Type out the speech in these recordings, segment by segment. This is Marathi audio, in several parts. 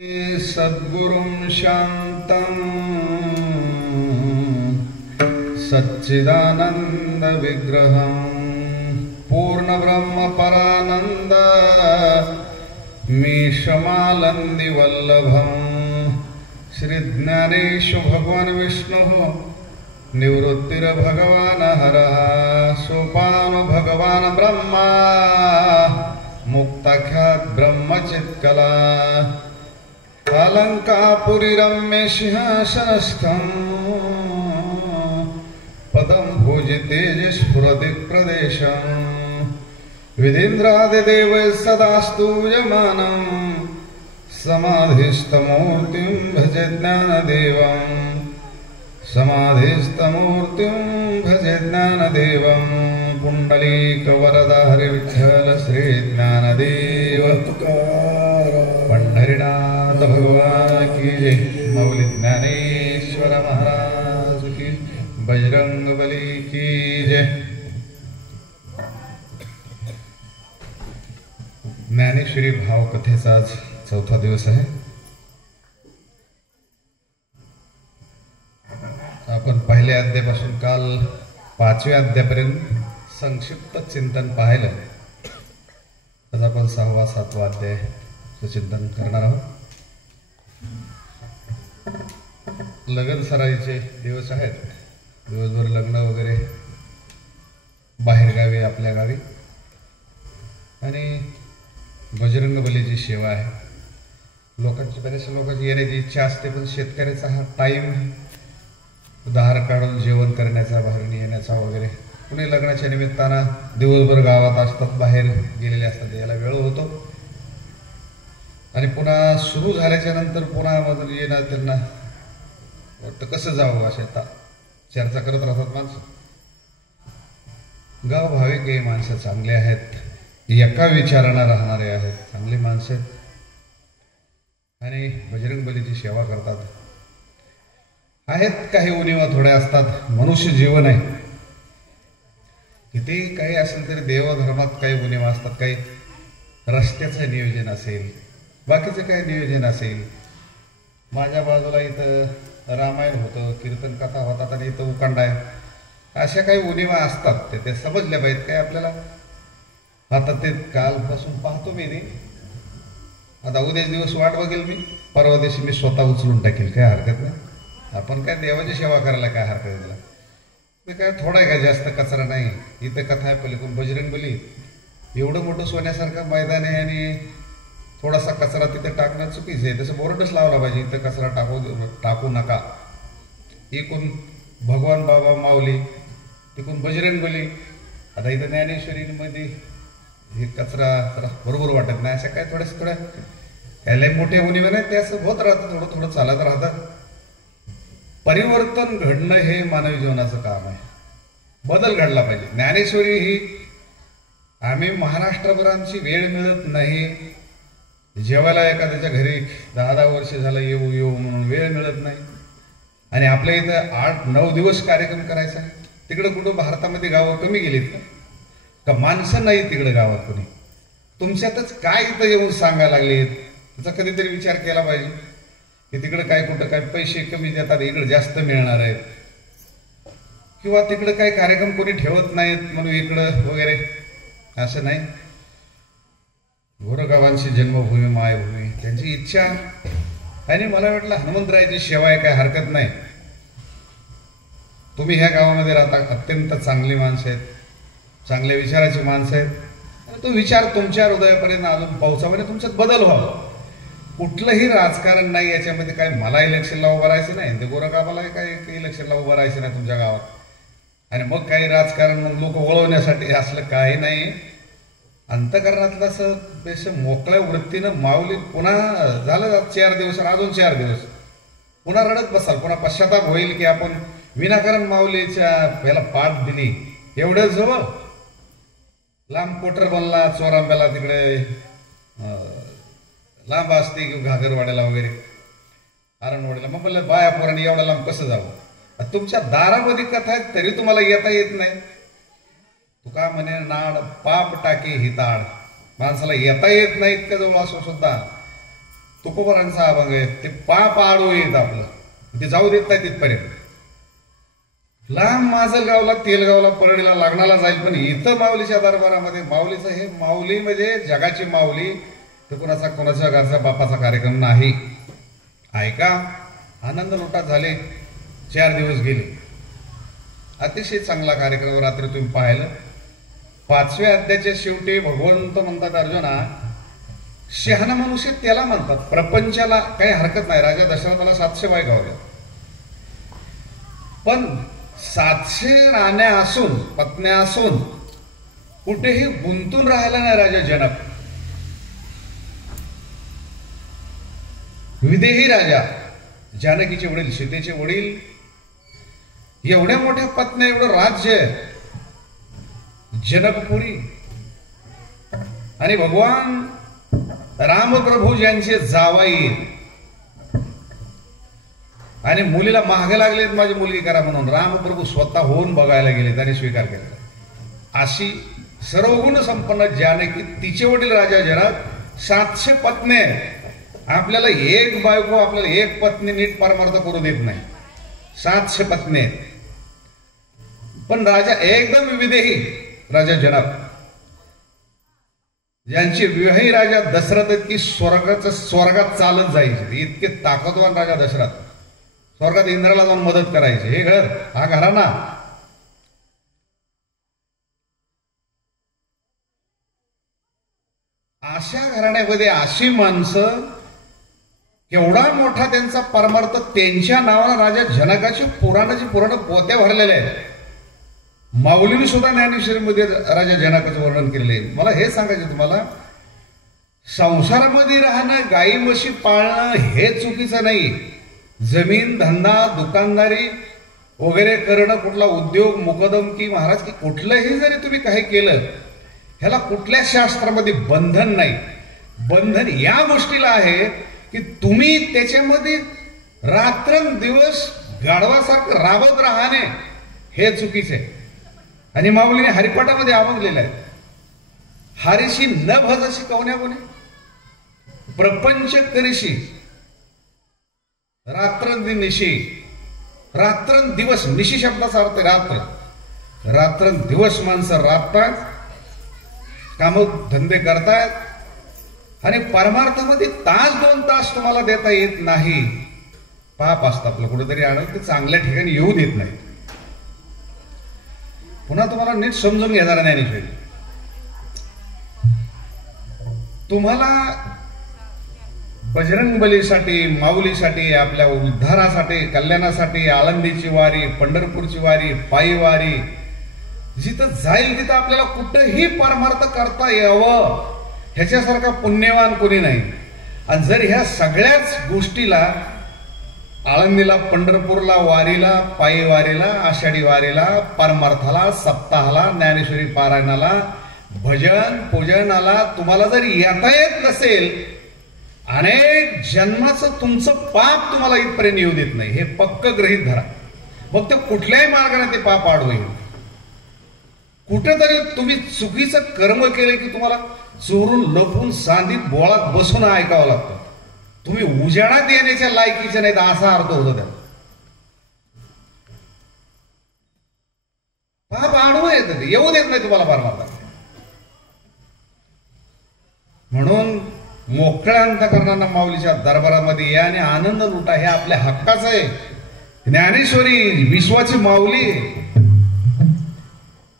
सद्गुरुं शान्तं सच्चिदानंद विग्रहं पूर्णब्रह्म परानंद मीशमालंदि वल्लभं श्री ज्ञानेश भगवान विष्णु निवृत्तिर भगवान हरः सोपान भगवान ब्रह्मा मुक्ताख्यात ब्रह्मचित्कला अलंकापुरी रम्य सिंहासनस्थं पदं भुजिते स्फुरति प्रदेशं विधीन्द्रादिदेव सदास्तु यमानं समाधिस्थमूर्तिं भजे ज्ञानदेवं समाधिस्थमूर्तिं भजे ज्ञानदेवं पुंडलीकवरदा हरिविठ्ठल श्री ज्ञानदेव पंढरीनाथ भगवान की जय। मौली ज्ञानेश्वर महाराज की, बजरंगबली की जय। ज्ञानेश्वरी भाव कथेचा आज चौथा दिवस आहे। आपण पहिल्या अध्यायापासून काल पाचव्या अध्यायापर्यंत संक्षिप्त चिंतन पाहिलं। आज आपण 6वा 7वा अध्याय चिंतन करणार आहोत। लग्न सराईचे दिवस आहेत, दिवसभर लग्न वगैरे बाहेर गावी आपल्या गावी, आणि बजरंगबलीची सेवा आहे। लोकांची बरेचशा लोकांची येण्याची इच्छा असते, पण शेतकऱ्याचा हा टाईम धार काढून जेवण करण्याचा, बाहेरून येण्याचा वगैरे, कुणी लग्नाच्या निमित्तानं दिवसभर गावात असतात, बाहेर गेलेले असतात, याला वेळ होतो। आणि पुन्हा सुरू झाल्याच्या नंतर पुन्हा मधून येणं त्यांना वाटतं कसं जावं, अशा चर्चा करत राहतात माणसं। गाव भाविक हे माणसं चांगले आहेत, एका विचारानं राहणारे आहेत, चांगली माणसं आणि बजरंगबलीची सेवा करतात। आहेत काही उणिवा थोड्या असतात, मनुष्य जीवन आहे, किती काही असेल तरी देवधर्मात काही उणिवा असतात, काही रस्त्याचं नियोजन असेल, बाकीचं काही नियोजन असेल। माझ्या बाजूला इथं रामायण होतं, कीर्तन कथा होतात, आणि इथं उकांडा आहे, अशा काही उणिवा असतात, ते समजल्या पाहिजेत काय आपल्याला। आता ते कालपासून पाहतो मी, आता उद्याच दिवस वाट बघेल मी, परवा दिवशी मी स्वतः उचलून टाकेल, काय हरकत नाही। आपण काय देवाची सेवा करायला काय हरकत आहे त्याला, ते काय थोडा आहे का, जास्त कचरा नाही। इथं कथा आहे पलीकडून बजरंगबली, एवढं मोठं सोन्यासारखं मैदान आहे आणि थोडासा कचरा तिथे टाकणं चुकीचं आहे। तसं बोर्डच लावला पाहिजे, इथं कचरा टाकू नका। इकून भगवान बाबा माऊली, तिकून बजरंगबली, आता इथं ज्ञानेश्वरीमध्ये हे कचरा बरोबर वाटत नाही। अशा काय थोड्या याला मोठे उणिवे नाही, ते असं होत राहतं, थोडं थोडं चालत राहतं। परिवर्तन घडणं हे मानवी जीवनाचं काम आहे, बदल घडला पाहिजे। ज्ञानेश्वरी ही आम्ही महाराष्ट्रभरांची वेळ मिळत नाही, जेवायला एखाद्याच्या घरी 10-10 वर्ष झालं येऊ म्हणून वेळ मिळत नाही, आणि आपल्या इथं 8-9 दिवस कार्यक्रम करायचा। तिकडं कुठं भारतामध्ये गावं कमी गेलीत का माणसं नाही तिकडं गावात कोणी, तुमच्यातच काय इथं येऊन सांगायला लागलेत, त्याचा कधीतरी विचार केला पाहिजे की तिकडं काय कुठं काय पैसे कमी देतात, इकडे जास्त मिळणार आहेत, किंवा तिकडं काय कार्यक्रम कोणी ठेवत नाहीत म्हणून इकडं वगैरे, असं नाही। गोरगावांची जन्मभूमी मायभूमी, त्यांची इच्छा, आणि मला वाटलं हनुमंतरायाची सेवा आहे, काय हरकत नाही। तुम्ही ह्या गावामध्ये राहता, अत्यंत चांगली माणसं आहेत, चांगल्या विचाराची माणसं आहेत, आणि तो विचार तुमच्या हृदयापर्यंत अजून पोहोचावा आणि तुमच्यात बदल व्हावा। कुठलंही राजकारण नाही याच्यामध्ये, काय मला इलेक्शनला उभं राहायचं नाही, ते गोरगावाला काय इलेक्शनला उभं राहायचं नाही तुमच्या गावात, आणि मग काही राजकारण मग लोक वळवण्यासाठी असलं काही नाही। अंतकरणातलं असं मोकळ्या वृत्तीनं माऊली, पुन्हा झालं 4 दिवस, अजून 4 दिवस पुन्हा रडत बसाल, पुन्हा पश्चाताप होईल की आपण विनाकारण माऊलीच्या याला पाठ दिली। एवढं जवळ लांब कोटर बनला, चोरांब्याला तिकडे लांब असते, घागरवाड्याला वगैरे, आरणवाड्याला, मग म्हणलं बाया पोरांनी एवढा लांब कसं जावं। तुमच्या दारामध्ये कथा आहेत तरी तुम्हाला येता येत नाही। तुका म्हणे नाड पाप टाके हिताड, माणसाला येता येत नाहीत का जवळ असो सुद्धा तुकोबरांचा अभंग आहे, ते पाप आडू येत आपलं, ते जाऊ देत नाही तिथपर्यंत. लांब माजलगावला तेलगावला परळीला लग्नाला जाईल, पण इथं माऊलीच्या दरबारामध्ये माऊलीचं हे माऊली म्हणजे जगाची माऊली, तर कोणाच्या घरचा बापाचा कार्यक्रम नाही. ऐका, आनंद लुटात झाले, 4 दिवस गेले, अतिशय चांगला कार्यक्रम रात्री तुम्ही पाहिलं. 5व्या अध्यायाच्या शेवटी भगवंत म्हणतात अर्जुना, शहाणा मनुष्य त्याला म्हणतात, प्रपंचाला काही हरकत नाही. राजा दशरथाला 700 बायका होत्या, पण 700 राण्या असून पत्न्या असून कुठेही गुंतून राहिला नाही राजा जनक. विदेही राजा, जानकीचे वडील, सीतेचे वडील, एवढ्या मोठ्या पत्न्या, एवढं राज्य, जनकपुरी, आणि भगवान रामप्रभू ज्यांचे जावाई, आणि मुलीला मागे लागलेत माझी मुलगी करा म्हणून, रामप्रभू स्वतः होऊन बघायला गेले, त्यांनी स्वीकार केला. अशी सर्वगुण संपन्न जानकी, तिचे वडील राजा जनक, 700 पत्नी. आपल्याला एक बायको, आपल्याला एक पत्नी नीट परमार्थ करू देत नाही, 700 पत्नी. पण राजा एकदम विदेही राजा जनक, ज्यांची विवाही राजा दशरथ इतकी स्वर्गात चालत जायचे, इतके ताकदवान राजा दशरथ, स्वर्गात इंद्राला जाऊन मदत करायचे. हे घर, हा घराणा, अशा घराण्यामध्ये अशी माणसं, केवढा मोठा त्यांचा परमार्थ, त्यांच्या नावानं राजा जनकाची पुराणाची पुराण पोत्या भरलेल्या आहेत. माऊलीने सुद्धा ज्ञानेश्वरीमध्ये राजा जनकाचं वर्णन केलेलं आहे. मला हे सांगायचं तुम्हाला, संसारामध्ये राहणं, गाई म्हशी पाळणं हे चुकीचं नाही. जमीन धंदा दुकानदारी वगैरे करणं, कुठला उद्योग मुकदमकी महाराज की कुठलंही जरी तुम्ही काही केलं, ह्याला कुठल्या शास्त्रामध्ये बंधन नाही. बंधन या गोष्टीला आहे की तुम्ही त्याच्यामध्ये रात्रंदिवस गाढवासारखं राबत राहणे हे चुकीचे. आणि माऊलीने हरिपाठामध्ये अभंगलेलं आहे, हरीशी न भजशी कवण्या कोणी, प्रपंच करीशी रात्रंदिवशी. रात्रंदिवस, निशी शब्दाचा अर्थ रात्र, रात्रंदिवस माणसं राबतात, काम धंदे करतायत, आणि परमार्थामध्ये 1-2 तास तुम्हाला देता येत नाही. पाप असतं आपलं कुठेतरी आणत, ते चांगल्या ठिकाणी येऊ देत नाही. पुन्हा तुम्हाला नीट समजून घेणार ज्ञानेश्वरी, तुम्हाला बजरंगबलीसाठी, माऊलीसाठी, आपल्या उद्धारासाठी, कल्याणासाठी आळंदीची वारी, पंढरपूरची वारी, पायी वारी, जिथं जाईल तिथं आपल्याला कुठंही परमार्थ करता यावं, ह्याच्यासारखा पुण्यवान कोणी नाही. आणि जर ह्या सगळ्याच गोष्टीला, आळंदीला, पंढरपूरला, वारीला, पायी वारीला, आषाढी वारीला, परमार्थाला, सप्ताहाला, ज्ञानेश्वरी पारायणाला, भजन पूजनाला तुम्हाला जर येता येत नसेल, अनेक जन्माचं तुमचं पाप तुम्हाला इथपर्यंत येऊ देत नाही, हे पक्क गृहीत धरा. मग ते कुठल्याही मार्गाने ते पाप आडवं. कुठेतरी तुम्ही चुकीचं कर्म केले की तुम्हाला चोरून लपून सांधीत बोळात बसून ऐकावं लागतं. तुम्ही उजाडात येण्याच्या लायकीचे नाहीत, असा अर्थ होतो त्याला. पाप आडवं येतं, ते येऊ देत नाही तुम्हाला परमार्थ. म्हणून मोकळ्या अंतकरणानं माऊलीच्या दरबारामध्ये या आणि आनंद लुटा, हे आपल्या हक्काचं आहे. ज्ञानेश्वरी विश्वाची माऊली,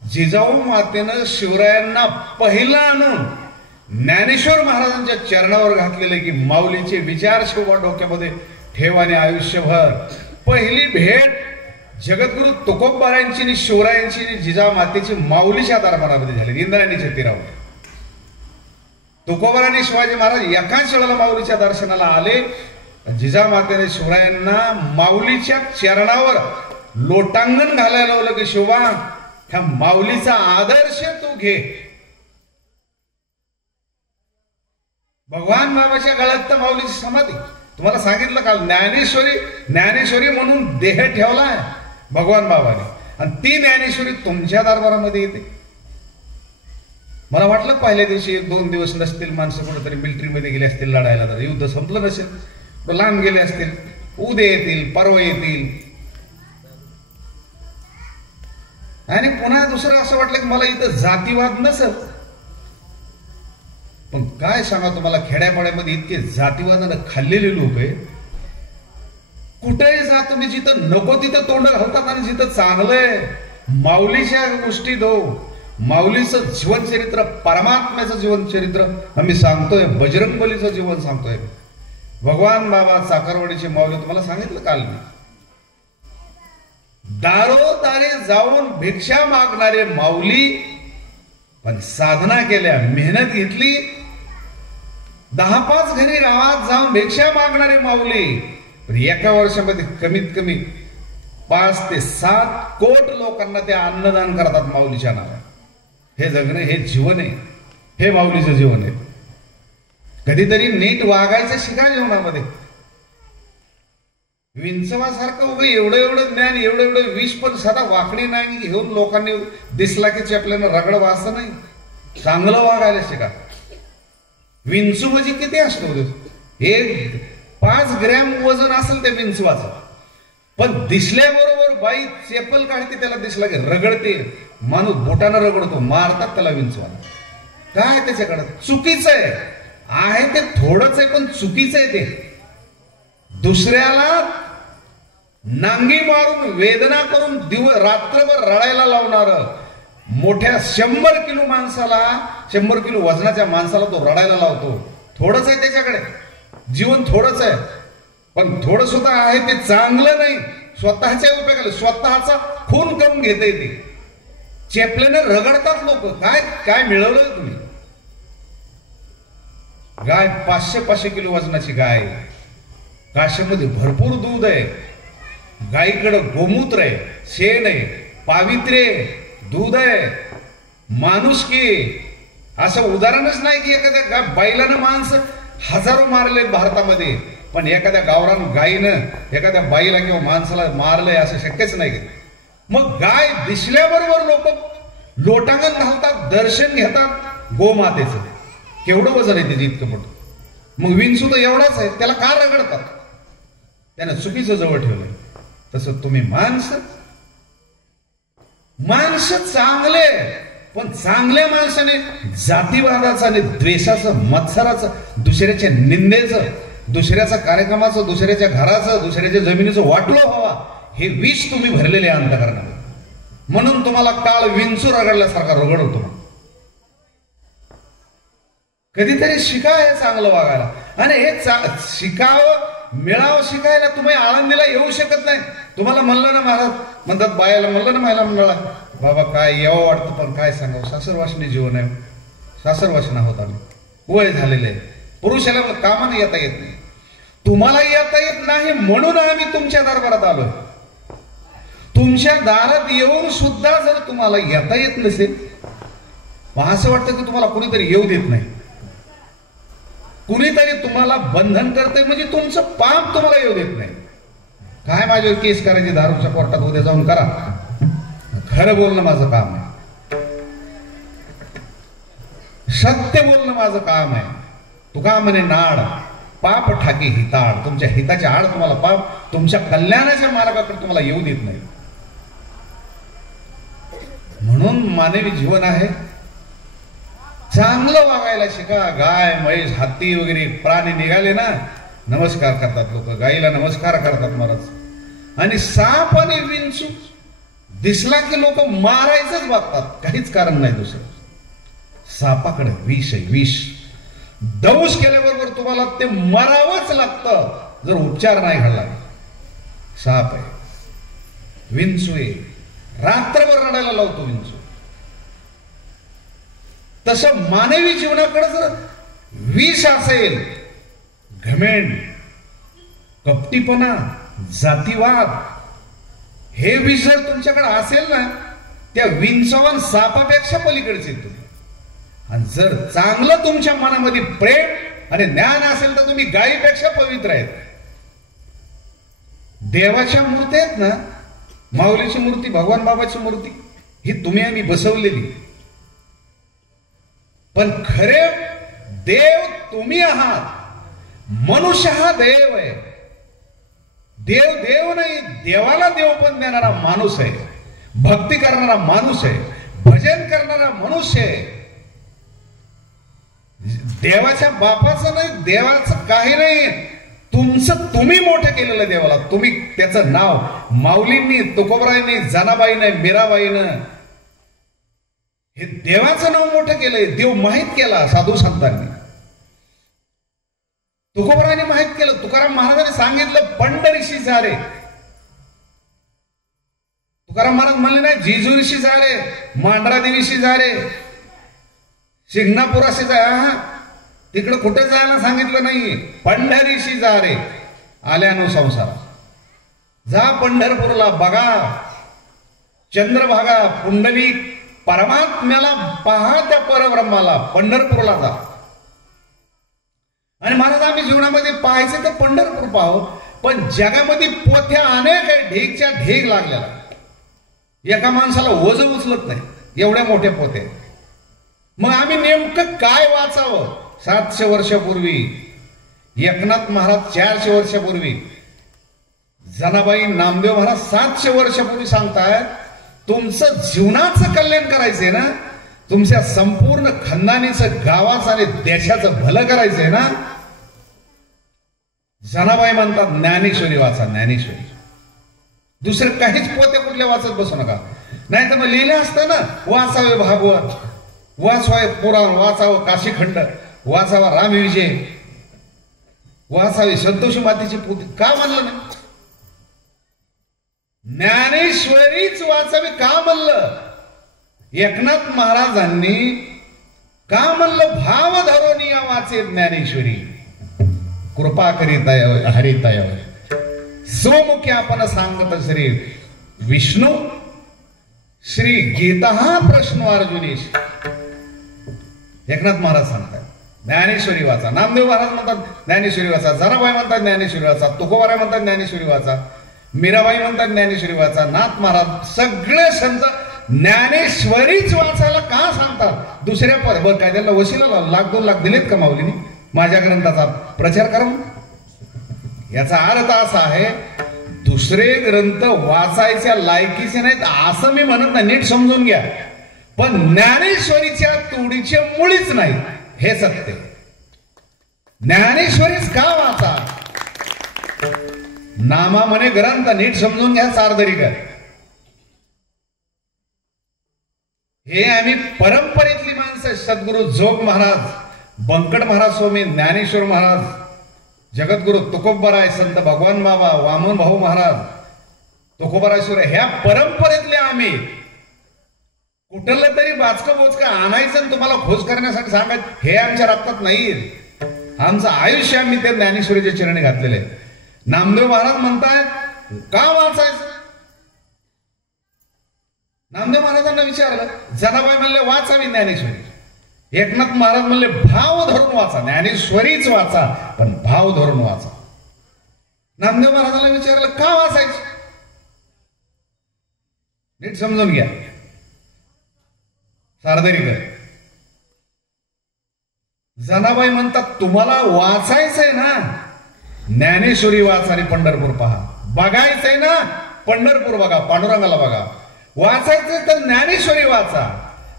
जिजाऊ मातेनं शिवरायांना पहिला आणून ज्ञानेश्वर महाराजांच्या चरणावर घातलेले की माऊलीचे विचार शिवा डोक्यामध्ये ठेवाने आयुष्यभर. पहिली भेट जगद्गुरु तुकोबारायांची आणि शिवरायांची आणि जिजाऊ मातेची माऊलीच्या दरबारामध्ये झाली, इंद्रायणीच्या तीरावर. तुकोबारांनी शिवाजी महाराज एकाच वेळेला माऊलीच्या दर्शनाला आले. जिजाऊ मातेने शिवरायांना माऊलीच्या चरणावर लोटांगण घालायला लावलं की शिवा, ह्या माऊलीचा आदर्श तू घे. भगवान बाबाच्या गळ्यात तर माऊलीची समाधी. तुम्हाला सांगितलं काल, ज्ञानेश्वरी म्हणून देह ठेवलाय भगवान बाबाने, आणि ती ज्ञानेश्वरी तुमच्या दरबारामध्ये येते. मला वाटलं पहिल्या दिवशी 1-2 दिवस नसतील माणसं कुठेतरी मिलिटरीमध्ये गेले असतील लढायला, तर युद्ध संपलं नसेल, लांब गेले असतील, उद्या येतील, परवा येतील. आणि पुन्हा दुसरं असं वाटलं की मला इथं जातीवाद नसेल. पण काय सांगा तुम्हाला, खेड्यापाड्यामध्ये इतके जातीवादानं खाल्लेले लोक आहे. कुठेही जा तुम्ही, जिथं नको तिथं तोंड घालतात, आणि जिथं चांगलंय माऊलीच्या गोष्टी दो, माऊलीचं जीवनचरित्र, परमात्म्याचं जीवनचरित्र आम्ही सांगतोय, बजरंगबलीचं जीवन सांगतोय. भगवान बाबा चाकरवाडीचे माऊली तुम्हाला सांगितलं काल मी, दारोदारी जाऊन भिक्षा मागणारे माऊली, पण साधना केल्या, मेहनत घेतली. 10-5 घरी गावात जाऊन भिक्षा मागणारे माऊली, पण एका वर्षामध्ये कमीत कमी 5 ते 7 कोट लोकांना ते अन्नदान करतात माऊलीच्या नावाने. हे जगणं, हे जीवन आहे, हे माऊलीचं जीवन आहे. कधीतरी नीट वागायचं शिका जीवनामध्ये. विंचवासारखं उभं एवढं ज्ञान, एवढं विष, पण सदा वाकडी नाही घेऊन लोकांनी दिसला की चपल्यानं रगड वाचतं नाही. चांगलं वागायला शिका. विंचू म्हणजे किती असतो, 5 ग्रॅम वजन असेल त्या विंचवाचं, पण दिसल्याबरोबर बाई चेपल काढते, त्याला दिसला की रगडते, माणूस बोटानं रगडतो, मारतात त्याला विंचवाला. काय त्याच्याकडे चुकीचं आहे ते थोडंच आहे, पण चुकीचं आहे ते. दुसऱ्याला नांगी मारून वेदना करून रात्रभर रडायला लावणार, मोठ्या 100 किलो माणसाला, 100 किलो वजनाच्या माणसाला तो रडायला लावतो. थोडंच आहे त्याच्याकडे, जीवन थोडंच आहे, पण थोडं सुद्धा आहे ते चांगलं नाही. स्वतःच्या उपयोगाला स्वतःचा खून करून घेता येते. चेपल्यानं रगडतात लोक. काय मिळवलं तुम्ही? गाय 500 किलो वजनाची गाय, काशामध्ये भरपूर दूध आहे, गायीकडे गोमूत्र आहे, शेण आहे, पावित्र्य, दूध आहे, माणुसकी. असं उदाहरणच नाही की एखाद्या बैलानं माणसं हजारो मारले भारतामध्ये, पण एखाद्या गावरान गायीनं एखाद्या बाईला किंवा माणसाला मारलंय असं शक्यच नाही. मग गाय दिसल्याबरोबर लोक लोटांगण घालतात, दर्शन घेतात गोमातेचं. केवढं वजन आहे त्याचं, इतकं मोठं. मग विंचू तर एवढाच आहे, त्याला का रगडतात? त्यानं चुकीचं जवळ ठेवलंय. तसं तुम्ही माणसं चांगले, पण चांगल्या माणसाने जातीवादाचं आणि द्वेषाचं, मत्सराचं, दुसऱ्याच्या निंदेचं, दुसऱ्याच्या कार्यक्रमाचं, दुसऱ्याच्या घराचं, दुसऱ्याच्या जमिनीचं वाटलं व्हावा, हे विष तुम्ही भरलेले अंतःकरणामध्ये. म्हणून तुम्हाला काळ विंचू रगडल्यासारखा रगडवतो. कधीतरी शिका हे चांगलं वागायला, आणि हे शिकावं, मिळावं. शिकायला तुम्ही आळंदीला येऊ शकत नाही. तुम्हाला म्हणलं ना महाराज म्हणतात, बायाला म्हणलं ना महिला मंडळाला, बाबा काय यावं वाटतं, पण काय सांगावं, सासरवासनी जीवन आहे, सासरवासना होत आम्ही, वय झालेलं आहे. पुरुषाला कामाने येता येत नाही, तुम्हाला येता येत नाही, म्हणून आम्ही तुमच्या दरबारात आलोय. तुमच्या दारात येऊन सुद्धा जर तुम्हाला येता येत नसेल, असं वाटतं की तुम्हाला कुणीतरी येऊ देत नाही, कुणीतरी तुम्हाला बंधन करते, म्हणजे तुमचं पाप तुम्हाला येऊ देत नाही. काय माझ्यावर केस करायची दारूच्या कोर्टात, उद्या जाऊन करा. खरं बोलणं माझं काम आहे, सत्य बोलणं माझं काम आहे. तुका म्हणे नाड पाप ठाकी हिताड, तुमच्या हिताच्या आड तुम्हाला पाप, तुमच्या कल्याणाच्या मार्गाकडे तुम्हाला येऊ देत नाही. म्हणून मानवी जीवन आहे, चांगलं वागायला शिका. गाय, म्हैस, हत्ती वगैरे प्राणी निघाले ना, नमस्कार करतात लोक, गाईला नमस्कार करतात महाराज. आणि साप आणि विंचू दिसला की लोक मारायचंच बघतात, काहीच कारण नाही दुसरं. सापाकडे विष आहे, विष. दंश केल्याबरोबर तुम्हाला ते मरावंच लागतं जर उपचार नाही घडला. साप आहे, विंचू आहे, रात्रभर रडायला लावतो विंचू. तसं मानवी जीवनाकडे जर विष असेल, घमेंड, कपटीपणा, जातीवाद, हे विष जर तुमच्याकडे असेल ना, त्या विंचवान सापापेक्षा पलीकडचे तुम्ही. आणि जर चांगलं तुमच्या मनामध्ये प्रेम आणि ज्ञान असेल तर तुम्ही गायीपेक्षा पवित्र आहेत. देवाच्या मूर्ती आहेत ना, माऊलीची मूर्ती, भगवान बाबाची मूर्ती, ही तुम्ही आम्ही बसवलेली. पण खरे देव तुम्ही आहात. मनुष्य हा देव आहे. देव देव नाही, देवाला देव पण देणारा माणूस आहे. भक्ती करणारा माणूस आहे. भजन करणारा मनुष्य आहे. देवाच्या बापाचं नाही, देवाचं काही नाही. तुमचं तुम्ही मोठं केलेलं देवाला. तुम्ही त्याचं नाव माऊलींनी, तुकोबरायांनी, जनाबाईने, मीराबाईनं हे देवाचं नाव मोठं केलंय. देव माहित केला साधू संतांनी. तुकोबरायांनी माहित केलं. तुकाराम महाराजांनी सांगितलं पंढरीशी जा रे. तुकाराम महाराज म्हणले नाही जेजुरीशी जा रे, मांढरा देवीशी जा रे, शिंगणापुराशी जा. तिकडे कुठे जायला सांगितलं नाही. पंढरीशी जा रे. आल्यानो संसार जा पंढरपूरला बघा, चंद्रभागा, पुंडली, परमात्म्याला पहा, त्या परब्रह्माला. पंढरपूरला जा. आणि महाराज आम्ही जीवनामध्ये पाहायचं तर पंढरपूर पाहू, पण जगामध्ये पोथ्या अनेक आहे, ढीगच्या ढीग लागलेला. एका माणसाला ओझ उचलत नाही, एवढ्या मोठ्या पोथ्या. मग आम्ही नेमकं काय वाचावं? 700 वर्षापूर्वी एकनाथ महाराज, 400 वर्षापूर्वी जनाबाई, नामदेव महाराज 700 वर्षापूर्वी सांगतायत तुमचं जीवनाचं कल्याण करायचंय ना, तुमच्या संपूर्ण खानदानीचं, गावाचं आणि देशाचं भलं करायचंय ना. जनाबाई म्हणतात ज्ञानेश्वरी वाचा, ज्ञानेश्वरी. दुसरं काहीच पोते कुठल्या वाचत बसू नका. नाही तर मग लिहिलं असतं ना, वाचावे भागवत, वाचावे पुराण, वाचावं काशीखंड, वाचावा रामविजय, वाचावे संतोषी मातेची पोथी. का म्हणलं नाही? ज्ञानेश्वरीच वाचावी का म्हणलं? एकनाथ महाराजांनी का म्हणलं? भाव धरून या वाचे ज्ञानेश्वरी, कृपा करीत हरितयावर स्वमुखी आपण सांगत श्री विष्णू, श्री गीता हा प्रश्न अर्जुनीश. एकनाथ महाराज सांगतात ज्ञानेश्वरी वाचा. नामदेव महाराज म्हणतात ज्ञानेश्वरी वाचा. जनाबाई म्हणतात ज्ञानेश्वरी वाचा. तुकोबाराय म्हणतात ज्ञानेश्वरी वाचा. मीराबाई म्हणतात ज्ञानेश्वरी वाचा. नाथ महाराज सगळे संत ज्ञानेश्वरीच वाचायला का सांगतात? दुसऱ्या बरं काय त्याला वशिला 1,00,000-2 लाख दिलेत का माऊलीने माझ्या ग्रंथाचा प्रचार करा? याचा अर्थ असा आहे दुसरे ग्रंथ वाचायच्या लायकीचे नाहीत असं मी म्हणत नाही, नीट समजून घ्या. पण ज्ञानेश्वरीच्या तोडीचे मुळीच नाही, हे सत्य. ज्ञानेश्वरीच का वाचा? नामा म्हणे ग्रंथ, नीट समजून घ्या सारदरीकर. हे आम्ही परंपरेतली माणसं, सद्गुरु जोग महाराज, बंकट महाराज स्वामी, ज्ञानेश्वर महाराज, जगद्गुरु तुकोबराय, संत भगवान बाबा, वामन भाऊ महाराज, तुकोबरायश्वर, ह्या परंपरेतले आम्ही. कुठलं तरी बाचकं बोचकं आणायचं आणि तुम्हाला खोज करण्यासाठी सांगायचं हे आमच्या रक्तात नाही. आमचं आयुष्य आम्ही त्या ज्ञानेश्वरीच्या चरणी घातलेले आहे. नामदेव महाराज म्हणतायत का वाचायचं? नामदेव महाराजांना विचारलं, जनाबाई म्हणले वाचावी ज्ञानेश्वरी. एकनाथ महाराज म्हणले भाव धरून वाचा, ज्ञानेश्वरीच वाचा पण भाव धरून वाचा. नामदेव महाराजांना विचारलं का वाचायचं? नीट समजून घ्या सारदरीकर. जनाबाई म्हणतात तुम्हाला वाचायचंय ना, ज्ञानेश्वरी वाचा आणि पंढरपूर पहा. बघायचंय ना, पंढरपूर बघा, पांडुरंगाला बघा. वाचायचं तर ज्ञानेश्वरी वाचा.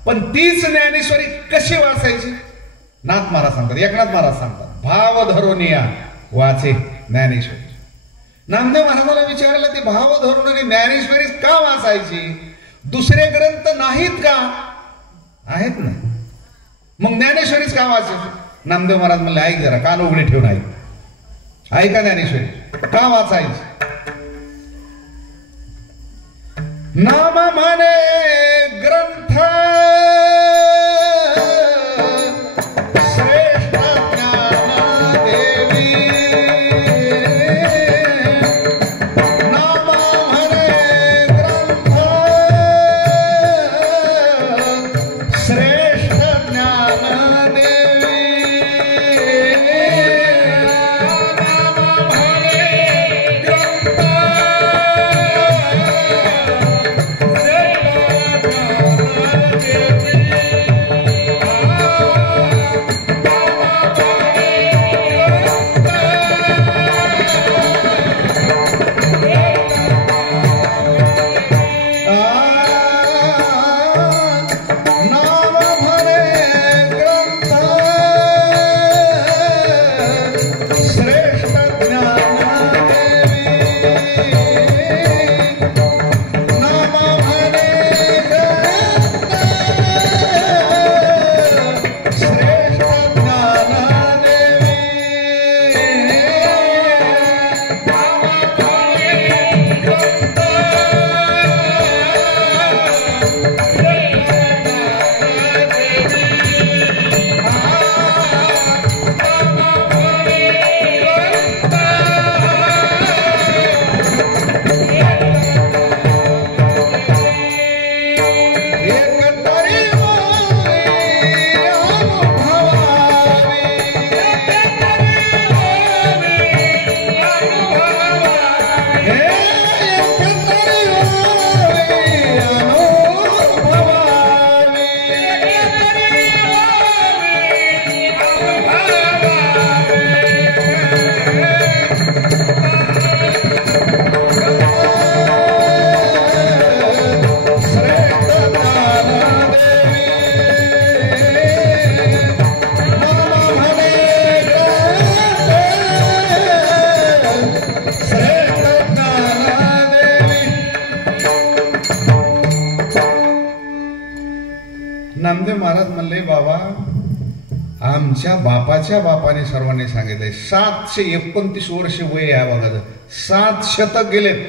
पण तीच ज्ञानेश्वरी कशी वाचायची? नाथ महाराज सांगतात, एकनाथ महाराज सांगतात भाव धरून या वाचे ज्ञानेश्वरी. नामदेव महाराजाला विचारलं ते भाव धरून आणि ज्ञानेश्वरी का वाचायची? दुसरे ग्रंथ नाहीत का? आहेत ना, मग ज्ञानेश्वरीच का वाचायची? नामदेव महाराज म्हणले ऐक जरा, कान उघडे ठेवून ऐक. ऐका ज्ञानेश्वरी का वाचायची? नाम म्हणे ग्रंथ श्रेष्ठ ज्ञान देवी. नाम म्हणे ग्रंथ श्रेष्ठ ज्ञान देवी. नाम म्हणे ग्रंथ नामदेव महाराज म्हणले, बाबा आमच्या बापाच्या बापाने सर्वांनी सांगितलंय 729 वर्ष वय आहे बघा, 7 शतक गेलेत.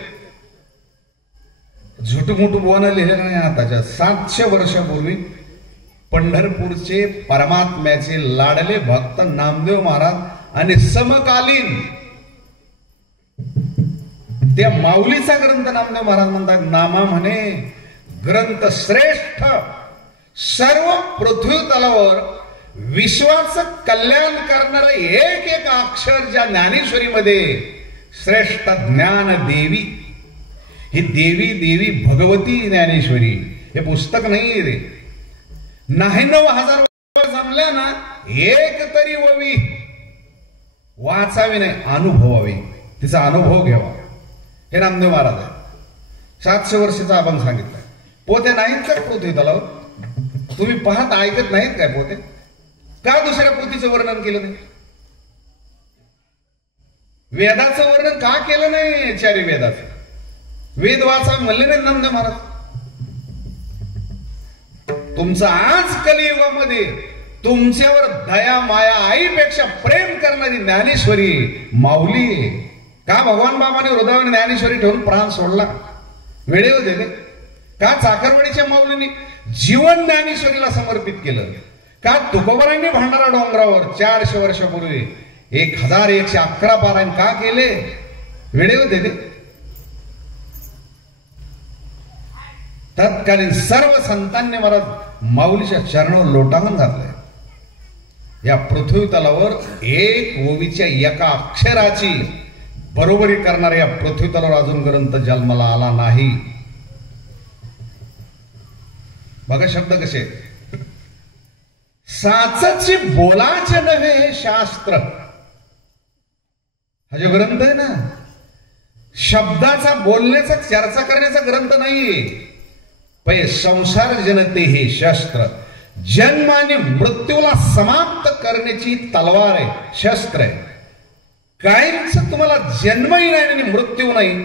झुटमुट बोनं लिहिलं नाही आताच्या. 700 वर्षापूर्वी पंढरपूरचे परमात्म्याचे लाडले भक्त नामदेव महाराज आणि समकालीन त्या माऊलीचा ग्रंथ नामदेव महाराज म्हणतात, नामा म्हणे ग्रंथ श्रेष्ठ, सर्व पृथ्वी तलावर विश्वाचं कल्याण करणारं एक एक अक्षर ज्या ज्ञानेश्वरीमध्ये श्रेष्ठ ज्ञान देवी. ही देवी देवी भगवती ज्ञानेश्वरी हे पुस्तक नाही रे. 9,000 जमल्या ना, एक तरी ववी वाचावी नाही, अनुभवावी, तिचा अनुभव घ्यावा. हे नामदेव महाराज आहे. 700 वर्षाचा अभंग सांगितलाय. पोते नाहीत का पृथ्वी तलावर? तुम्ही पाहत ऐकत नाहीत काय पोते? का दुसऱ्या पोथीचं वर्णन केलं नाही? वेदाचं वर्णन का केलं नाही? चारी वेदाचं वेद वाचा म्हणले नाही नामदेव महाराज. तुमचं आज कलियुगामध्ये तुमच्यावर दया माया आईपेक्षा प्रेम करणारी ज्ञानेश्वरी माऊली. का भगवान बाबाने हृदयावर ज्ञानेश्वरी ठेवून प्राण सोडला? वेळे होते ते का? चाकरवाडीच्या माऊलीने जीवन ज्ञानेश्वरीला समर्पित केलं. का तुकोबारांनी भंडारा डोंगरावर 400 वर्षापूर्वी 1111 पारायण का केले? वेळे होते ते. तत्कालीन सर्व संतांनी महाराज माऊलीच्या चरणावर लोटावून घातलंय. या पृथ्वी तलावर एक ओवीच्या एका अक्षराची बरोबरी करणाऱ्या या पृथ्वी तलावर अजून ग्रंथ जन्माला आला नाही. बघा शब्द कसे, साचची बोलाचे नव्हे हे शास्त्र. हा जो ग्रंथ आहे ना, शब्दाचा बोलण्याचा चर्चा करण्याचा ग्रंथ नाहीये. पै संसार जनते हे शस्त्र, जन्म आणि मृत्यूला समाप्त करण्याची तलवार आहे, शस्त्र आहे. कायमच तुम्हाला जन्मही नाही आणि मृत्यू नाही,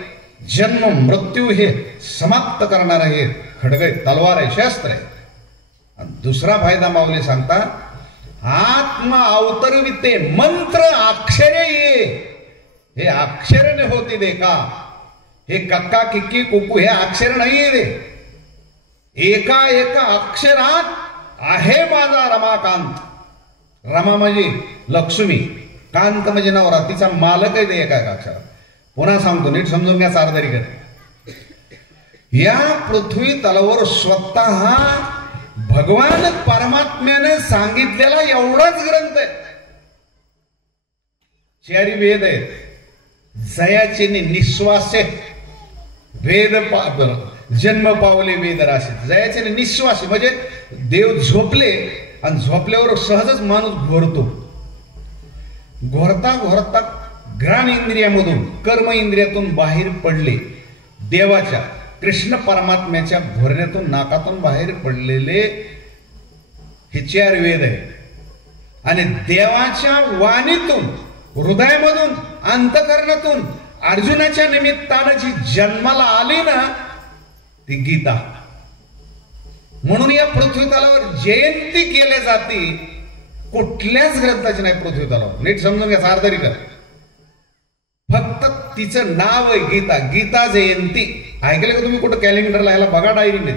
जन्म मृत्यू हे समाप्त करणार आहे खडग आहे, तलवार आहे, शस्त्र आहे. दुसरा फायदा माऊली सांगतात, आत्मा अवतरविते मंत्र अक्षरे ये. हे अक्षर होती दे का? हे कक्का किक्की कुकू हे अक्षर नाहीये रे. एका एका अक्षरात आहे माझा रमाकांत. रमा म्हणजे लक्ष्मी, कांत म्हणजे नवरा, तिचा मालक आहे ते एका एका अक्षरात. पुन्हा सांगतो, नीट समजून घ्या सारदारी कर. या पृथ्वी तलावर स्वतः भगवान परमात्म्याने सांगितलेला एवढाच ग्रंथ आहे. चारी वेद आहेत. जयाचे निश्वासे वेद जन्म पावले वेद राशी. जयाचे निश्वासे म्हणजे देव झोपले आणि झोपल्यावर सहजच माणूस घोरतो. घोरता घोरता घ्राण इंद्रियामधून कर्म इंद्रियातून बाहेर पडले. देवाच्या कृष्ण परमात्म्याच्या घोरण्यातून नाकातून बाहेर पडलेले हे 4 वेद आहे. आणि देवाच्या वाणीतून हृदयामधून अंतकरणातून अर्जुनाच्या निमित्तानं जी जन्माला आली ना ती गीता. म्हणून या पृथ्वी तलावर जयंती केल्या जाते. कुठल्याच ग्रंथाची नाही पृथ्वी तलावर. नीट समजून घ्या सारदारी कर. फक्त तिचं नाव आहे गीता. गीता जयंती ऐकलं का तुम्ही कुठं? कॅलेंडरला याला बघा डायरीमध्ये.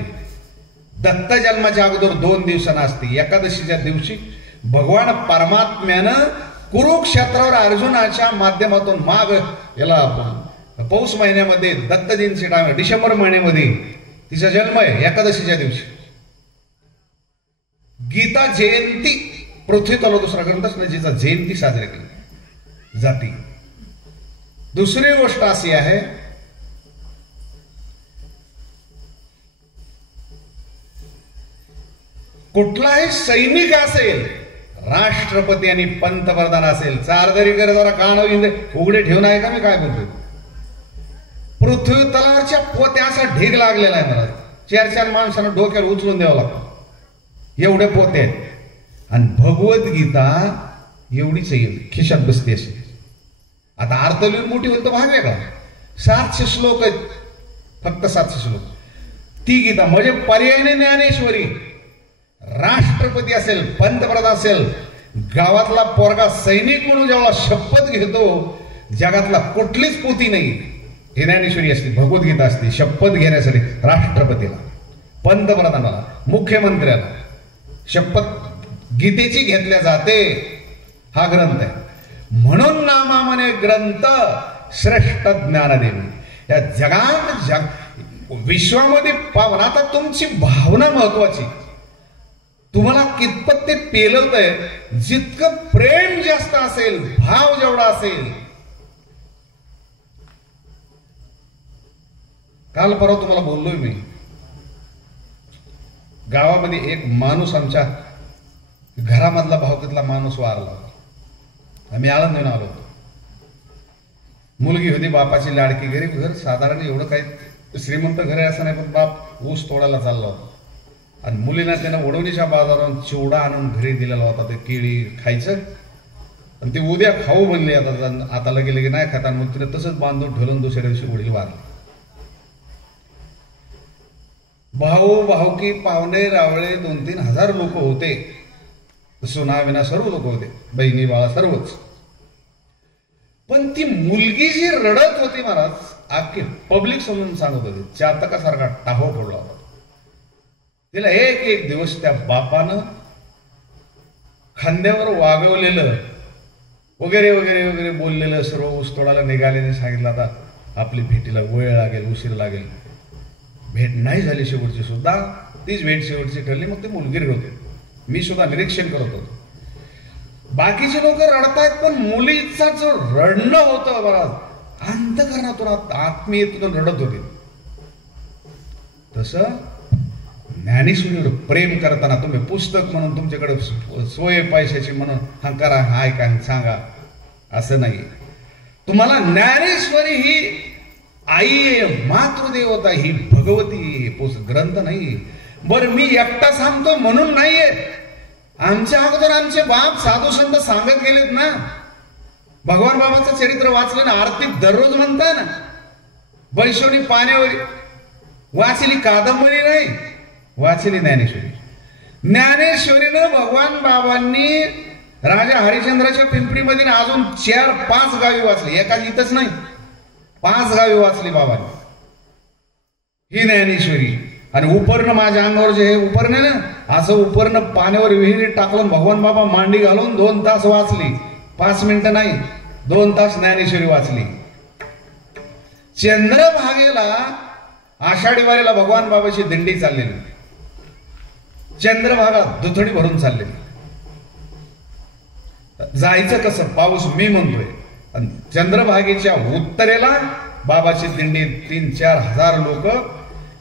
दत्त जन्माच्या अगोदर 2 दिवसांना असते. एकादशीच्या दिवशी भगवान परमात्म्यानं कुरुक्षेत्रावर अर्जुनाच्या माध्यमातून माग याला पौष महिन्यामध्ये दत्त जयंती टाइम डिसेंबर महिन्यामध्ये तिचा जन्म आहे एकादशीच्या दिवशी. गीता जयंती पृथ्वी तलावर दुसरा ग्रंथच नाही जिचा जयंती साजरी केली जाते. दुसरी गोष्ट अशी आहे, कुठलाही सैनिक असेल, राष्ट्रपती आणि पंतप्रधान असेल, चारदरी कर जरा कान उघडे ठेवून आहे का मी काय बोलतोय? पृथ्वी तलावरच्या पोत्या असा ढीग लागलेला आहे. मला 4-4 माणसांना डोक्यावर उचलून द्यावं लागतं एवढे पोते आहेत. आणि भगवद्गीता एवढीच आहे, खिशात बसते अशी. आता अर्थ लिहून मोठी होईल तर भाग वेगळा. 700 श्लोक आहेत, फक्त 700 श्लोक. ती गीता म्हणजे पर्यायने ज्ञानेश्वरी. राष्ट्रपती असेल, पंतप्रधान असेल, गावातला पोरगा सैनिक म्हणून जेव्हा शपथ घेतो, जगातला कुठलीच पोथी नाही, ज्ञानेश्वरी असते, भगवद्गीता असते शपथ घेण्यासाठी. राष्ट्रपतीला, पंतप्रधानाला, मुख्यमंत्र्याला शपथ गीतेची घेतल्या जाते. हा ग्रंथ आहे. म्हणून नामामने ग्रंथ श्रेष्ठ ज्ञानदेवी. या जगात विश्वामध्ये पावन. आता तुमची भावना महत्वाची. तुम्हाला कितपत ते पेलवतंय. जितकं प्रेम जास्त असेल, भाव जेवढा असेल. काल परवा तुम्हाला बोललोय मी, गावामध्ये एक माणूस, आमच्या घरामधला भावकीतला माणूस वारला. आम्ही आळंदीहून आलो होतो. मुलगी होती, बापाची लाडकी, गरीब घर, साधारण एवढं काही श्रीमंत घर आहे असं नाही, पण बाप ऊस तोडायला चालला होता. आणि मुलींना त्यानं वडवणीच्या बाजारातून चिवडा आणून घरी दिलेला होता. ते केळी खायचं आणि ते उद्या खाऊ म्हणले. आता लगे नाही खाता. मग तिने तसंच बांधून ठेवून दुसऱ्या दिवशी वडील वारले. भाऊ भाऊकी, पाहुणे रावळे 2-3 हजार लोक होते. सोना विना सर्व लोक होते, बहिणी बाळा सर्वच. पण ती मुलगी जी रडत होती महाराज, अख्खी पब्लिक समजून सांगत होती, चातकासारखा टाहो फोडला होता. तिला एक दिवस त्या बापानं खांद्यावर वागवलेलं वगैरे वगैरे वगैरे बोललेलं सर्व ऊस तोडायला निघाल्याने सांगितलं, आता आपली भेटीला वेळ लागेल, उशीर लागेल. भेट नाही झाली शेवटची सुद्धा. तीच भेट शेवटची ठरली. मग ती मुलगी रडते. मी सुद्धा निरीक्षण करत होतो. बाकीचे लोक रडतायत, पण मुलीचा जो रडणं होतं बरं, अंतःकरणातून आत्मीयतेतून रडत होते. तसं ज्ञानेश्वरीवर प्रेम करताना तुम्ही पुस्तक म्हणून तुमच्याकडे सोय पैशाची म्हणून हा करा, हाय काय सांगा, असं नाही. तुम्हाला ज्ञानेश्वरी ही आई आहे, मातृदेवता ही भगवती, ग्रंथ नाही. बर मी एकटा सांगतो म्हणून नाहीये. आमच्या अगोदर आमचे बाप साधू संत सांगत गेलेत ना. भगवान बाबाचं चरित्र वाचलं ना, आरती दररोज म्हणताय ना. वैष्णवी पाण्यावर वाचली कादंबरी नाही, वाचली ज्ञानेश्वरी. ज्ञानेश्वरीनं भगवान बाबांनी राजा हरिश्चंद्राच्या पिंपरीमध्ये अजून 4-5 गावी वाचली. एका इथंच नाही, 5 गावी वाचली बाबांनी ही ज्ञानेश्वरी. आणि उपर्ण माझ्या अंगावर जे हे उपर्ण ना, असं उपर्ण पाण्यावर विहिरीत टाकलं, भगवान बाबा मांडी घालून 2 तास वाचली. 5 मिनिटं नाही, 2 तास ज्ञानेश्वरी वाचली. चंद्रभागेला आषाढी वारीला भगवान बाबाची दिंडी चाललेली. चंद्रभागा दुथडी भरून चाललेली. जायचं कसं, पाऊस मी म्हणतोय. आणि चंद्रभागेच्या उत्तरेला बाबाची दिंडी, 3-4 हजार लोक.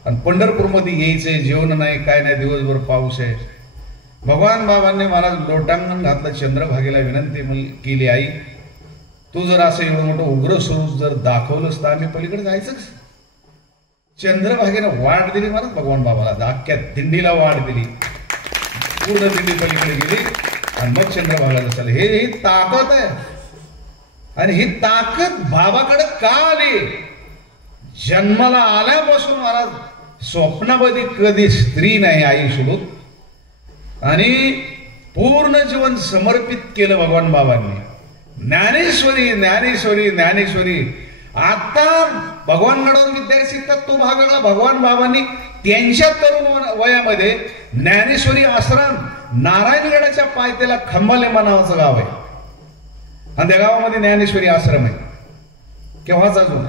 आणि पंढरपूरमध्ये यायचंय, जेवण नाही, काय नाही, दिवसभर पाऊस आहे. भगवान बाबांनी मला लोटांगण घातलं. चंद्रभागेला विनंती केली, आई तू जर असं एवढं मोठं उग्र स्वरूप जर दाखवलंस तर आम्ही पलीकडे जायचंच. चंद्रभागेनं वाट दिली मला भगवान बाबाला, अख्ख्या दिंडीला वाट दिली. पूर्ण दिंडी पलीकडे गेली आणि मग चंद्रभागाला चालले. ही ताकद आहे. आणि ही ताकद बाबाकडे का आली? जन्माला आल्यापासून मला स्वप्नामध्ये कधी स्त्री नाही आई सोडून. आणि पूर्ण जीवन समर्पित केलं भगवान बाबांनी. ज्ञानेश्वरी ज्ञानेश्वरी ज्ञानेश्वरी. आता भगवानगडावर विद्यार्थी शिकतात, तो भाग वेगळा. भगवान बाबांनी त्यांच्या तरुण वयामध्ये ज्ञानेश्वरी आश्रम नारायणगडाच्या पायथ्याला खंबालेंबा नावाचं गाव आहे. आणि त्या गावामध्ये ज्ञानेश्वरी आश्रम आहे. केव्हाचा जुना.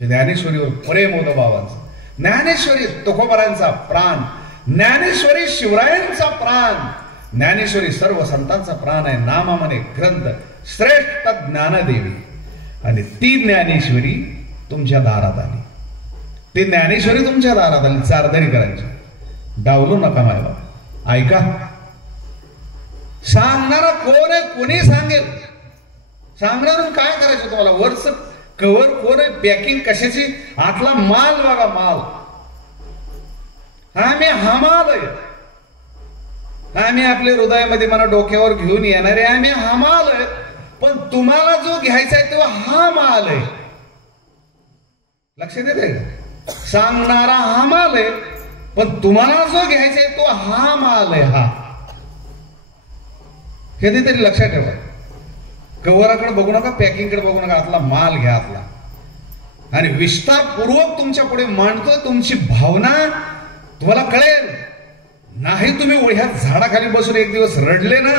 ज्ञानेश्वरीवर प्रेम होतं बाबांचं. ज्ञानेश्वरी तुकोबारायांचा प्राण, ज्ञानेश्वरी शिवरायांचा प्राण, ज्ञानेश्वरी सर्व संतांचा प्राण आहे. नामामने ग्रंथ श्रेष्ठ ज्ञानदेवी. आणि ती ज्ञानेश्वरी तुमच्या दारात आली. ती ज्ञानेश्वरी तुमच्या दारात आली. चारदरी करायची. डावलू नका माझ्या बाबा. ऐका, सांगणारा कोण आहे? कोणी सांगेल? सांगणार काय करायचं तुम्हाला? वरच कवर कोण आहे? पॅकिंग कशाची? आतला माल बघा, माल. आम्ही हमाल आहे. आम्ही आपल्या हृदयामध्ये मला डोक्यावर घेऊन येणारे आम्ही हमाल आहे. पण तुम्हाला जो घ्यायचा आहे तो हा माल आहे. लक्षात येते का? सांगणारा हमाल आहे, पण तुम्हाला जो घ्यायचा आहे तो हा माल आहे. हा कधीतरी लक्षात ठेवा. कव्हराकडे बघू नका, पॅकिंगकडे बघू नका, आतला माल घ्या आतला. आणि विस्तारपूर्वक तुमच्या पुढे मांडतोय. तुमची भावना तुम्हाला कळेल. नाही तुम्ही ह्या झाडाखाली बसून एक दिवस रडले ना,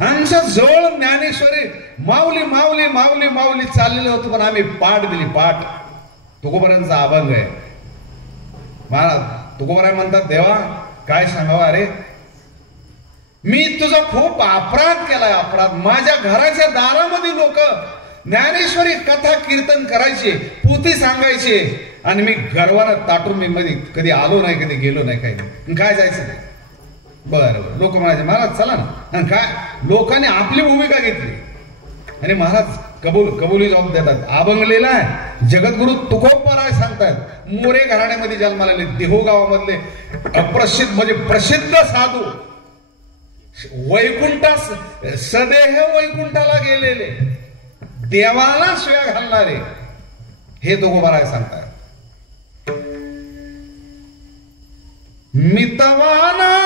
आमच्या जवळ ज्ञानेश्वरी माऊली माऊली माऊली माऊली चाललेलं होतं, पण आम्ही पाठ दिली. पाठ तुकोबारांचा अभंग आहे. महाराज तुकोबाराय म्हणतात, देवा काय सांगावं, अरे मी तुझा खूप अपराध केलाय. अपराध. माझ्या घराच्या दारामध्ये लोक ज्ञानेश्वरी कथा कीर्तन करायचे, पोथी सांगायचे, आणि मी गर्वानं ताटून मी मध्ये कधी आलो नाही, कधी गेलो नाही, काही नाही. काय जायचं नाही. बरं लोक म्हणायचे, महाराज चला ना. काय लोकांनी आपली भूमिका घेतली आणि महाराज कबुली जॉब देतात. अभंग लिहिलाय जगद्गुरु तुकोबाराय सांगतात, मोरे घराण्यामध्ये जन्माला आले, देहू गावामधले अप्रसिद्ध म्हणजे प्रसिद्ध साधू, वैकुंठा सदेह वैकुंठाला गेलेले, देवाला शिव्या घालणारे, हे तुकोबाराय सांगतात. मितवाना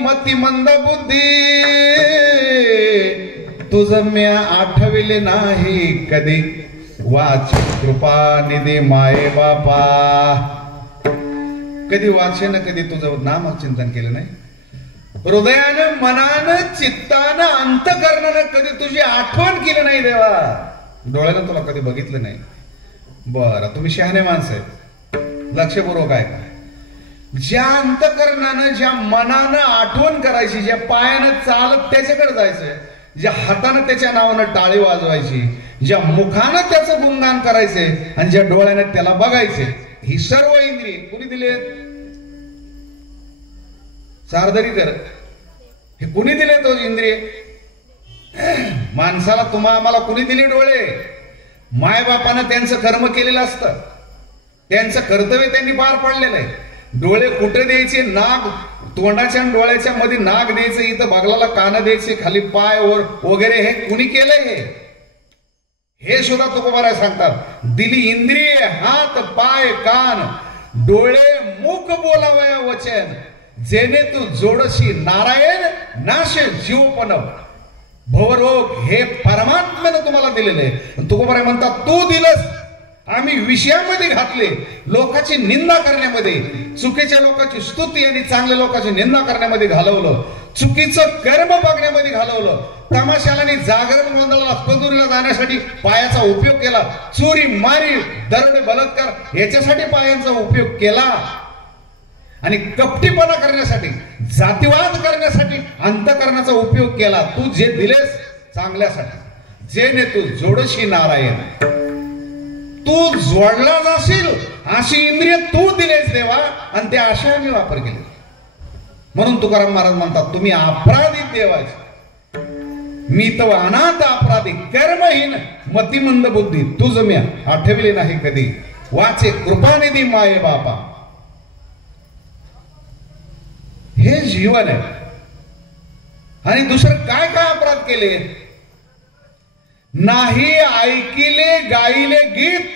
मती मंद बुद्धी, तुझ म्या आठविले नाही कधी, वाच कृपा निधी माये बापा. कधी वाचे ना, कधी तुझं नाम चिंतन केलं नाही. हृदयानं मनानं चित्तानं अंतकरणानं कधी तुझी आठवण केली नाही देवा. डोळ्यानं तुला कधी बघितलं नाही. बरं तुम्ही शहाणे माणसं आहेत, लक्षपूर्वक आहे का. ज्या अंतकरणानं ज्या मनानं आठवण करायची, ज्या पायानं चालत त्याच्याकडे जायचं, ज्या हातानं त्याच्या नावानं टाळी वाजवायची, ज्या मुखानं त्याचं गुणगान करायचे, आणि ज्या डोळ्यानं त्याला बघायचे, ही सर्व इंद्रिय कुणी दिले? सारदरीकर हे कुणी दिले? तो इंद्रिय माणसाला तुम्हा आम्हाला कुणी दिले? डोळे. मायबापानं त्यांचं कर्म केलेलं असतं, त्यांचं कर्तव्य त्यांनी पार पाडलेलं आहे. डोळे कुठे द्यायचे? नाक तोंडाच्या डोळ्याच्या मध्ये नाक द्यायचं, इथं बागलाला कान द्यायचे, खाली पाय वर वगैरे. हे कुणी केलंय? हे सुद्धा तुकोबाराय सांगतात. दिली इंद्रिय हात पाय कान डोळे मुख बोलावया वचन, जेणे तू जोडशी नारायण नाशे जीवपण भवरोग. हे परमात्म्यानं तुम्हाला दिलेलं आहे. तुकोबाराय म्हणतात, तू दिलंस, आम्ही विषयामध्ये घातले, लोकांची निंदा करण्यामध्ये, चुकीच्या लोकांची स्तुती आणि चांगल्या लोकांची निंदा करण्यामध्ये घालवलं, चुकीचं कर्म बघण्यामध्ये घालवलं, तमाशाला आणि जागरण गोंधळाला कंदुरीला जाण्यासाठी पायाचा उपयोग केला, चोरी मारी दरोडे बलात्कार याच्यासाठी पायांचा उपयोग केला, आणि कपटीपणा करण्यासाठी जातीवाद करण्यासाठी अंतकरणाचा उपयोग केला. तू जे दिलेस चांगल्यासाठी, जे ने तू जोडशी नारायण, तू जोडला जाशील अशी इंद्रिय तू दिलेस देवा, आणि त्या आशयाने वापर केले. म्हणून तुकाराम महाराज म्हणतात, तुम्ही अपराधिक देवाचे, मी तो अनाथ अपराधी, कर्महीन मतिमंद बुद्धी, तुझ मी आठविले नाही कधी, वाचे कृपानिधी माये बापा. हे जीवन आहे. आणि दुसरं काय काय अपराध केले? नाही ऐकिले गाईले गीत.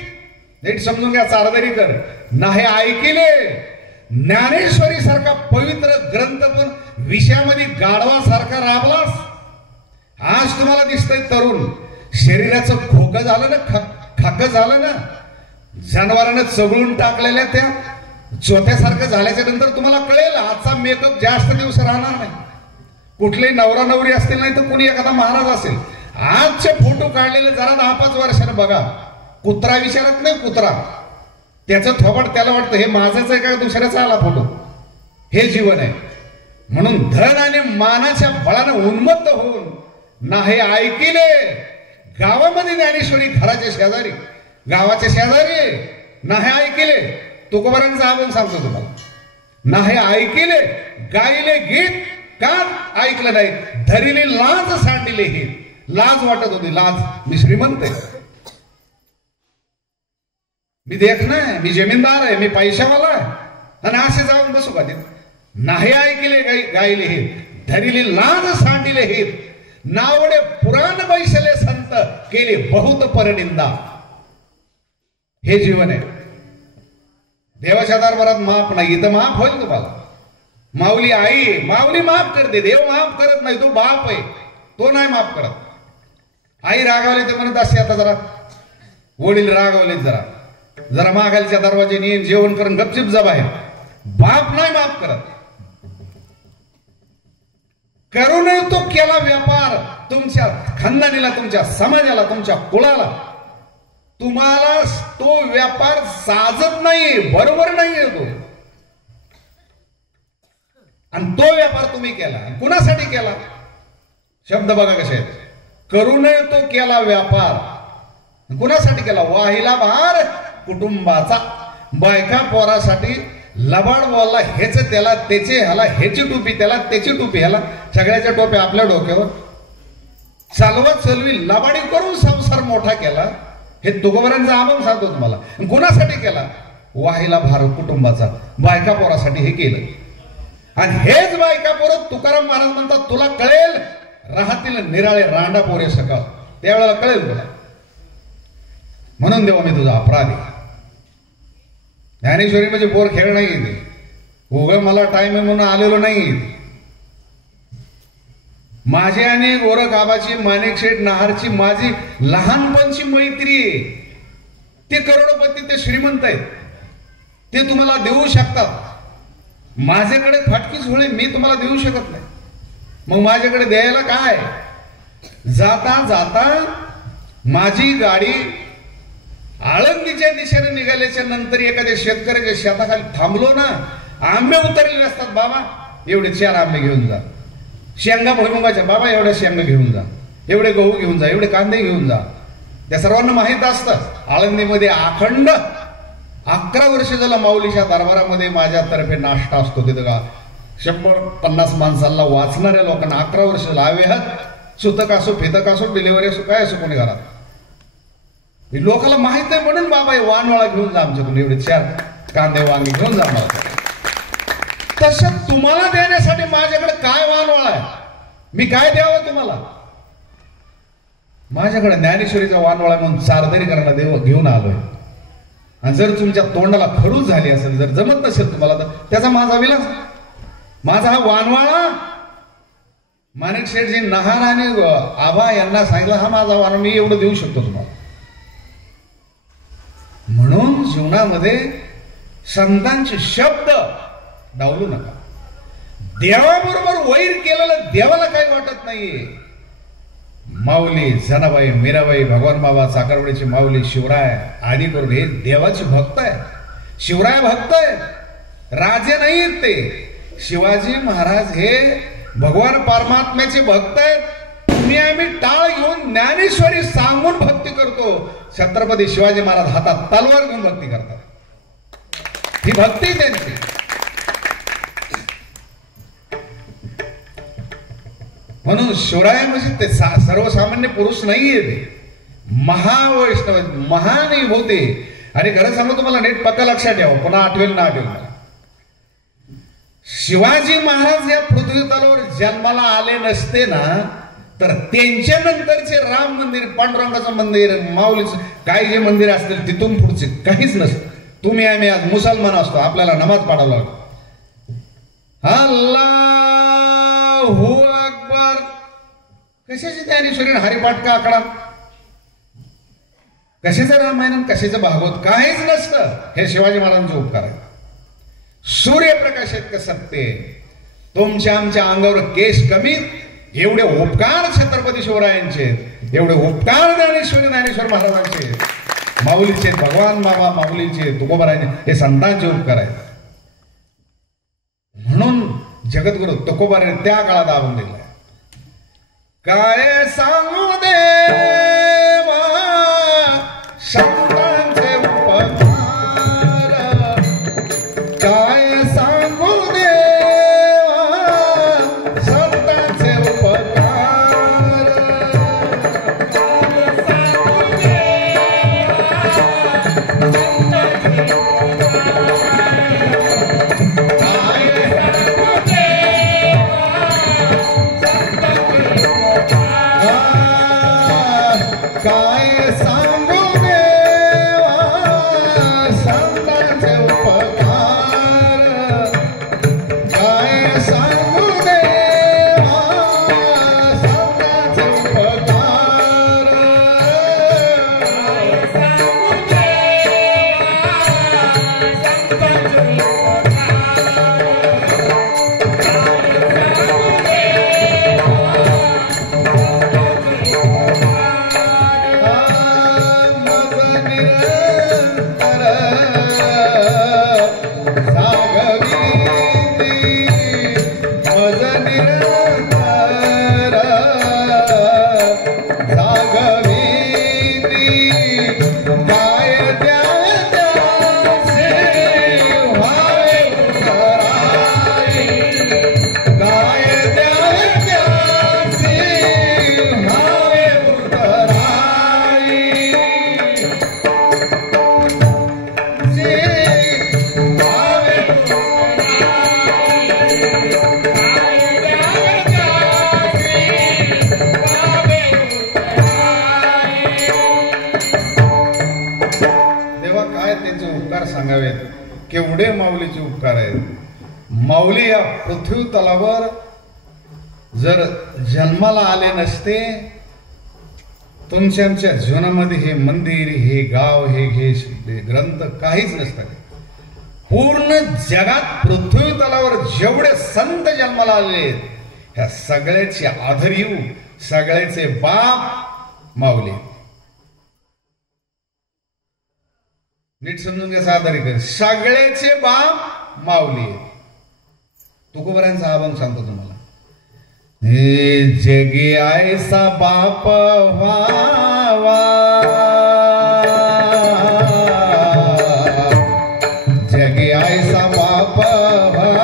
नीट समजून घ्या चारदरीकर. नाही ऐकिले ज्ञानेश्वरी सारखा पवित्र ग्रंथ पण विषयामध्ये गाढवासारखा राबलास. आज तुम्हाला दिसतंय तरुण, शरीराचं खोकं झालं ना, खाकं झालं ना, जनावरांना चगळून टाकलेल्या त्या चोथ्यासारखं झाल्याच्या नंतर तुम्हाला कळेल आजचा मेकअप जास्त दिवस राहणार नाही. कुठले नवरा नवरी असतील, नाही तर कुणी एखादा महाराज असेल. आजचे फोटो काढलेले जरा 10-5 वर्षानं बघा. कुत्रा विचारत नाही, कुत्रा त्याचं थोबड त्याला वाटतं हे माझंच आहे का दुसऱ्याचा आला फोटो. हे जीवन आहे. म्हणून धन आणि मानाच्या बळानं उन्मत्त होऊन ना हे ऐकिले. गावामध्ये ज्ञानेश्वरी घराच्या शेजारी, गावाच्या शेजारी ना हे ऐकिले. तुकोबारांचा आपण सांगतो तुम्हाला, ना हे ऐकिले गायले गीत का ऐकलं नाही. धरिले लाज सांडिले हे. लाज वाटत होती, लाज. मी श्रीमंत आहे, मी देखना आहे, मी जमीनदार आहे, मी पैशावाला आहे, आणि असे जाऊन बसू का ते. नाही ऐकले गायले हे, धरिले लाज सांडिले हे. नावडे पुराण बैसले संत, केले बहुत परनिंदा. हे जीवन आहे. देवाच्या दरबारात माफ नाही, इथं माफ होईल तुम्हाला. माऊली आई, माऊली माफ करते, देव माफ करत नाही. तो बाप आहे, तो नाही माफ करत. आई रागावले ते म्हणत असते आता जरा, वडील रागावले जरा मागालच्या दरवाजाने येऊन जेवण करून गपचिप जा बाहेर. बाप नाही माफ करत. करू नये तो केला व्यापार, तुमच्या खानदानीला, तुमच्या समाजाला, तुमच्या कुळाला तुम्हाला तो व्यापार साजत नाही, बरोबर नाही तो. आणि तो व्यापार तुम्ही केला, कुणासाठी केला? शब्द बघा कसे आहेत. करू नये तो केला व्यापार, कुणासाठी केला? वाहिला भार कुटुंबाचा. बायका पोरासाठी लबाड बोलला, हेच त्याला, त्याचे ह्याला, ह्याची टोपी त्याला, त्याची टोपी ह्याला, सगळ्याच्या टोप्या आपल्या डोक्यावर. चालवत चलवी लबाडी करून संसार मोठा केला. हे तुकोबारांचा आमम सांगतो तुम्हाला. कुणासाठी केला? वाहिला भार कुटुंबाचा. बायका पोरासाठी हे केलं. आणि हेच बायका पोरं तुकाराम महाराज म्हणतात, तुला कळेल राहतील निराळे रांडा पोरे सकाळ, त्यावेळेला कळेल तुला. म्हणून देवा मी तुझा अपराधी. ज्ञानेश्वरी म्हणजे बोर खेळ नाही येते, उगा मला टाइम आहे म्हणून आलेलो नाही. माझी आणि गोरखाबाची, माणिकशेठ नहारची माझी लहानपणची मैत्री आहे. ते करोडपती, ते श्रीमंत आहेत, ते तुम्हाला देऊ शकतात. माझ्याकडे फाटकीच होळे, मी तुम्हाला देऊ शकत नाही. मग माझ्याकडे द्यायला काय? जाता जाता माझी गाडी आळंदीच्या दिशेने निघाल्याच्या नंतर एखाद्या शेतकऱ्याच्या शेताखाली थांबलो ना, आंबे उतरलेले असतात. बाबा एवढे 4 आंबे घेऊन जा. शेंगा भुईमुगाच्या, बाबा एवढ्या शेंगा घेऊन जा, एवढे गहू घेऊन जा, एवढे कांदे घेऊन जा. त्या सर्वांना माहित असतं. आळंदीमध्ये अखंड 11 वर्ष झालं माऊलीच्या दरबारामध्ये माझ्यातर्फे नाश्ता असतो. तिथं का 100-50 माणसांना, वाचणाऱ्या लोकांना 11 वर्ष लावेहात. सुतक असो, फितक असो, डिलिव्हरी असो, काय असो कोणी घरात, लोकांना माहित आहे म्हणून बाबा वानवाळा घेऊन जा आमच्याकडून, एवढे 4 कांदे वांगे घेऊन जा मला. तसं तुम्हाला देण्यासाठी माझ्याकडे काय वानवाळा आहे? मी काय द्यावं तुम्हाला? माझ्याकडे ज्ञानेश्वरीचा वानवाळा म्हणून 4 तरी करायला देव घेऊन आलोय. आणि जर तुमच्या तोंडाला खडूस झाली असेल, जर जमत नसेल तुम्हाला, तर त्याचा माझा विलास. माझा हा वानवाळा माणिकशेठजी नहार आणि आबा यांना सांगितलं, हा माझा वानवाळा, मी एवढं देऊ शकतो तुम्हाला. म्हणून जीवनामध्ये संतांचे शब्द डावलू नका. देवाबरोबर वैर केलेलं देवाला काही वाटत नाहीये. माऊली जनाबाई, मीराबाई, भगवान बाबा, साखरवाडीची माऊली, शिवराय आदी करून हे देवाचे भक्त आहे. शिवराय भक्त आहे, राजे नाहीत ते. शिवाजी महाराज हे भगवान परमात्म्याचे भक्त आहेत. तुम्ही आम्ही टाळ घेऊन ज्ञानेश्वरी सांगून भक्ती करतो. छत्रपती शिवाजी महाराज हातात तलवार घेऊन भक्ती करतात. ही भक्ती त्यांची. म्हणून शिवराय म्हणजे ते सर्वसामान्य पुरुष नाहीये, ते महावैष्णव, महान होते. आणि खरं सांगू तुम्हाला, नीट पक्का लक्षात ठेवा, पुन्हा आठवेल ना आठवेल मला. शिवाजी महाराज या पृथ्वी तलावर जन्माला आले नसते ना, तर त्यांच्या नंतरचे राम मंदिर, पांडुरंगाचं मंदिर, माऊलीचं काय जे मंदिर असतील तिथून पुढचे काहीच नसतं. तुम्ही आम्ही आज मुसलमान असतो, आपल्याला नमाज पाडावं लागतो. अल्लाहू अकबर. कशाचे ज्ञानेश्वरी हरिपाठ का आकडा, कशाचं रामायण, कशाचं भागवत, काहीच नसतं. हे शिवाजी महाराजांचे उपकार आहे. सूर्यप्रकाशित सत्य तुमच्या आमच्या अंगावर केस कमी, एवढे उपकार छत्रपती शिवरायांचे, एवढे उपकार ज्ञानेश्वर महाराजांचे, माऊलीचे, भगवान बाबा माऊलीचे, तुकोबारायांचे, हे संतांचे उपकार आहेत. म्हणून जगद्गुरु तुकोबाराने त्या काळात आव्हान दिलंय. काय सांगू देवा संतांचे उपकार, काय सांगू देवा संतांचे उपकार, काय सांगू देवा संतांचे उपकार, काय सांगू देवा संतांचे उपकार, सांगावेत. केवढे माऊलीचे उपकार आहेत. माऊली या पृथ्वी तलावर जर जन्माला आले नसते, तुमच्या आमच्या जीवनामध्ये हे मंदिर, हे गाव, हे ग्रंथ काहीच नसतात. पूर्ण जगात पृथ्वी तलावर जेवढे संत जन्माला आले, ह्या सगळ्याचे आधारीव, सगळ्याचे बाप माऊली. नीट समजून घ्या. साधारीकर सगळ्याचे बाप माऊली. तुकोबारायांचा अभंग सांगतो तुम्हाला. हे जगी ऐसा बाप व्हावा, जगी ऐसा बाप व्हावा,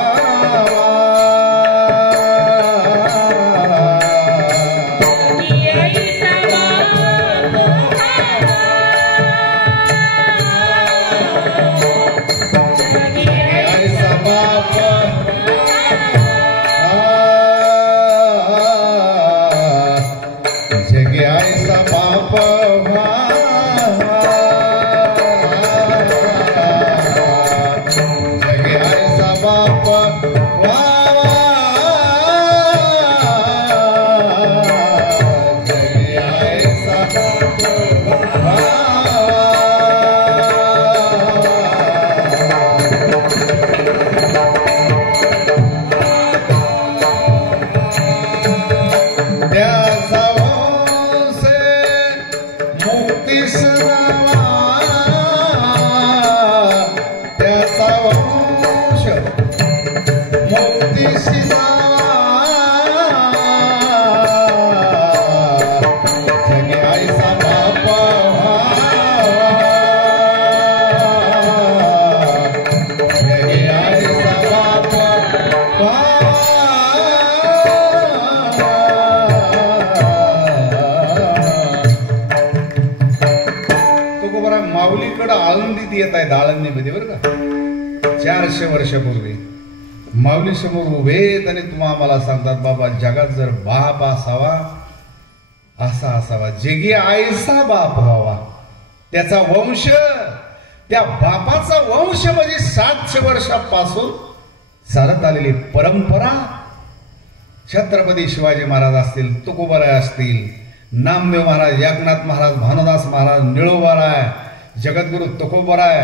माऊलीकडे आळंदीत येत आहेत. आळंदीमध्ये बरं का 400 वर्षापूर्वी माऊली समोर उभे आहेत आणि तुम्हा आम्हाला सांगतात, बाबा जगात जर बाप असावा, असा असावा, जगी आईसा बाप व्हावा. त्याचा वंश, त्या बापाचा वंश म्हणजे 700 वर्षापासून चालत आलेली परंपरा. छत्रपती शिवाजी महाराज असतील, तुकोबाराय असतील, नामदेव महाराज, एकनाथ महाराज, भानुदास महाराज, निळोबाराय, जगद्गुरु तुकोबाराय,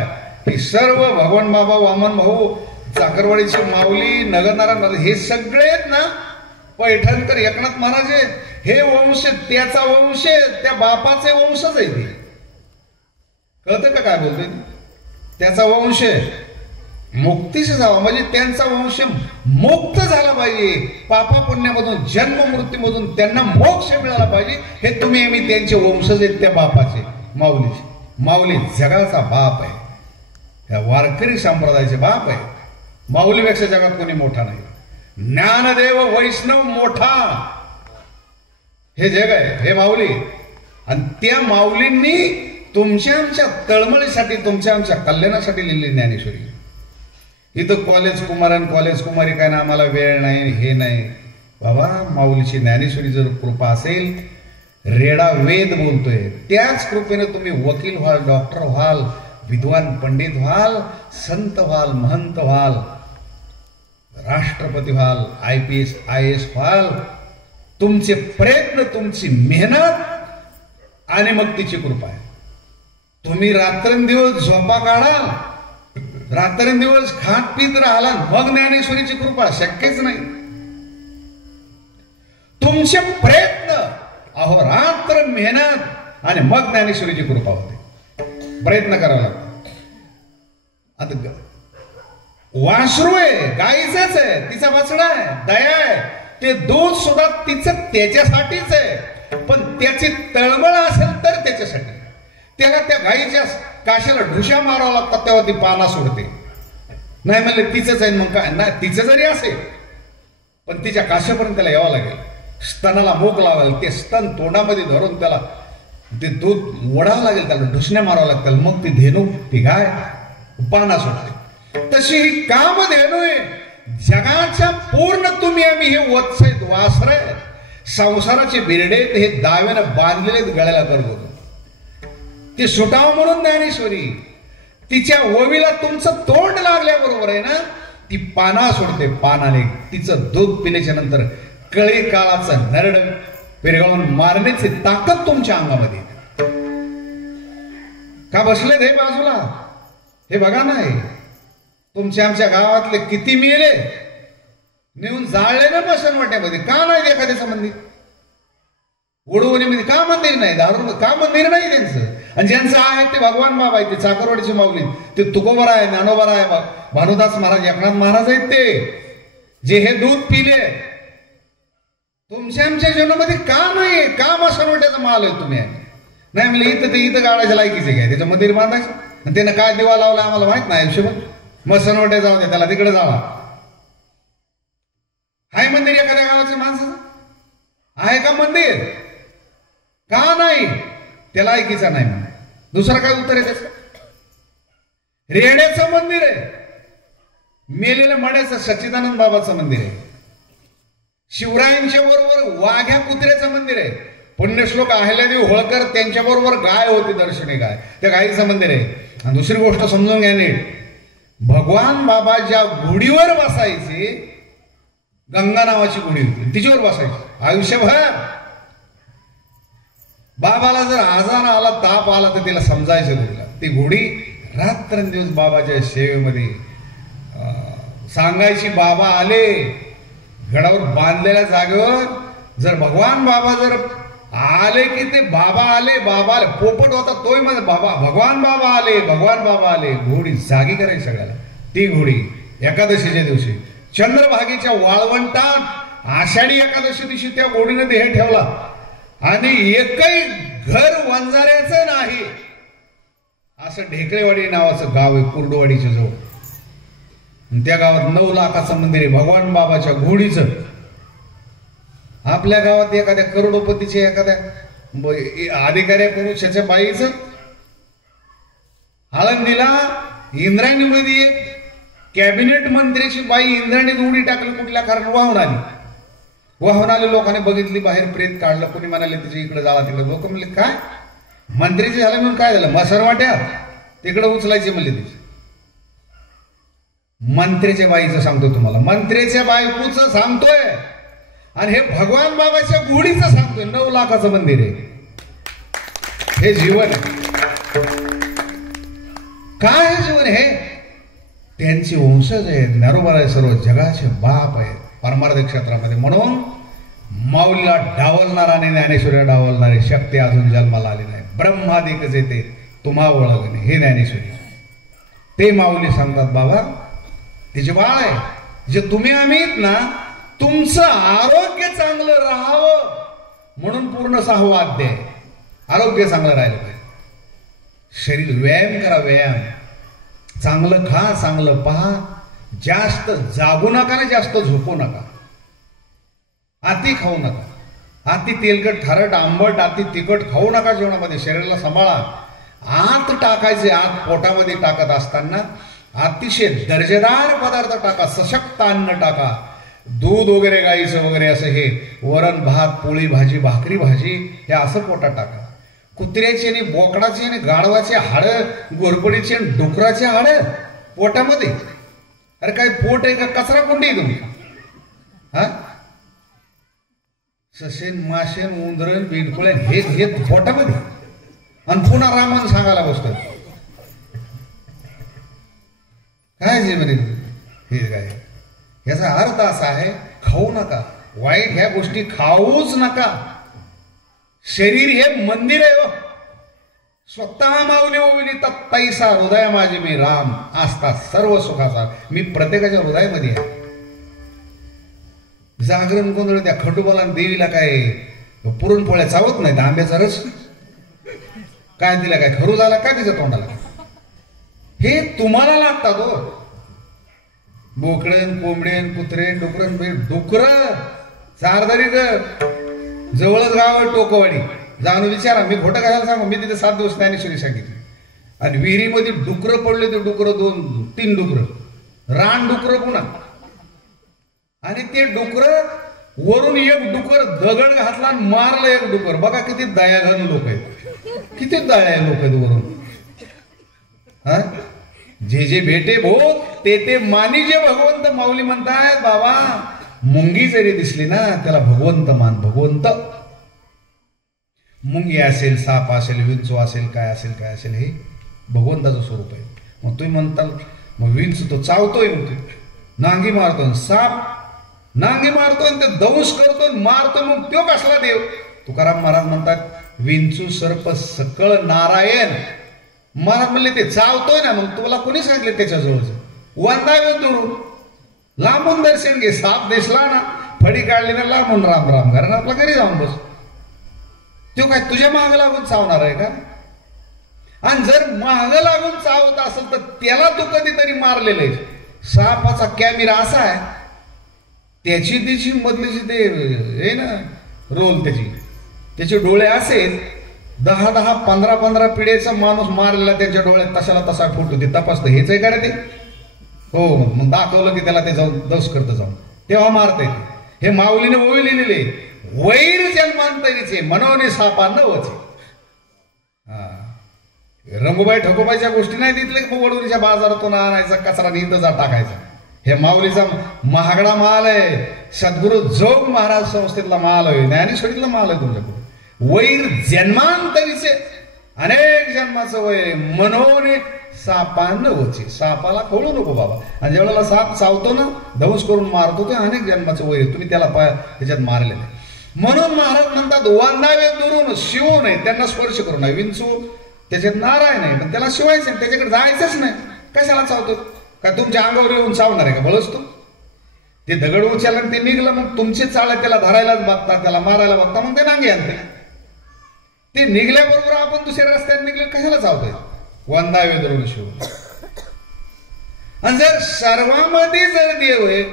हे सर्व भगवान बाबा, वामन भाऊ, चाकरवाडीची माऊली, नगरनारायण हे सगळे आहेत ना, पैठणकर एकनाथ महाराज हे वंश, त्याचा वंश, त्या बापाचे वंशच आहे. ते कळतं का काय बोलतोय? त्याचा वंश मुक्तीश जावा, म्हणजे त्यांचा वंश मुक्त झाला पाहिजे पापा पुण्यामधून, जन्म मृत्यूमधून त्यांना मोक्ष मिळाला पाहिजे. हे तुम्ही आम्ही त्यांचे वंशज आहेत त्या बापाचे, माऊलीचे. माऊली जगाचा बाप आहे, त्या वारकरी संप्रदायाचे बाप आहे. माऊलीपेक्षा जगात कोणी मोठा नाही. ज्ञानदेव वैष्णव मोठा हे जग आहे, हे माऊली. आणि त्या माऊलींनी तुमच्या आमच्या तळमळीसाठी, तुमच्या आमच्या कल्याणासाठी लिहिली ज्ञानेश्वरी. इथं कॉलेज कुमारन कॉलेज कुमारी काय ना, आम्हाला वेळ नाही, हे नाही बाबा. माऊलीची ज्ञानेश्वरी जर कृपा असेल, रेडा वेद बोलतोय, त्याच कृपेने तुम्ही वकील व्हाल, डॉक्टर व्हाल, विद्वान पंडित व्हाल, संत व्हाल, महंत व्हाल, राष्ट्रपती व्हाल, IPS IAS व्हाल. तुमचे प्रयत्न, तुमची मेहनत आणि मग तिची कृपा आहे. तुम्ही रात्रंदिवस झोपा काढाल, रात्रंदिवस खात पीत राहाल, मग ज्ञानेश्वरीची कृपा शक्यच नाही. तुमचे प्रयत्न, अहोरात्र मेहनत आणि मग ज्ञानेश्वरीची कृपा होते. प्रयत्न करावा लागतो. आता वासरू आहे, गाईचाच आहे, तिचा बछडा आहे, दया आहे, ते दूध सुद्धा तिचं त्याच्यासाठीच आहे. पण त्याची तळमळ असेल तर त्याच्यासाठी. त्याला त्या गाईच्या काशाला ढुशा मारावा लागतात, तेव्हा ती पाना सोडते. नाही म्हणले तिचंच आहे, मग काय नाही, तिचं जरी असेल पण तिच्या काशापर्यंत त्याला यावं लागेल. स्तनाला मूक लावाल, ते स्तन तोंडामध्ये धरून त्याला ते दूध ओढावं लागेल, त्याला ढुसण्या मारावं लागतात, मग ती धेनू, ती गाय पाना सोडते. तशी ही कामधेनू आहे. जगाच्या पूर्ण तुम्ही आम्ही हे वत्स आहेत, वासर आहेत, संसाराचे बिरडे हे दाव्यानं बांधलेले गळ्याला करतो. ते सुटावं म्हणून ज्ञानेश्वरी. तिच्या ओवीला तुमचं तोंड लागल्याबरोबर आहे ना, ती पाना सोडते. पानाने तिचं दूध पिल्याच्या नंतर कळी काळाचं नरड पिरगाळून मारण्याची ताकद तुमच्या अंगामध्ये. का बसले हे बाजूला? हे बघा नाही, तुमच्या आमच्या गावातले किती मेले, नेऊन जाळले ना मसनवाट्यामध्ये. का नाही एखाद्याचं मंदिर? उडवणीमध्ये का मंदिर नाही? दारू का मंदिर नाही त्यांचं? आणि ज्यांचं आहे ते भगवान बाबा आहे, ते चाकरवाडीची माऊली, ते तुकोबर आहे, ज्ञानोबर आहे, भानुदास महाराज, एकनाथ महाराज आहेत, ते जे हे दूध पिले. तुमच्या आमच्या जीवनामध्ये का नाही? का मसनवाट्याचा माल आहे तुम्ही? नाही म्हणजे इथं ते इथं गाडाच्या लायकीचे काय, त्याचं मंदिर बांधायचं. आणि त्यानं काय दिवा लावला आम्हाला माहित नाही. आयुष्यभर मसनवाट्या जाऊ दे, त्याला तिकडे जावा. आहे मंदिर एखाद्या गावाच्या माणसाचं? आहे का मंदिर? का नाही? त्याला ऐकीचा नाही म्हणा. दुसरा काय उत्तर आहे त्याचं? रेड्याचं मंदिर आहे, मेलेल्या मड्याचं सच्चिदानंद बाबाचं मंदिर आहे. शिवरायांच्या बरोबर वाघ्या कुत्र्याचं मंदिर आहे. पुण्यश्लोक अहिल्यादेवी होळकर त्यांच्या बरोबर गाय होती, दर्शनी गाय, त्या गायीचं मंदिर आहे. आणि दुसरी गोष्ट समजून घ्या नीट, भगवान बाबा ज्या गुढीवर बसायचे, गंगा नावाची गुढी होती, तिच्यावर बसायची आयुष्यभर. बाबाला जर आजार आला, ताप आला तर तिला समजायचं गुढीला. ती गुढी रात्रंदिवस बाबाच्या सेवेमध्ये सांगायची. बाबा आले, गडावर बांधलेल्या जागेवर जर भगवान बाबा जर आले की ते बाबा आले, बाबा आले. पोपट होता तोय मध्ये बाबा, भगवान बाबा आले, भगवान बाबा आले. घोडी जागी करायची सगळ्याला. ती घोडी एकादशीच्या दिवशी चंद्रभागेच्या वाळवंटात आषाढी एकादशी दिवशी त्या घोडीने देह ठेवला. आणि एकही घर वंजाऱ्याचं नाही असं ढेकळेवाडी नावाचं गाव आहे, कुर्डवाडीच्या जवळ. त्या गावात 9 लाखाचं मंदिर आहे भगवान बाबाच्या घोडीचं. आपल्या गावात एखाद्या करोडोपतीचे, एखाद्या अधिकारी पुरुषाच्या बाईचं. आळंदीला इंद्रायणीमध्ये कॅबिनेट मंत्र्याची बाई इंद्रायणीत उडी टाकली. कुठल्या कारण? वाहून आली. वाहून आले, लोकांनी बघितली, बाहेर प्रेत काढलं. कोणी म्हणाले तिच्या इकडे जावा, तिकडे. लोक म्हणले काय मंत्रीचे झालं म्हणून काय झालं? मसरवाट्यात तिकडे उचलायचे म्हणले. तिचे मंत्र्याच्या बाईचं सांगतोय तुम्हाला, मंत्र्याच्या बायकोचं सांगतोय, आणि हे भगवान बाबाच्या घोडीचं सांगतोय. 9 लाखाचं मंदिर आहे. हे जीवन आहे. काय हे जीवन? हे त्यांची वंशज आहे, नरोबर सर्व जगाचे बाप आहेत परमार्थ क्षेत्रामध्ये. म्हणून माऊलीला डावलणार आणि ज्ञानेश्वरीला डावलणारी शक्ती अजून जन्माला आली नाही. ब्रह्मादिकच येते तुम्हा ओळखणे हे ज्ञानेश्वरी. ते माऊली सांगतात बाबा तिचे बाळ आहे जे तुम्ही आम्हीत ना, तुमचं आरोग्य चांगलं राहावं म्हणून पूर्ण 6वा अध्याय आरोग्य चांगलं राहिलं पाहिजे. शरीर व्यायाम करा, व्यायाम. चांगलं खा, चांगलं पहा, जास्त जागू नका ना जास्त झोपू नका, अति खाऊ नका, अति तेलकट खारट आंबट अति तिखट खाऊ नका जेवणामध्ये. शरीराला सांभाळा. आत टाकायचे, आत पोटामध्ये टाकत असताना अतिशय दर्जेदार पदार्थ टाका, सशक्त अन्न टाका. दूध वगैरे गाईचं वगैरे असं हे वरण भात पोळी भाजी भाकरी भाजी हे असं पोटात टाका. कुत्र्याची आणि बोकडाची आणि गाढवाचे हाडं, घोरपडीची आणि डुकराचे हाडं पोटामध्ये. अरे काय पोट आहे का कचरा कोंडी आहे तुम्ही? हा ससेन माशेन उंदरण बिनकुळेन हे हे पोटामध्ये. आणि पुन्हा रामन सांगायला बसतो काय जे म्हणे हे काय. याचा अर्थ असा आहे खाऊ नका, वाईट ह्या गोष्टी खाऊच नका. शरीर हे मंदिर आहे हो. स्वतः माऊली ओविली तत्तैसा हृदय माझे मी राम आस्था सर्व सुखाचा. मी प्रत्येकाच्या हृदयामध्ये आहे. जागरण गोंधळ त्या खंडोबाला देवीला काय पुरणपोळ्या चावत नाहीत, आंब्याचा रस काय दिला, काय खरू झाला काय तिच्या तोंडाला. हे तुम्हाला लागतात हो. बोकडेन कोंबडेन कुत्रेन डुकरन डुकर चारदारी जवळच गाव आहे टोकवाडी. जाऊन विचारा, मी खोटं कशाला सांगू. मी तिथे 7 दिवस ज्ञानेश्वरी सांगितली. आणि विहिरीमध्ये डुकरं पडले, ते डुकरं 2-3 डुकरं रान डुकरं पुन्हा. आणि ते डुकरं वरून एक डुकर दगड घातला आणि मारलं एक डुकर. बघा किती दयाघन लोक आहेत, किती दया लोक आहेत वरून. हा जे जे भेटे भोग ते ते मानी जे भगवंत. माऊली म्हणतायत बाबा मुंगी जरी दिसली ना त्याला भगवंत मान. भगवंत मुंगी असेल, साप असेल, विंचू असेल, काय असेल काय असेल हे भगवंताचं स्वरूप आहे. मग तुम्ही म्हणताल मग विंचू तो चावतोय, नांगी मारतोय, साप नांगी मारतोय, ते दंश करतोय मारतोय, मग तो कसला देव. तुकाराम महाराज म्हणतात विंचू सर्प सकळ नारायण. महाराज म्हणले ते चावतोय ना, मग तुला कोणी सांगितले त्याच्याजवळच वंदावे दुरून लांबून दर्शन घे. साप दिसला ना फडी काढली ना लांबून राम राम कारण आपल्या घरी जाऊन बस. तो काय तुझ्या माग लागून चावणार आहे का? आणि जर माग लागून चावत असेल तर त्याला तू कधीतरी मारलेलं आहे. सापाचा कॅमेरा असा आहे, त्याची तिची मधलीची ते आहे ना रोल त्याचे डोळे असेल 10-10, 15-15 पिढ्याचा माणूस मारलेला त्याच्या डोळ्यात तशाला तसा फोटो ते तपासतं. हेच आहे का रे ते? हो. मग दाखवलं की त्याला ते जाऊन दस करतं जाऊन तेव्हा मारता येते. हे माऊलीने ओवी लिहिलेले वैर जन्मांतरीचे मनोने सापा न वचे. हा रंगूबाई ठकोबाईच्या गोष्टी नाही तिथले वडुरीच्या बाजारातून आणायचा कचरा निंदचा टाकायचा. हे माऊलीचा महागडा माल आहे. सद्गुरु जोग महाराज संस्थेतला माल आहे, ज्ञानेश्वरीतला माल आहे तुमच्याकडे. वैर जन्मांतरीचे अनेक जन्माचं वय मनोने सापान वचे. सापाला कळू नको बाबा. आणि ज्यावेळेला साप चावतो ना दंश करून मारतो ते अनेक जन्माचं वय तुम्ही त्याला त्याच्यात मारलेलं. म्हणून महाराज म्हणतात वंदावे दुरून शिवू नये, त्यांना स्पर्श करू नये. विंचू त्याच्यात नारायण आहे पण त्याला शिवायचं नाही, त्याच्याकडे जायचंच नाही. कशाला चावतो? काय तुमच्या अंगावर येऊन चावणार आहे का? बळच तो ते दगड उचलला ते निघलं, मग तुमचे चाळे त्याला धरायलाच बघता, त्याला मारायला बघता, मग ते नांगे आणते. ते निघल्याबरोबर आपण दुसऱ्या रस्त्यात निघले कशाला चावतोय? वंदावे दुरून शिव. आणि जर सर्वांमध्ये जर देव आहे,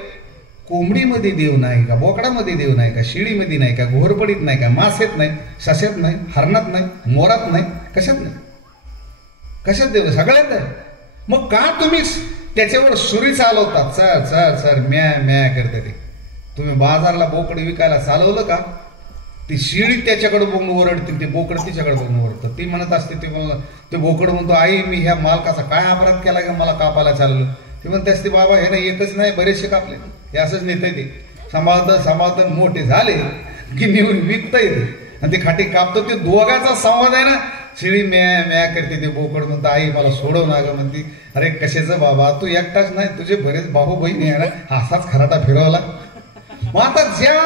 कोंबडीमध्ये देव नाही का, बोकडामध्ये देव नाही का, शिळीमध्ये नाही का, घोरपडीत नाही का, मासेत नाही, सस्यात नाही, हरणात नाही, मोरात नाही, कशात नाही, कशात देव? सगळ्यात आहे. मग का तुम्ही त्याच्यावर सुरी चालवतात? सर सर सर म्या म्या करते ते. तुम्ही बाजारला बोकड विकायला चालवलं का, ती शिळी त्याच्याकडे बघून ओरडते, ते बोकड तिच्याकडे बघून ओरडतं. ती म्हणत असते ते बोकड म्हणतो आई मी ह्या मालकाचा काय अपराध केला का मला कापायला चालवलं. ते म्हणते असते बाबा हे ना एकच नाही बरेचसे कापले. हे असंच नेत ते सांभाळतं सांभाळतं मोठे झाले की नेऊन विकता येते आणि ते खाटी कापतो. ते दोघाचा संवाद आहे ना शिळी म्या म्या करते ते बोकड म्हणतं आई मला सोडव ना ग म्हणते. अरे कशाचं बाबा तू एकटाच नाही तुझे बरेच भाऊ बहिणी आहे ना असाच खराटा फिरवला. मग आता ज्या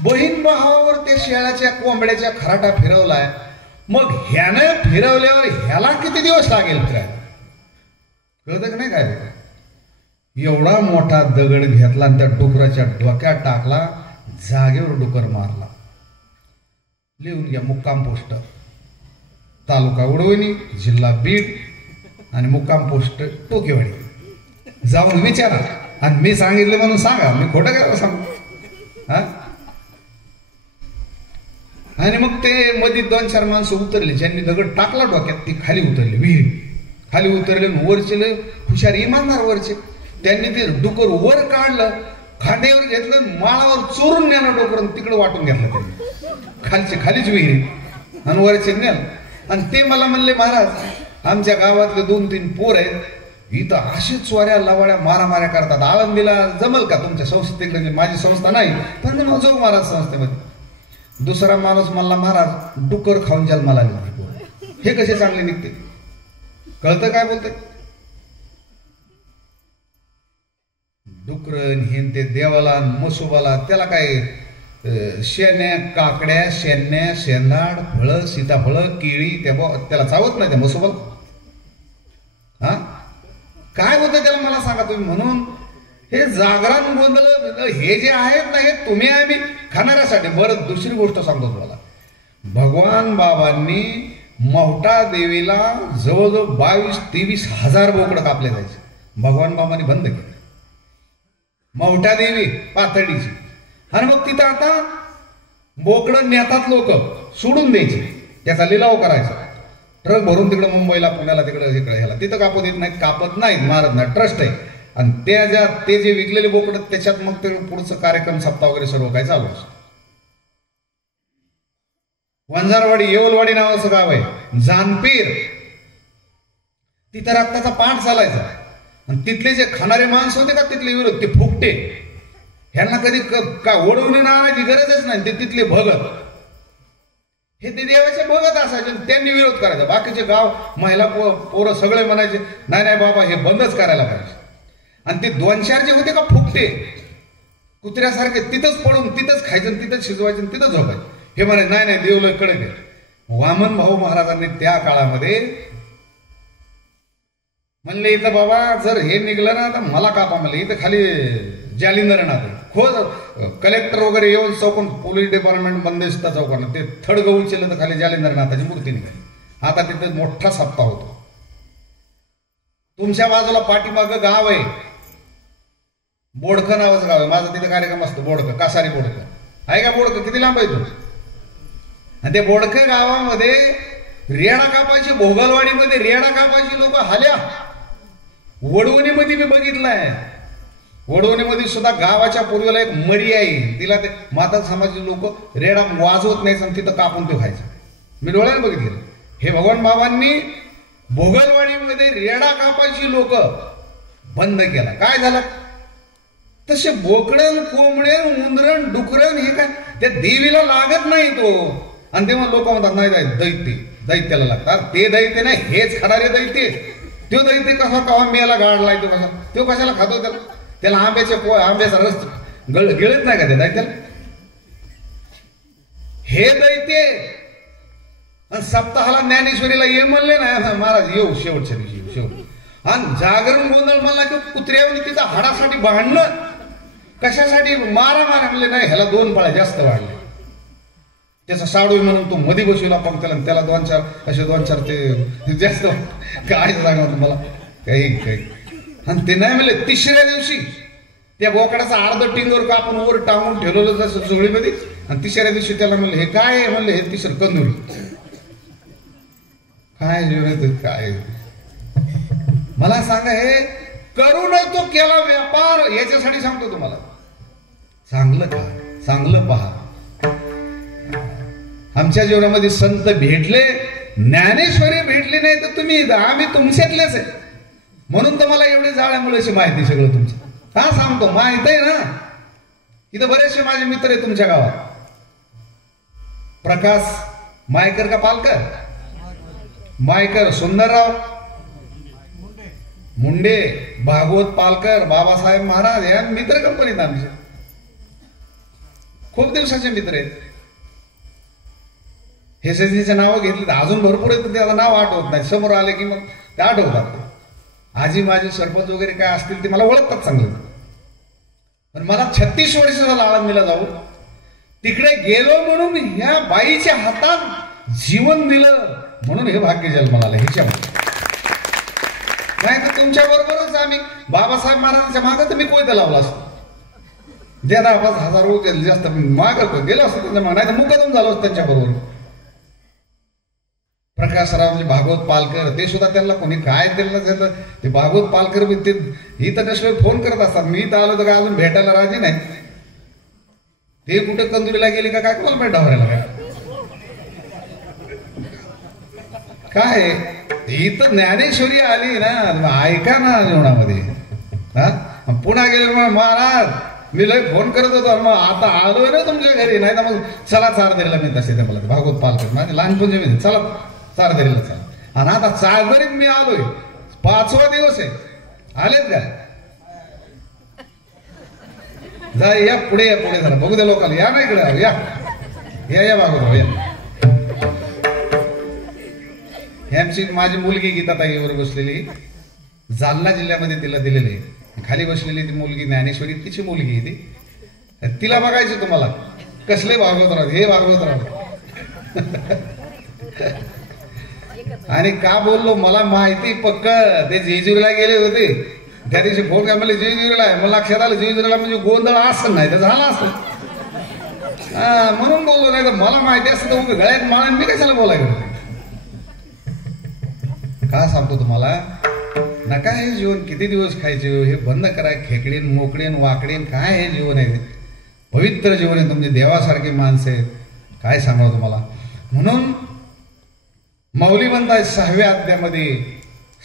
बहीण भावावर ते शेळाच्या कोंबड्याच्या खराटा फिरवलाय मग ह्यानं फिरवल्यावर ह्याला किती दिवस लागेल फिरायला कळतं का नाही काय. एवढा मोठा दगड घेतला आणि त्या डुकराच्या डोक्यात टाकला जागेवर डुकर मारला. लिहून घ्या मुक्काम पोस्ट तालुका उडवणी जिल्हा बीड आणि मुक्काम पोस्ट टोकेवाडी. जाऊन विचारा आणि मी सांगितले म्हणून सांगा मी खोटं काय सांगू हा. आणि मग ते मध्ये 2-4 माणसं उतरले ज्यांनी दगड टाकला डोक्यात ती खाली उतरले विहीर खाली उतरले वरचे हुशार इमानदार वरचे त्यांनी ते डुकर वर काढलं खांद्यावर घेतलं माळावर चोरून नेलं डोकर तिकडे वाटून घेतलं त्यांनी खालीच विहिरी आणि वरचे नेलं. आणि ते मला म्हणले महाराज आमच्या गावातले 2-3 पोर आहेत इथं अशीच चोऱ्या लवाड्या मारामाऱ्या करतात आळंदीला जमल का तुमच्या संस्थेकडे. माझी संस्था नाही पण मग जाऊ महाराज संस्थेमध्ये. दुसरा माणूस म्हणला महाराज डुकर खाऊन जन्माला आले हे कसे चांगले निघते कळतं काय बोलते. डुकरन हे ते देवाला मसोबाला त्याला काय शेण्या काकड्या शेण्या शेंदाड फळं सीताफळं केळी त्याला चावत नाही त्या मसोबाला. हा काय होतं त्याला मला सांगा तुम्ही. म्हणून हे जागरण गोंधळ हे जे आहेत ना हे तुम्ही आम्ही खाणाऱ्यासाठी. बरं दुसरी गोष्ट सांगतो तुम्हाला. भगवान बाबांनी मौठा देवीला जवळजवळ 22-23 हजार बोकडं कापले जायचे. भगवान बाबांनी बंद केलं मौठा देवी पाथर्डीची. आणि मग तिथं आता बोकडं नेतात लोक सोडून द्यायचे त्याचा लिलाव करायचा ट्रक भरून तिकडे मुंबईला पुण्याला तिकडे ह्याला तिथं कापत येत नाही कापत नाहीत मारत नाही ट्रस्ट आहे. आणि ते जे विकलेले बोकडं त्याच्यात मग ते पुढचं कार्यक्रम सप्ताह वगैरे सर्व काय चालू असतं. वंजारवाडी येवलवाडी नावाचं गाव आहे जानपीर तिथं रक्ताचा पाठ चालायचा. आणि तिथले जे खाणारे माणसं होते का तिथले विरोध ते फुकटे ह्यांना कधी का ओढवून आणायची गरजच नाही. ते तिथले भगत हे ते देवाचे भगत असायचे त्यांनी विरोध करायचा. बाकीचे गाव महिला पोरं सगळे म्हणायचे नाही नाही बाबा हे बंदच करायला पाहिजे. आणि ते 2-4 जे होते का फुकटे कुत्र्यासारखे तिथंच पडून तिथंच खायचं तिथंच शिजवायचं तिथंच झोपायचं. हे म्हणे नाही नाही देवलं कडक आहे. वामन भाऊ महाराजांनी त्या काळामध्ये म्हणले इथं बाबा जर हे निघलं ना तर मला कापा म्हणले. इथं खाली जालिंदरनाथ खोज कलेक्टर वगैरे येऊन चौकून पोलीस डिपार्टमेंट बंदिस्त चौकानं ते थडग उचललं तर खाली जालिंदरनाथाची मूर्ती निघाली. आता तिथे मोठा सप्ताह होतो. तुमच्या बाजूला पाठीमागं गाव आहे बोडकं नावाचं गाव आहे. माझा तिथे कार्यक्रम असतो बोडकं कासारी बोडकं आहे का. बोडकं किती लांब आहे तो. आणि ते बोडकं गावामध्ये रेडा कापायची भोगलवाडीमध्ये रेडा कापायची लोक हाल्या. वडवणीमध्ये मी बघितलंय वडवणीमध्ये सुद्धा गावाच्या पूर्वेला एक मडी आहे तिला ते माता समाजाचे लोक रेडा वाजवत नाही आणि तिथं कापून ते खायचं. मी डोळ्याने बघितलं. हे भगवान बाबांनी भोगलवाडीमध्ये रेडा कापायची लोक बंद केला. काय झालं तसे बोकडण कोंबडण उंदरण डुकरण हे काय त्या देवीला लागत नाही तो. आणि तेव्हा लोक म्हणतात नाही दैत्याला लागतात. ते दैत्य नाही हेच खाणारे दैत्य. तो दैत्य कसा कवा मेला गाडलाय तो कशाला खातो त्याला आंब्याचा रस गिळत नाही का ते दैत्याला. हे दैत्य आणि सप्ताहाला ज्ञानेश्वरीला ये म्हणले ना महाराज येऊ शेवटच्या दिवशी येऊ शेवट. आणि जागरण गोंधळ म्हणला की कुत्र्यावर तिचा हाडासाठी भांडणं कशासाठी मारा म्हणले नाही ह्याला 2 पाळ्या जास्त वाढले. त्याचा साडू म्हणून तो मध्ये बसवला पंक्तीला त्याला 2-4 असे 2-4 ते जास्त काय सांगा तुम्हाला काही. आणि ते नाही म्हणले 3ऱ्या दिवशी त्या बोकडाचा अर्ध टिंगवर कापून वर टांगून ठेवलेलं जसं जोळीमध्ये. आणि 3ऱ्या दिवशी त्याला म्हणलं हे काय आहे म्हणले हे 3रं कंदुरी. काय मला सांगा हे करून तो केला व्यापार याच्यासाठी सांगतो तुम्हाला. चांगलं का चांगलं पहा. आमच्या जीवनामध्ये संत भेटले ज्ञानेश्वरी भेटली नाही तर तुम्ही आम्ही तुमच्यातलेच आहे. म्हणून तर मला एवढे जाळ्यामुळे माहिती सगळं तुमचं का सांगतो माहित आहे ना. इथं बरेचसे माझे मित्र आहेत तुमच्या गावात. प्रकाश मायकर का पालकर मायकर सुंदरराव मुंडे, भागवत पालकर, बाबासाहेब महाराज या मित्र कंपनीत आमचे खूप दिवसाचे मित्र आहेत. हे सजीचे नावं घेतली तर अजून भरपूर आहेत, त्याला नाव आठवत नाही. समोर आले की मग ते आठवतात. आजी माझे सरपंच वगैरे काय असतील ते मला ओळखतात चांगलं. पण मला 36 वर्ष झालं आळंदीला जाऊ, तिकडे गेलो म्हणून ह्या बाईच्या हातात जीवन दिलं म्हणून हे भाग्य जन्माला आलं. ह्याच्यामध्ये नाही तर तुमच्या बरोबरच आम्ही बाबासाहेब महाराजांच्या मागे तर मी कोयता लावला असतो. द्या 10-5 हजार रुपये जास्त माग गेलो असतो त्यांच्या मागे, नाही तर मुकदम झालो असतो त्यांच्या बरोबर. प्रकाशरावजी भागवत पालकर ते सुद्धा त्यांना कोणी काय दिलं ते भागवत पालकर ते इथं कसले फोन करत असतात. मी इथं आलो तर काय अजून भेटायला राजी नाही. ते कुठे कंदुरीला गेली का काय कोणाला भेट ढवरायला काय इथं ज्ञानेश्वरी आली ना, ऐका ना जीवनामध्ये. हा पुन्हा गेले मग महाराज मी लय फोन करत होतो, मग आता आलोय ना तुमच्या घरी, नाही तर मग चला चारदरीला मी तसे ते मला भागवत पालकर माझे लहानपणी मी चला चारदरीला चला. आणि आता चारदरीत मी आलोय, 5वा दिवस आहे. आलेत का? जा या पुढे जरा बघू द्या लोकांना. या ना इकडे या भागवत या. आमची माझी मुलगी गीताताईवर बसलेली, जालना जिल्ह्यामध्ये तिला दिलेली खाली बसलेली ती मुलगी ज्ञानेश्वरी, तिची मुलगी ती. तिला बघायचं तुम्हाला कसले भागवतराव, हे भागवतराव. आणि का बोललो मला माहिती पक्क, ते जेजुरीला गेले होते त्या दिवशी फोन काय म्हणले जेजुरीला आहे. मला लक्षात आलं जेजुरीला म्हणजे गोंधळ असं नाही तर झाला असं, म्हणून बोललो. नाही तर मला माहिती असतं तर गळ्यात माळ मी कशाला बोलायला. का सांगतो तुम्हाला, नका हे जीवन किती दिवस खायचे, हे बंद करा. खेकडेन मोकडेन वाकडेन काय हे जीवन आहे, पवित्र जीवन आहे. तुमचे देवासारखे माणसं आहेत, काय सांगावं तुम्हाला. म्हणून माऊली म्हणताय 6व्या अध्यायामध्ये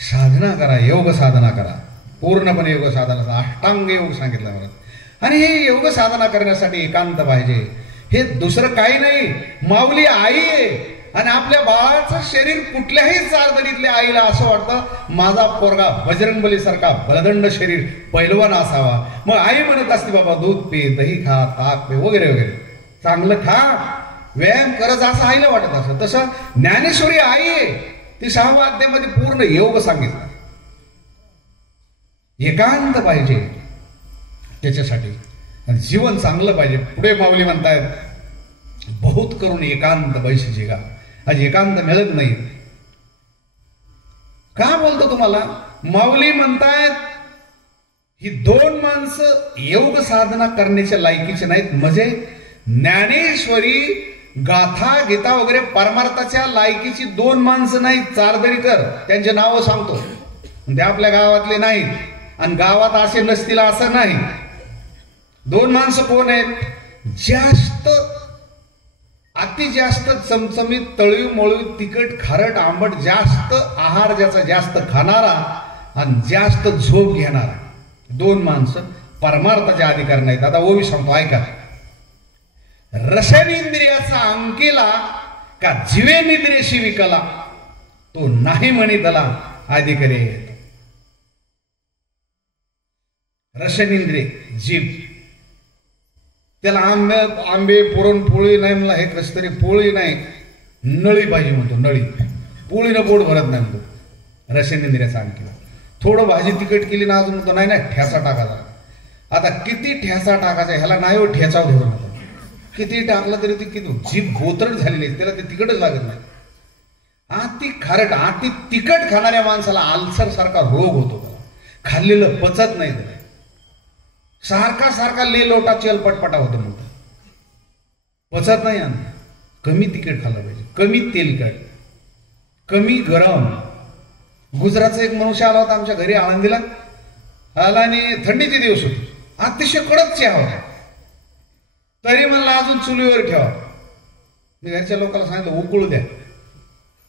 साधना करा, योग साधना करा, पूर्णपणे योग साधना, अष्टांग योग सांगितलं मला. आणि हे योग साधना करण्यासाठी एकांत पाहिजे. हे दुसरं काही नाही. माऊली आई आहे आणि आपल्या बाळाचं शरीर कुठल्याही चारदरीतल्या आईला असं वाटतं माझा पोरगा बजरंगबली सारखा बलदंड शरीर पैलवान असावा. मग आई म्हणत असते बाबा दूध पे, दही खा, ताक पे वगैरे वगैरे, चांगलं खा, व्यायाम करत, असं आईला वाटत असं. तसं ज्ञानेश्वरी आई आहे, ती 6व्या अध्यायामध्ये पूर्ण योग सांगितला. एकांत पाहिजे त्याच्यासाठी, जीवन चांगलं पाहिजे. पुढे माऊली म्हणतायत बहुत करून एकांत बैस जिगा. आज एकांत मिळत नाही. का बोलतो तुम्हाला, माऊली म्हणतायत ही 2 माणसं योग साधना करण्याच्या लायकीचे नाहीत. म्हणजे ज्ञानेश्वरी गाथा गीता वगैरे परमार्थाच्या लायकीची 2 माणसं नाहीत. चारदरीकर त्यांचे नावं सांगतो, ते आपल्या गावातले नाहीत आणि गावात असे नसतील असं नाही. 2 माणसं कोण आहेत, जास्त अति जास्त चमचमीत तळी मळू तिखट खारट आंबट जास्त आहार ज्याचा जास्त खाणारा आणि जास्त झोप घेणारा 2 माणसं परमार्थाच्या अधिकार नाहीत. आता ओवी सांगतो ऐका. रसनेंद्रियाचा अंकीला का जीवे निद्रेशी विकला, तो नाही म्हणितला अधिकारी. रसनेंद्रिय जीभ, त्याला आंबे पुरणपोळी नाही, मला हे कसं तरी पोळी नाही, नळी पाहिजे म्हणतो. नळी पोळीनं पोट भरत नाही म्हणतो. रसनेंद्रियाचा अंकीला थोडं भाजी तिखट केली ना अजून म्हणतो नाही नाही ठ्याचा टाकायचा. आता किती ठ्याचा टाकायचा, ह्याला नाही हो ठ्याचा धरून होतो. किती टाकलं तरी ती किती जीभ बोतरट झालेली आहे, त्याला ते तिखटच लागत नाही. अति खारट अति तिखट खाणाऱ्या माणसाला आल्सर सारखा रोग होतो, खाल्लेलं पचत नाही. सारखा सारखा लोटा चलपटपटा होतो म्हणतो, पचत नाही. कमी तिखट खाल्लं पाहिजे, कमी तेलकट, कमी गरम. गुजरातचा एक मनुष्य आला होता आमच्या घरी आळंदीला, आला आणि थंडीचे दिवस होते, अतिशय कडक चहा होता. तरी म्हणला अजून चुलीवर ठेवा. मी घरच्या लोकांना सांगितलं उकळू द्या,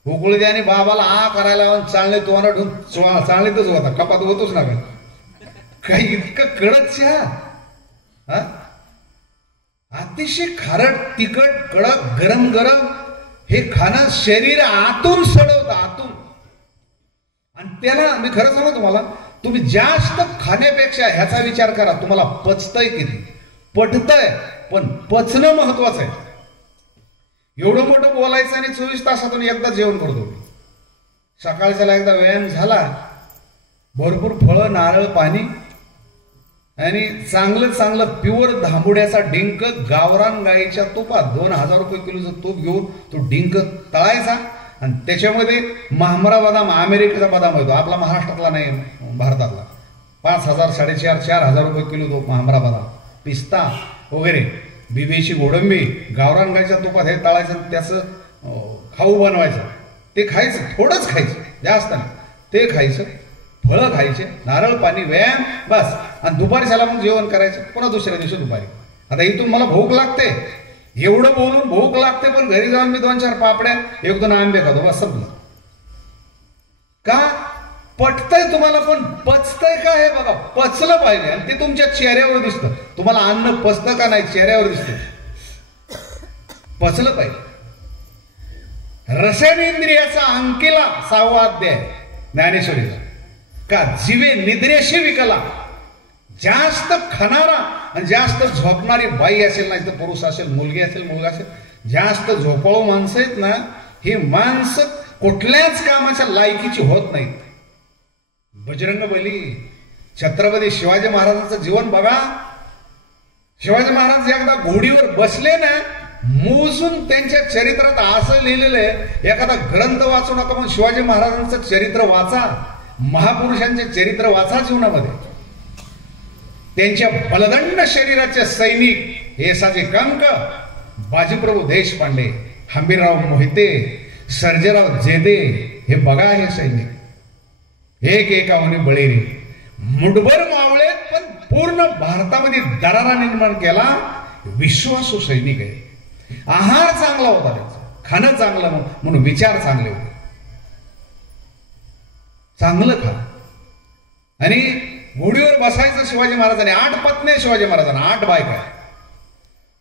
उकळू द्या. आणि बाबाला करायला चालणे तोंडात ठेवून चालणीतच होता, कपात होतोच ना काही. इतकं कडक चहा, अतिशय खारट तिखट कडक गरम गरम, हे खाणं शरीर आतून सडवतं, आतून. आणि त्याला मी खरं सांगू तुम्हाला, तुम्ही जास्त खाण्यापेक्षा ह्याचा विचार करा, तुम्हाला पचतंय किती. पटतंय, पण पचणं महत्वाचं आहे. एवढं मोठं बोलायचं आणि 24 तासातून एकदा जेवण करतो. सकाळच्याला एकदा व्यायाम झाला, भरपूर फळं, नारळ, पाणी आणि चांगलं चांगलं प्युअर धांबुड्याचा डिंक गावरान गाईच्या तुपात 2000 रुपये किलोचं तूप घेऊन तो डिंक तळायचा आणि त्याच्यामध्ये महामरा बदाम, अमेरिकेचा बदाम येतो, आपला महाराष्ट्रातला नाही, भारतातला, 5000 4,500 4,000 रुपये किलो तो महामरा बदाम, पिस्ता वगैरे, बिबीची गोडंबी गावरान गाईच्या तुपात हे तळायचं, त्याचं खाऊ बनवायचं, ते खायचं, थोडंच खायचं, जास्त नाही, ते खायचं, फळं खायचे, नारळ पाणी, व्यायाम, बस. आणि दुपारच्याला मग जेवण करायचं, पुन्हा दुसऱ्या दिवशी दुपारी. आता इथून मला भूक लागते, एवढं बोलून भूक लागते, पण घरी जाऊन मी 2-4 पापड्या, 1-2 आंबे खातो, बस संपलं. का? पटतंय तुम्हाला, पण पचतंय का हे बघा. पचलं पाहिजे आणि ते तुमच्या चेहऱ्यावर दिसतं. तुम्हाला अन्न पचतं का नाही चेहऱ्यावर दिसतं. पचलं पाहिजे. रसनेंद्रियाचा अंकिला 6वा अध्याय ज्ञानेश्वरीचा. का जीवे निद्रेशी विकला. जास्त खाणारा आणि जास्त झोपणारी बाई असेल, नाही तर पुरुष असेल, मुलगी असेल, मुलगा असेल, जास्त झोपाळू माणसं आहेत ना, ही माणसं कुठल्याच कामाच्या लायकीची होत नाहीत. बजरंगबली, छत्रपती शिवाजी महाराजांचं जीवन बघा. शिवाजी महाराज एकदा घोडीवर बसले ना, मोजून त्यांच्या चरित्रात असं लिहिलेलं आहे, एखादा ग्रंथ वाचू नका, पण शिवाजी महाराजांचं चरित्र वाचा, महापुरुषांचे चरित्र वाचा जीवनामध्ये. त्यांच्या बलदंड शरीराचे सैनिक हे साजे कंक, बाजीप्रभू देशपांडे, हंबीरराव मोहिते, सर्जेराव जेदे, हे बघा हे सैनिक. एक एकावनी बळेरी, मुठभर मावळे, पण पूर्ण भारतामध्ये दरारा निर्माण केला. विश्वासू सैनिक आहे. आहार चांगला होता त्यांचा, खाणं चांगलं म्हणून विचार चांगले होते. चांगलं खा. आणि घोडीवर बसायचं शिवाजी महाराजांनी. 8 पत्नी शिवाजी महाराजांना, 8 बायका.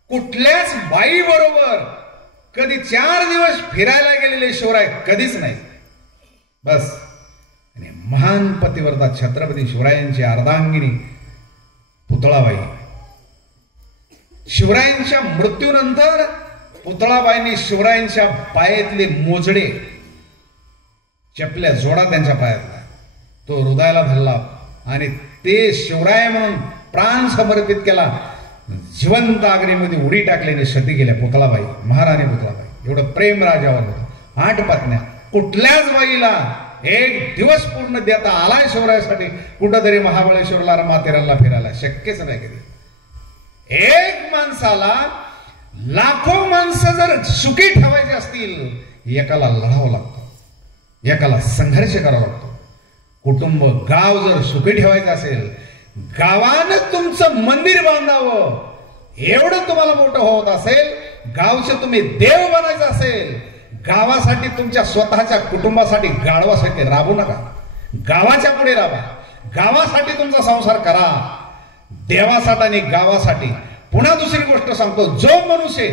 कुठल्याच बाई बरोबर कधी 4 दिवस फिरायला गेलेले शिवराय कधीच नाही. बस. आणि महान पतिव्रता छत्रपती शिवरायांची अर्धांगिनी पुतळाबाई. शिवरायांच्या मृत्यूनंतर पुतळाबाईंनी शिवरायांच्या पायातले मोजडे, चपल्या जोडा त्यांच्या पायातला, तो हृदयाला धरला आणि ते शिवराय म्हणून प्राण समर्पित केला. जिवंत अग्नीमध्ये उडी टाकल्याने सती गेल्या पुतळाबाई, महाराणी पुतळाबाई. एवढं प्रेम राजावर होतं. 8 पत्न्या. कुठल्याच बाईला एक दिवस पूर्ण देता आलाय शिवरायासाठी कुठंतरी महाबळेश्वरला, माथेरानला फिरायला शक्यच नाही कधी. एक माणसाला लाखो माणसं जर सुखी ठेवायची असतील, एकाला लढावं लागतं, एकाला संघर्ष करावा लागतो. कुटुंब, गाव जर सुखी ठेवायचं असेल, गावानं तुमचं मंदिर बांधावं, एवढं तुम्हाला मोठं होत असेल, गावचे तुम्ही देव बनायचं असेल, गावासाठी, तुमच्या स्वतःच्या कुटुंबासाठी गाढवासाठी राबू नका. गावाच्या पुढे राबा. गावासाठी तुमचा संसार करा, देवासाठी आणि गावासाठी. पुन्हा दुसरी गोष्ट सांगतो, जो मनुष्य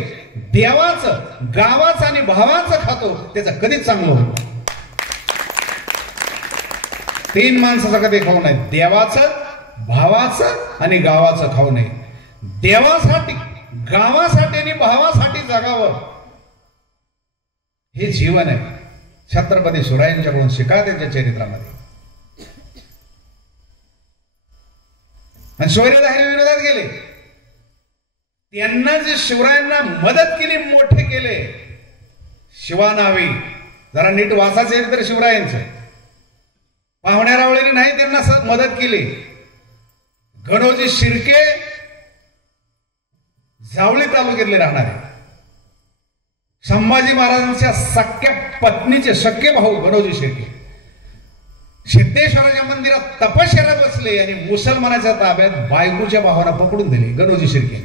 देवाचं, गावाचं आणि भावाचं खातो, त्याचं कधीच चांगलं होत नाही. 3 माणसाचं कधी खाऊ नये. देवाचं, भावाचं आणि गावाचं खाऊ नये. देवासाठी, गावासाठी आणि भावासाठी जगावं, हे जीवन आहे. छत्रपती शिवरायांच्याकडून शिका त्यांच्या चरित्रामध्ये. आणि शिवाजीराजे विरोधात गेले, त्यांना जे शिवरायांना मदत केली, मोठे केले. शिवानावी जरा नीट वाचा चरित्र शिवरायांचं. पाहुण्या रावळेने नाही त्यांना मदत केली. गणोजी शिर्के जावळी तालुक्यातले राहणारे, संभाजी महाराजांच्या सख्या पत्नीचे सख्खे भाऊ गणोजी शिर्के सिद्धेश्वराच्या मंदिरात तपश्चर्या बसले आणि मुसलमानाच्या ताब्यात बायकोच्या भावाला पकडून दिले गणोजी शिर्के.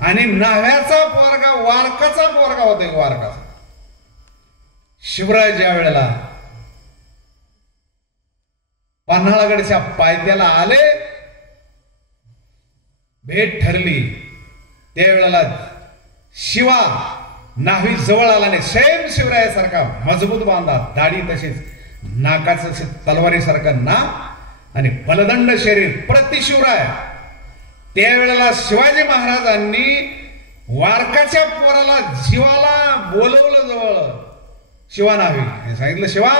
आणि नाव्याचा पोरगा, वारकाचा पोरगा होता, वारकाचा. शिवराय ज्या वेळेला पन्हाळगडच्या पायथ्याला आले, भेट ठरली, त्यावेळेला शिवा नाभी जवळ आला नाही, सेम शिवरायासारखा मजबूत बांधा, दाढी तशीच, नाकाचं तलवारीसारखं नाक आणि बलदंड शरीर प्रतिशिवराय. त्यावेळेला शिवाजी महाराजांनी वारकाच्या पोराला जीवाला बोलवलं जवळ. शिवा नावी सांगितलं, शिवा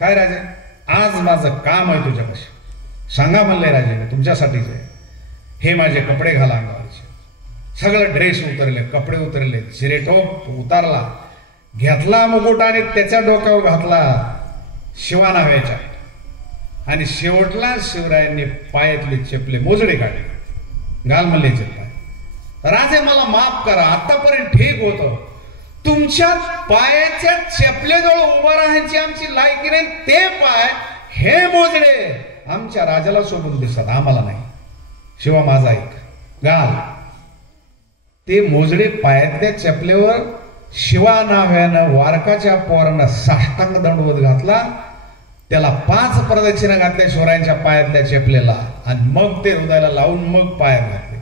काय राजे, आज माझं काम आहे तुझ्यापाशी. सांगा म्हणले राजे, मी तुमच्यासाठीच आहे. हे माझे कपडे घाला अंगावरचे. सगळं ड्रेस उतरले, कपडे उतरले, शिरेटोप उतारला, घेतला मुकुट आणि त्याच्या डोक्यावर घातला शिवा नाव्याच्या. आणि शेवटला शिवरायांनी पायातले चपले मोजडे काढले. घाल म्हणले चप्पा. राजे मला माफ करा, आतापर्यंत ठीक होतं. तुमच्या पायाच्या चपलेजवळ उभं राहायची आमची लायकी नाही. ते पाय हे मोजडे आमच्या राजाला सोडून दिसतात, आम्हाला नाही. शिवा माझा ऐक, घाल. ते मोजडे पायातल्या चपलेवर शिवा नाव्यानं वारकाच्या पोरानं साष्टांग दंडवत घातला. त्याला 5 प्रदक्षिणा घातल्या शिवरायांच्या पायातल्या चपलेला आणि मग ते हृदयाला लावून मग पायात घातले.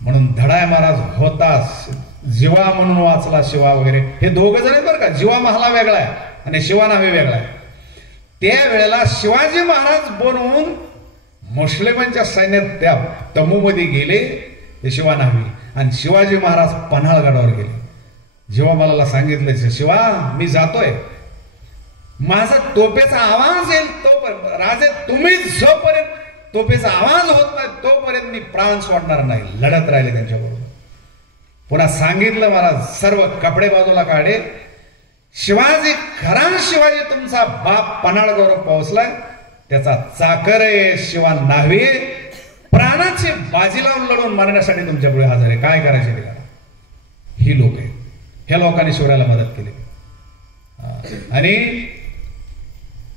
म्हणून धडाय महाराज होताच, जीवा म्हणून वाचला शिवा वगैरे, हे दोघं जण बरं का. जीवा महाला वेगळा आहे आणि शिवा नावे वेगळा आहे. त्यावेळेला शिवाजी महाराज बनवून मुस्लिमांच्या सैन्यात त्या तमूमध्ये गेले ते शिवा नावी, आणि शिवाजी महाराज पन्हाळगडावर गेले. जेव्हा मला सांगितलं, शिवा मी जातोय, माझा तोफेचा आवाज येईल तोपर्यंत, राजे तुम्ही जोपर्यंत तोफेचा आवाज होत नाही तोपर्यंत मी प्राण सोडणार नाही. लढत राहिले त्यांच्याबरोबर. पुन्हा सांगितलं महाराज, सर्व कपडे बाजूला काढे. शिवाजी, खरा शिवाजी तुमचा बाप पन्हाळगडावर पोहोचलाय, त्याचा चाकर आहे शिवा नावे, प्राणाची बाजी लावून लढून मारण्यासाठी तुमच्या पुढे हजर आहे. काय करायचे ते करा. ही लोक आहेत. ह्या लोकांनी शिवरायाला मदत केली. आणि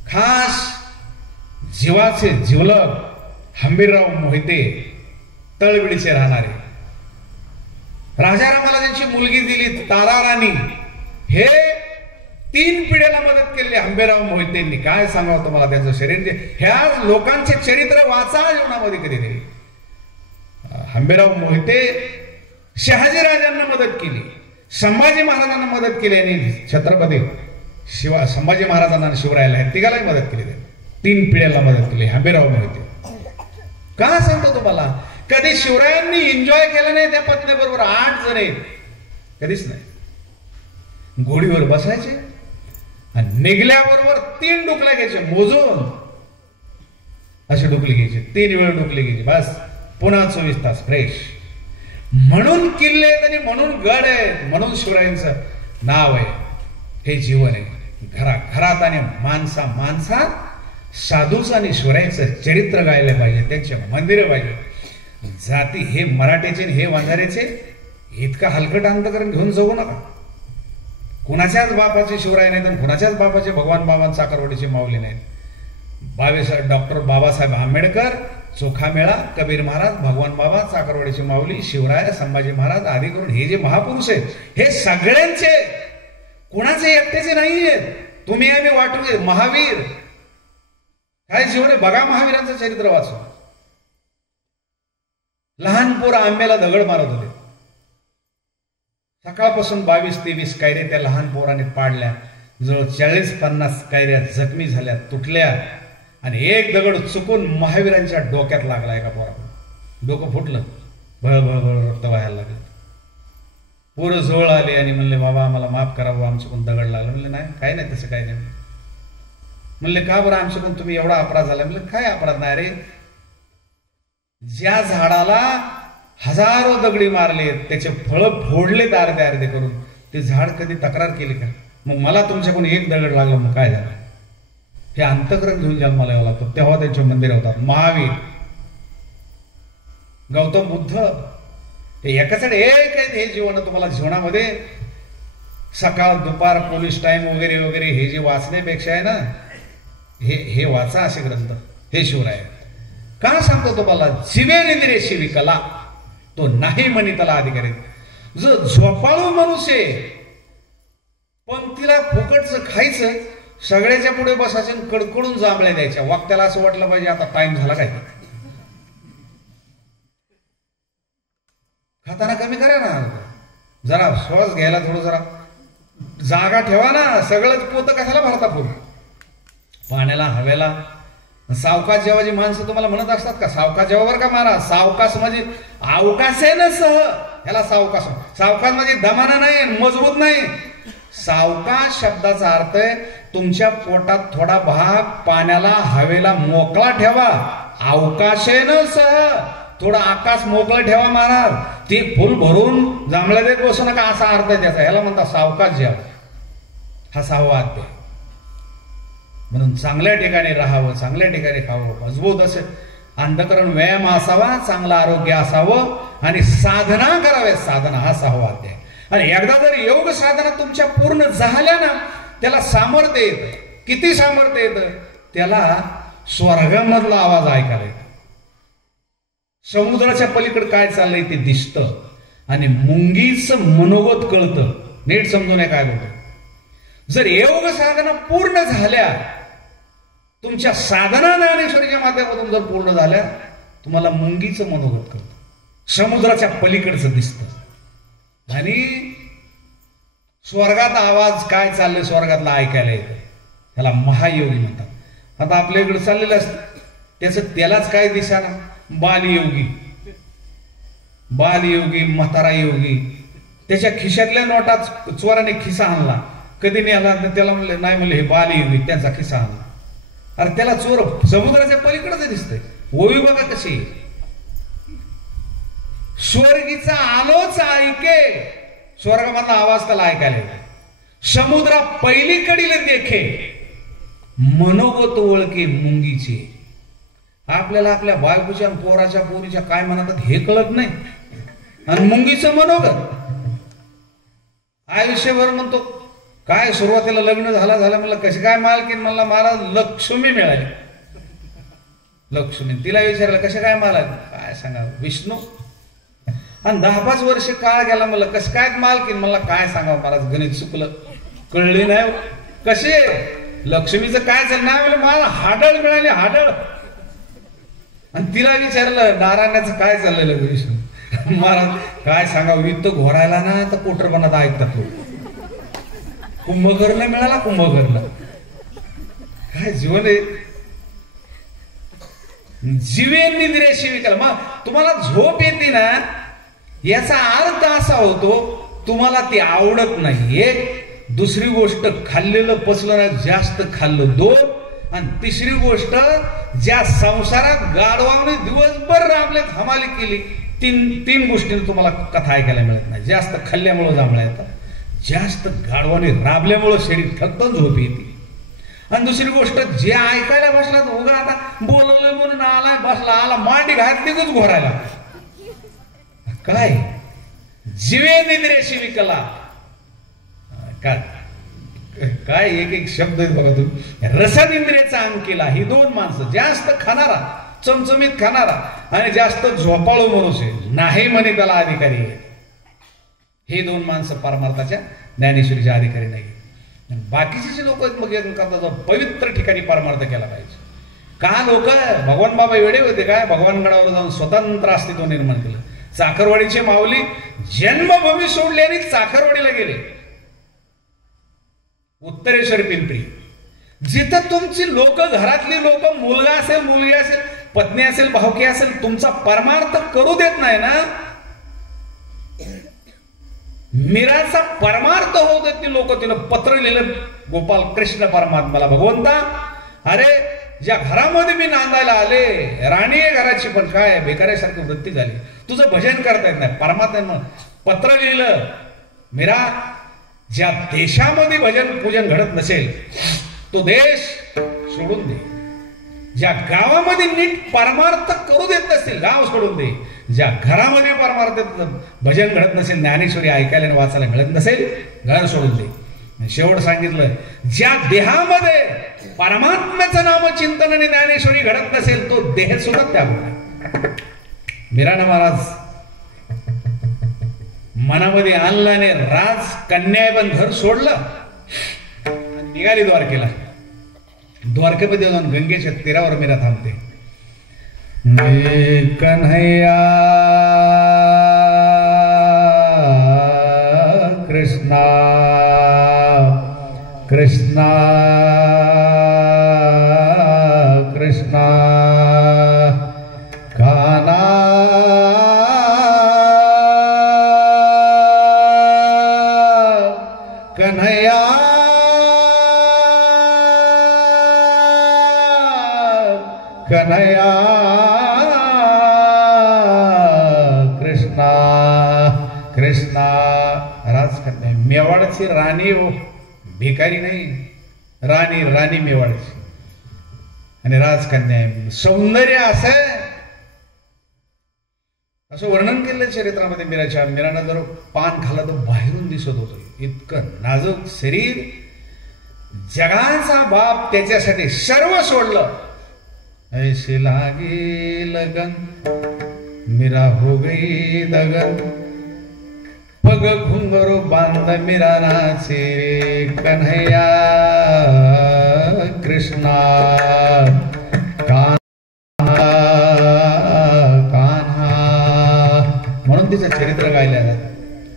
खास जीवाचे जिवलग हंबीरराव मोहिते, तळविडीचे राहणारे, राजारामाला त्यांची मुलगी दिली ताराराणी, हे 3 पिढ्याला मदत केली हंबीरराव मोहितेंनी. काय सांगावं तुम्हाला त्यांचं शरीर. ह्या लोकांचे चरित्र वाचा जीवनामध्ये कधीतरी. हंबीरराव मोहिते शहाजीराजांना मदत केली, संभाजी महाराजांना मदत केली आणि छत्रपती संभाजी महाराजांना आणि शिवरायाला तिघालाही मदत केली. 3 पिढ्याला मदत केली हंबीरराव मोहिते. का सांगतो तुम्हाला, कधी शिवरायांनी एन्जॉय केलं नाही त्या पत्नीबरोबर. 8 जण आहेत, कधीच नाही. घोडीवर बसायचे आणि निघल्याबरोबर 3 डुकल्या घ्यायचे मोजून, अशी डुकली घ्यायची. 3 वेळ डुकली घ्यायची, बस. पुन्हा 24 तास फ्रेश. म्हणून किल्ले आहेत आणि म्हणून गड आहेत, म्हणून शिवरायांचं नाव आहे. हे जीवन आहे. घरात आणि माणसात साधूचं आणि शिवरायांचं चरित्र गायले पाहिजे, त्यांचे मंदिरं पाहिजे. जाती हे मराठीचे हे वंजारीचे इतका हलकट अंतकरण घेऊन जाऊ नका. कुणाच्याच बापाचे शिवराय नाहीत आणि कुणाच्याच बापाचे भगवान बाबा चाकरवाडीचे माऊली नाहीत. डॉक्टर बाबासाहेब आंबेडकर, चोखामेळा, कबीर महाराज, भगवान बाबा, चाकरवाडीचे माऊली, शिवराय, संभाजी महाराज आदी करून हे जे महापुरुष आहेत हे सगळ्यांचे, कुणाचे एकट्याचे नाहीयेत. तुम्ही आम्ही वाटू. महावीर काय जीवन आहे बघा, महावीरांचं चरित्र वाचू. लहान पोरं आंब्याला दगड मारत होते. सकाळपासून 22-23 कैऱ्या त्या लहान पोराने पाडल्या. जवळ 40-50 कैऱ्या जखमी झाल्या, तुटल्या. आणि एक दगड चुकून महावीरांच्या डोक्यात लागला. एका पोराकडून डोकं फुटलं, भळभळ रक्त व्हायला लागलं. पोरं जवळ आले आणि म्हणले, बाबा आम्हाला माफ करा, आमचं कोण दगड लागलं. म्हणले नाही, काय नाही, तसं काय नाही. म्हणले का बरं आमचं कोण तुम्ही एवढा अपराध झाला. म्हणले काय अपराध नाही रे, ज्या झाडाला हजारो दगडी मारले त्याचे फळं फोडले अर्धे करून, ते झाड कधी तक्रार केली का. मग मला तुमच्याकडून 1 दगड लागला, मग काय झालं. हे अंतकरण घेऊन जन्माला यावं लागतं. तेव्हा त्यांचे मंदिर होतात. महावीर, गौतम बुद्ध, हे एकासाठी एक आहेत. हे जीवन तुम्हाला जीवनामध्ये सकाळ दुपार पोलीस टाइम वगैरे वगैरे हे जे वाचण्यापेक्षा आहे ना, हे वाचा असे ग्रंथ. हे शिवराय का सांगतो तुम्हाला, जीवे निद्रे शिवी कला तो नाही म्हणी त्याला अधिकारी. जो झोपाळू मनुष्य पण तिला फुकटचं खायचं, सगळ्याच्या पुढे बसायचे, कडकडून जांभळ्या द्यायच्या. वाक्याला असं वाटलं पाहिजे आता टाइम झाला काय, खात भरताना कमी करा ना, जरा श्वास घ्यायला थोडं जरा जागा ठेवा ना. सगळंच पोतं कशाला भरता फुल पाण्याला हवेला. सावकाश जेव्हाची माणसं तुम्हाला म्हणत असतात का सावकाश जेव्हा बरं का महाराज, सावकाश म्हणजे अवकाशेन सह, ह्याला सावकाश. सावकाश म्हणजे दमाना नाही, मजबूत नाही. सावकाश शब्दाचा अर्थ आहे तुमच्या पोटात थोडा भाग पाण्याला हवेला मोकळा ठेवा. अवकाशेन सह थोडा आकाश मोकळं ठेवा महाराज. ते फुल भरून जांभळ्या देत बसू नका असा अर्थ आहे त्याचा. ह्याला म्हणतात सावकाश जेवा. हा 6वा अध्याय. म्हणून चांगल्या ठिकाणी राहावं, चांगल्या ठिकाणी खावं, मजबूत असे अंतःकरण व्यायाम असावा, चांगलं आरोग्य असावं आणि साधना कराव्या. साधना हा 6वा अध्याय. आणि एकदा जर योग साधना तुमच्या पूर्ण झाल्या ना, त्याला सामर्थ्य येतं. किती सामर्थ्य येतं? त्याला स्वर्गामधला आवाज ऐकायला येतो. समुद्राच्या पलीकडे काय चाललंय ते दिसतं आणि मुंगीचं मनोगत कळतं. नीट समजून काय बोलतो. जर योग साधना पूर्ण झाल्या, तुमच्या साधना ज्ञानेश्वरीच्या माध्यमातून जर पूर्ण झाल्या, तुम्हाला मुंगीचं मनोगत कळतं, समुद्राच्या पलीकडचं दिसतं आणि स्वर्गात आवाज काय चाललंय स्वर्गातला ऐकायला येतं. त्याला महायोगी म्हणतात. आता आपल्याकडे चाललेलं असतं त्यालाच काय दिसाना, बालयोगी, बालयोगी, म्हातारा योगी. त्याच्या खिशातल्या नोटात चोराने खिसा आणला, कधी नाही आला त्याला म्हणले नाही, म्हणले हे बालयोगी, त्यांचा खिसा आणला. अरे त्याला चोर समुद्राच्या पलीकडेच दिसतंय. ओवी बघा कशी, स्वर्गीचा आलोच ऐके, स्वर्गामधला आवाज त्याला ऐकायला येतो. समुद्रा पहिलीकडील देखे, मनोगत ओळखे मुंगीचे. आपल्याला आपल्या बायकोच्या पोराच्या पोरीच्या काय म्हणतात हे कळत नाही, आणि मुंगीचं मनोगत आयुष्यभर म्हणतो. काय सुरुवातीला लग्न झालं म्हणलं कशी काय मालकीन, म्हणला महाराज लक्ष्मी मिळाली. लक्ष्मी. तिला विचारलं कशा काय मालक, काय सांगा विष्णू. आणि 10-5 वर्ष काळ गेला, म्हणलं कसं काय मालकीन, म्हणला काय सांगावं महाराज गणित चुकलं, कळली नाही कसे. लक्ष्मीचं काय झालं नाही, म्हणलं मला हाडळ मिळाली, हाडळ. आणि तिला विचारलं नारायणाचं काय चाललेलं विष्णू. महाराज काय सांगावं, वित्त घोरायला ना तर कोटरपणात ऐकतात लोक. कुंभकर्ण मिळाला, कुंभकर्ण. काय जीवन आहे. जीवे निद्रेशी विकल. मग तुम्हाला झोप येते ना, याचा अर्थ असा होतो तुम्हाला ती आवडत नाही. एक. दुसरी गोष्ट खाल्लेलं पचलं नाही, जास्त खाल्लं. 2. आणि तिसरी गोष्ट ज्या संसारात गाढवाने दिवसभर राबले, हमाली केली, तीन गोष्टी तुम्हाला कथा ऐकायला मिळत नाही. जास्त खाल्ल्यामुळं जांभळ्या येतात, जास्त गाढवाने राबल्यामुळं शरीर थकतं, झोप येते. आणि दुसरी गोष्ट जे ऐकायला बसला तर उगा आता बोलवलं म्हणून आलाय, बसला, आला, मांडी घातलीच घोरायला. काय जीवे निद्रेशी विकला. काय एक शब्द आहेत बघा तुम्ही. रसद इंद्रियाचा अंकिला. ही 2 माणसं, जास्त खाणारा, चमचमीत खाणारा आणि जास्त झोपाळू मनुष्य नाही म्हणे त्याला अधिकारी आहे. हे 2 माणसं परमार्थाच्या ज्ञानेश्वरीच्या अधिकारी नाही. बाकीचे जे लोक मग करतात पवित्र ठिकाणी परमार्थ केला पाहिजे. का लोक भगवान बाबा वेडे होते काय, भगवानगडावर जाऊन स्वतंत्र अस्तित्व निर्माण केलं. चाकरवाडीचे माऊली जन्मभूमी सोडली आणि चाकरवाडीला गेले. उत्तरेश्वर पिंपरी, जिथं तुमची लोक, घरातली लोक, मुलगा असेल, मुलगी असेल, पत्नी असेल, भावकी असेल, तुमचा परमार्थ करू देत नाही ना, मीराचा परमार्थ होत ती लोक. तिनं पत्र लिहिलं गोपाल कृष्ण परमात्माला, भगवंता अरे ज्या घरामध्ये मी नांदायला आले, राणी आहे घराची, पण काय बेकाऱ्यासारखी वृत्ती झाली, तुझं भजन करता येत नाही. परमात्म्यानं पत्र लिहिलं, मीरा ज्या देशामध्ये भजन पूजन घडत नसेल तो देश सोडून दे. ज्या गावामध्ये नीट परमार्थ करू देत नसतील गाव सोडून दे. ज्या घरामध्ये परमार्थ भजन घडत नसेल, ज्ञानेश्वरी ऐकायला आणि वाचायला मिळत नसेल, घर सोडून दे. शेवट सांगितलं, ज्या देहामध्ये परमात्म्याचं नामचिंतन आणि ज्ञानेश्वरी घडत नसेल तो देह सुद्धा त्याग. मीराना महाराज मनामध्ये आणलं आणि राज कन्या पण घर सोडलं, निघाली द्वारकेला. द्वारकेमध्ये जाऊन गंगेच्या तीरावर मीरा थांबते. कन्हैया कृष्णा कृष्णा कृष्णा कान्हा कन्हैया कन्हैया कृष्णा कृष्णा राजकन्या मेवाडची राणी हो, भिकारी नाही, राणी राणी मेवाडची आणि राजकन्या सौंदर्य असं वर्णन केलं चरित्रामध्ये मीराच्या. मीरानं जर पान खाला तर बाहेरून दिसत होतं, इतकं नाजूक शरीर. जगाचा बाप त्याच्यासाठी सर्व सोडलं. ऐसे लागे लगन मीरा हो गई दगन, पग घुंगरू बांध मीरा नाचे कन्हैया कृष्णा कान्हा कान्हा. म्हणून तिचं चरित्र गायलं जातं,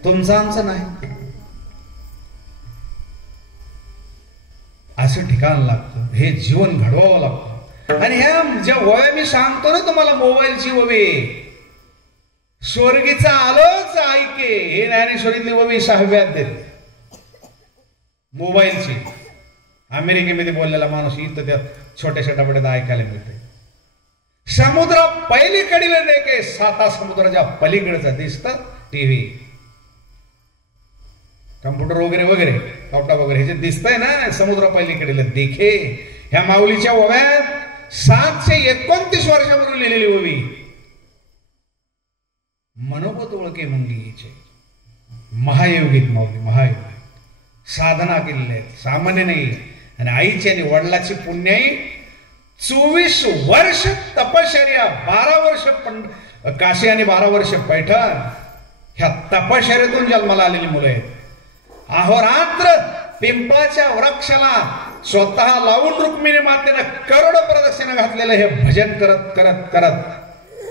तुमचं आमचं नाही. असं ठिकाण लागतं, हे जीवन घडवावं लागतं. आणि ह्या ज्या वया मी सांगतो ना तुम्हाला, मोबाईलची ववी, स्वर्गीचा आलोच ऐके, हे ज्ञानेश्वरीतली ववी 6व्यात देते. मोबाईलची अमेरिकेमध्ये बोललेला माणूस इथं त्या छोट्या छोट्या पड्यात ऐकायला मिळते. समुद्र पलीकडील देखे, 7 समुद्राच्या पलीकडचं दिसतं टीव्ही, कम्प्युटर वगैरे वगैरे लॅपटॉप वगैरे हे दिसतंय ना, समुद्र पलीकडील देखे. ह्या माऊलीच्या ओव्यात 729 वर्षापूर्वी लिहिलेली ओवी. मनोगत ओळखे मंगीचे महायोगिक माऊली, महायोगिक साधना केलेल्या आहेत, सामान्य नाही. आणि आईची आणि वडिलाची पुण्याई 24 वर्ष तपश्चर्या, 12 वर्ष काशी आणि 12 वर्ष पैठण, ह्या तपश्चर्यातून जन्माला आलेली मुलं आहेत. अहोरात्र पिंपळाच्या वृक्षाला स्वतः लावून रुक्मिणी मातेनं करोड प्रदक्षिणा घातलेलं हे भजन करत करत करत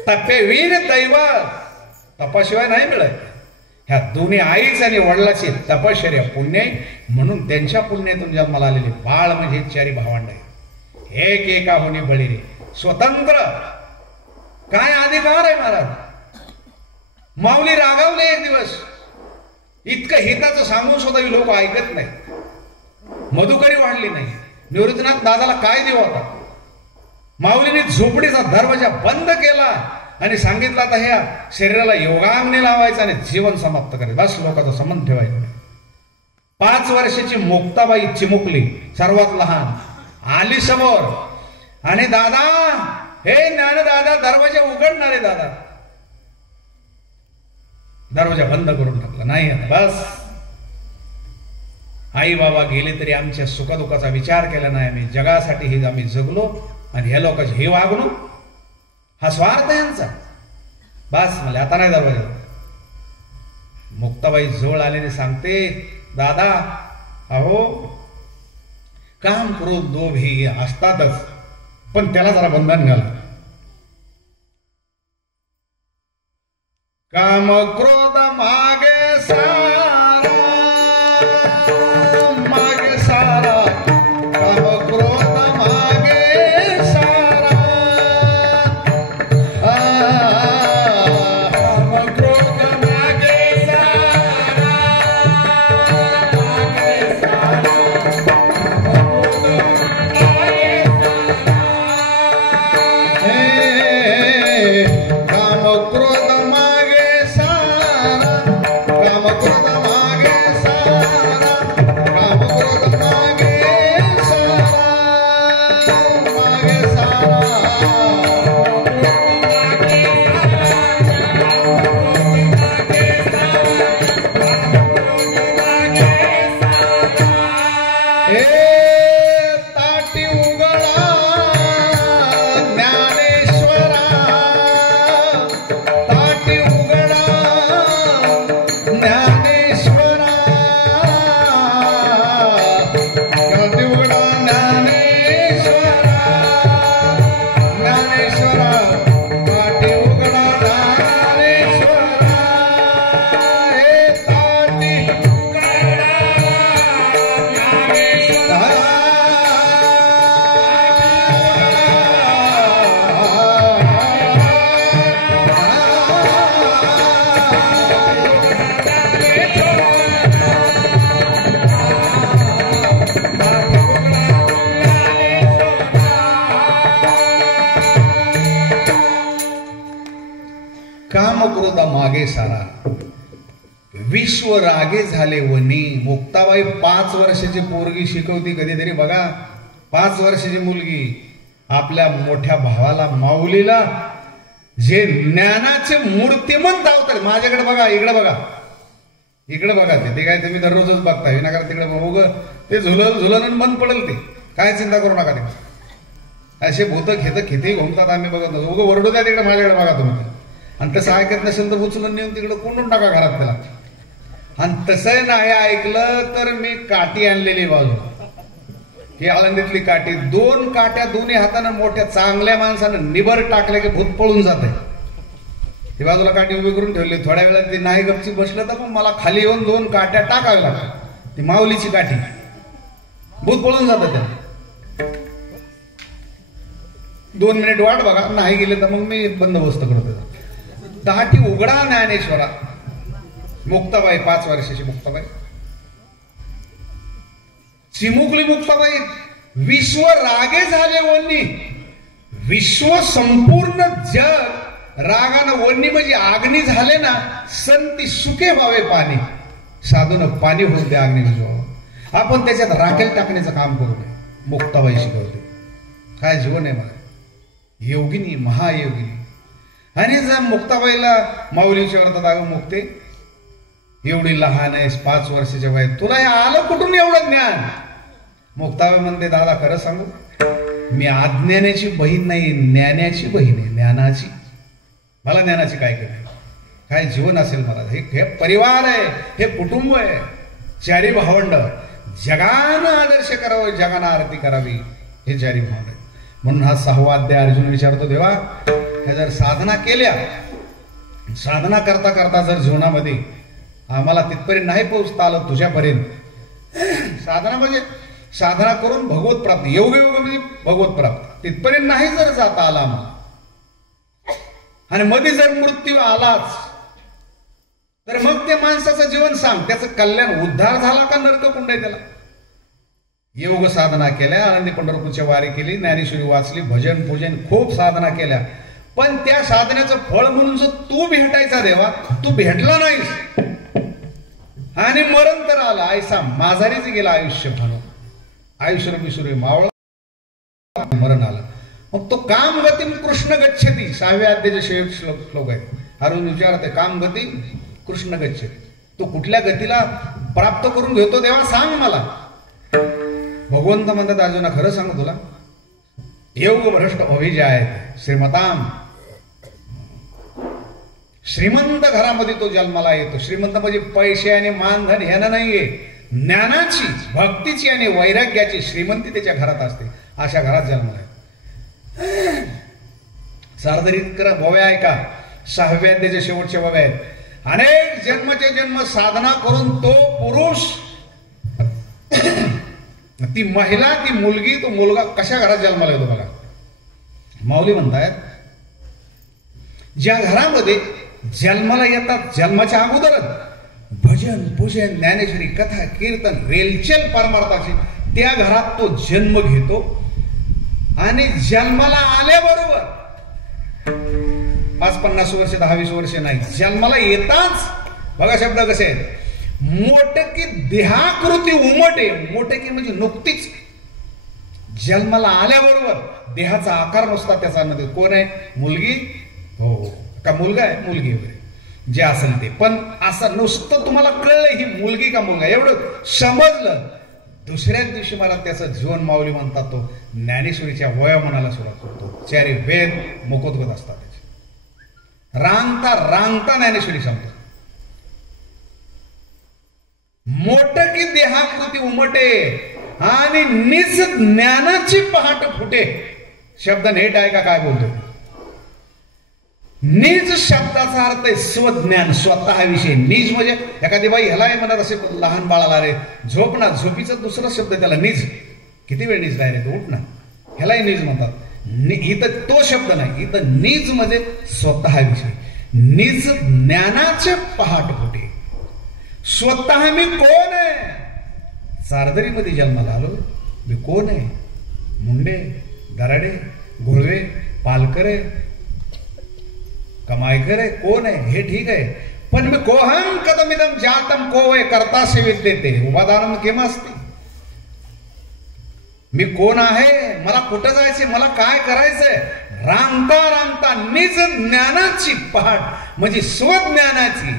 तपेवीर दैवत, तपाशिवाय नाही मिळत. ह्या दोन्ही आईच आणि वडिलाची तपश्चर्या पुण्य, म्हणून त्यांच्या पुण्यातून जन्माला आलेले बाळ म्हणजे 4 भावंड आहेत. एक एका होणे बळी रे, स्वतंत्र काय अधिकार आहे महाराज. माऊली रागावले एक दिवस, इतकं हिताचं सांगून सुद्धा लोक ऐकत नाही. मधुकरी वाढली नाही. निवृत्तीनाथ दादाला काय देऊ आता. माऊलीने झोपडीचा दरवाजा बंद केला आणि सांगितलं आता ह्या शरीराला योगाग्नी लावायचा आणि जीवन समाप्त करायचं, बस लोकांचा संबंध ठेवायचा नाही. 5 वर्षाची मुक्ताबाई चिमुकली, सर्वात लहान, आली समोर आणि दादा, हे ज्ञान दादा, दरवाजा उघडणार आहे दादा. दरवाजा बंद करून टाकला. नाही आता बस, आई बाबा गेले तरी आमच्या सुखदुःखाचा विचार केला नाही आम्ही. जगासाठी हे आम्ही जगलो आणि ह्या लोकांची हे वागणू, हा स्वार्थ यांचा. बस मला आता नाही दरवाजा. मुक्ताबाई जवळ आल्याने सांगते, दादा अहो काम क्रोध लोभ हे असतातच, पण त्याला जरा बंधन घाला. काम क्रोध मागे सारा, मागे सारा, काम क्रोध मागे सारा, काम क्रोध मागे सारा, मागे सारा, काम क्रोध मागे सारा, काम क्रोध मागे सारा, काम क्रोध मागे सारा, मागे सारा, ताटी उघडा ज्ञानेश्वरा, ताटी उघडा ज्ञानेश्वरा, ताटी उघडा ज्ञानेश्वरा, ज्ञानेश्वरा, ताटी उघडा ज्ञानेश्वरा, हे ताटी उघडा काम क्रोधा मागे सारा, विश्व रागे झाले वनी. मुक्ताबाई 5 वर्षाची पोरगी शिकवती कधीतरी बघा. 5 वर्षाची मुलगी आपल्या मोठ्या भावाला माऊलीला जे ज्ञानाचे मूर्तिमंत अवतार. माझ्याकडे बघा, इकडे बघा, इकडे बघा. ते काय तुम्ही दररोजच बघता विनाकारण तिकडे बघ. ते झुलन मन पडेल. ते काय चिंता करू नका. ते असे भूत घेत किती घुमतात आम्ही बघत नसतो. उगं वरडू द्या तिकडे माझ्याकडे बघा तुम्ही. आणि तसं ऐकत नसेल तर उचलून नेऊन तिकडे कोंडून टाका घरात त्याला. आणि तसं नाही ऐकलं तर मी काठी आणलेली बाजूला, ही आळंदीतली काठी. 2 काट्या दोन्ही हातानं मोठ्या चांगल्या माणसानं निबर टाकल्या की भूत पळून जात आहे. ती बाजूला काठी उभी करून ठेवली. थोड्या वेळात ती नाही गपची बसलं तर मग मला खाली येऊन 2 काट्या टाकाव्या लागतात. ती माऊलीची काठी, भूत पळून जात त्या. 2 मिनिट वाट बघा, नाही गेले तर मग मी बंदोबस्त करतो. दाटी उघडा ज्ञानेश्वरा. मुक्ताबाई 5 वर्षाची मुक्ताबाई, चिमुकली मुक्ताबाई. विश्व रागे झाले वन्नी. विश्व संपूर्ण जग रागानं वन्नी म्हणजे अग्नी झाले ना. संती सुखे व्हावे पाणी, साधून पाणी होऊन द्या अग्नी विजवावं. आपण त्याच्यात राखेल टाकण्याचं काम करू नये. मुक्ताबाई शिकवते. काय जीवन आहे मला. योगिनी, महायोगिनी. आणि जर मुक्ताबाईला माऊली विचारतात, अगं मुक्ते एवढी लहान आहेस, 5 वर्षाच्या वयात, तुला हे आलं कुठून एवढं ज्ञान? मुक्ताबाई म्हणते, दादा खरं सांगू, मी अज्ञानाची बहीण नाही, ज्ञानाची बहीण आहे. ज्ञानाची. मला ज्ञानाची काय केलं, काय जीवन असेल मला. हे परिवार आहे, हे कुटुंब आहे, 4 भावंड. जगानं आदर्श करावं, जगानं आरती करावी, हे 4 भावंड आहे. म्हणून हा 6वा अध्याय अर्जुन विचारतो, देवा ह्या जर साधना केल्या, साधना करता करता जर जीवनामध्ये आम्हाला तिथपर्यंत नाही पोहोचता आलं तुझ्यापर्यंत, साधना म्हणजे साधना करून भगवत प्राप्ती, योग म्हणजे भगवत प्राप्ती, तिथपर्यंत नाही जर जाता आला आम्हाला, आणि मध्ये जर मृत्यू आलाच तर मग ते माणसाचं जीवन सांग, त्याचं कल्याण, उद्धार झाला का नरक कुंड आहे त्याला. योग साधना केल्या, आनंदी पंढरपूरच्या वारी केली, ज्ञानेश्वरी वाचली, भजन पूजन खूप साधना केल्या, पण त्या साधनेचं फळ म्हणून जर तू भेटायचा देवा, तू भेटला नाहीस आणि मरण तर आला, ऐसा माझारीच गेला आयुष्य म्हणून. आयुष्य विसुरी मावळा, मरण आलं. मग तो काम गती कृष्ण गच्छती, 6व्या अध्यायाचे शेवट श्लोक आहे. अर्जुन विचारते, काम गती कृष्ण गच्छती, तो कुठल्या गतीला प्राप्त करून घेतो देवा सांग मला. भगवंत म्हणतात, अर्जुना खरं सांगू तुला, योग भ्रष्ट अभिजायते श्रीमताम. श्रीमंत घरामध्ये तो जन्माला येतो. श्रीमंत म्हणजे पैसे आणि मानधन ह्यानं नाहीये, ज्ञानाची, भक्तीची आणि वैराग्याची श्रीमंती त्याच्या घरात असते. अशा घरात जन्माला आहे. सार्वजनिक करा भव्या ऐका, 6व्या अध्यायाच्या शेवटच्या भव्या आहेत. अनेक जन्माचे जन्म साधना करून तो पुरुष, ती महिला, ती मुलगी, तो मुलगा कशा घरात जन्माला येतो बघा. माऊली म्हणतात, ज्या घरामध्ये जन्माला येतात, जन्माच्या अगोदरच भजन पूजन ज्ञानेश्वरी कथा कीर्तन रेलचेल परमार्थाची, त्या घरात तो जन्म घेतो. आणि जन्माला आल्याबरोबर 5-50 वर्ष 10-20 वर्ष नाही, जन्माला येताच बघा शब्द कसे आहेत, मोटकी देहाकृती उमटे. मोटकी म्हणजे नुकतीच जन्माला आल्याबरोबर देहाचा आकार नसता त्याचा मध्ये. कोण आहे, मुलगी हो का मुलगा आहे, मुलगी वगैरे जे असेल ते, पण असं नुसतं तुम्हाला कळलं ही मुलगी का मुलगा एवढं समजलं, दुसऱ्याच दिवशी मला त्याचं जीवन माऊली म्हणतात, तो ज्ञानेश्वरीच्या वयोमानाला सुरुवात करतो. 4 वेद मुकोद्गत असतात त्याचे. रांगता रांगता ज्ञानेश्वरी सांगतो, मोटकी देहाकृती उमटे आणि निज ज्ञानाची पहाट फुटे. शब्द नीट आहे का काय बोलतो. निज शब्दाचा अर्थ आहे स्वज्ञान, स्वतः विषयी. निज म्हणजे एखादी बाई ह्याला म्हणत असे लहान बाळाला, रे झोप ना, झोपीचा दुसरा शब्द त्याला निज. किती वेळ निज नाही रे तू, उठ ना, ह्यालाही निज म्हणतात. इथं तो शब्द नाही, इथं निज म्हणजे स्वतः विषयी. निज ज्ञानाचे पहाट फुटे. स्वतः मी कोण आहे, सार्दरीमध्ये जन्माला आलो, मी कोण आहे, मुंडे, दराडे, घोळवे, पालकरे, कमाईकर आहे, कोण आहे हे ठीक आहे, पण मी कोहम कदमिदम जातम कोवे करतासे विद्यते उपादानम किम असते. मी कोण आहे, मला कुठं जायचंय, मला काय करायचंय, रांगता रांगता निज ज्ञानाची पहाट म्हणजे स्वज्ञानाची.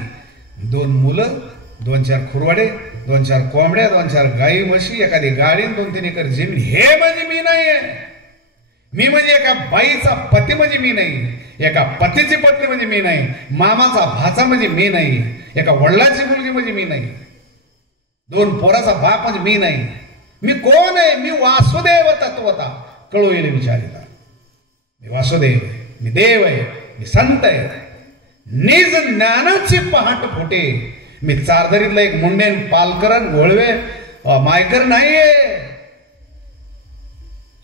2 मुलं, 2-4 खुरवाडे, 2-4 कोंबड्या, 2-4 गाई म्हशी, एखादी गाडी, 2-3 एकर जमीन, हे म्हणजे मी नाहीये. मी म्हणजे एका बाईचा पती म्हणजे मी नाही, एका पतीची पत्नी म्हणजे मी नाही, मामाचा भाचा म्हणजे मी नाही, एका वडिलांची मुलगी म्हणजे मी नाही, 2 पोराचा बाप म्हणजे मी नाही. मी कोण आहे, मी वासुदेव तत्वता कळू येईल विचारिता. मी वासुदेव आहे, मी देव आहे, मी संत आहे. निज ज्ञानाची पहाट फुटे. मी चारदरीतला एक मुंडेन पालकरण घोळवे मायकर नाहीये.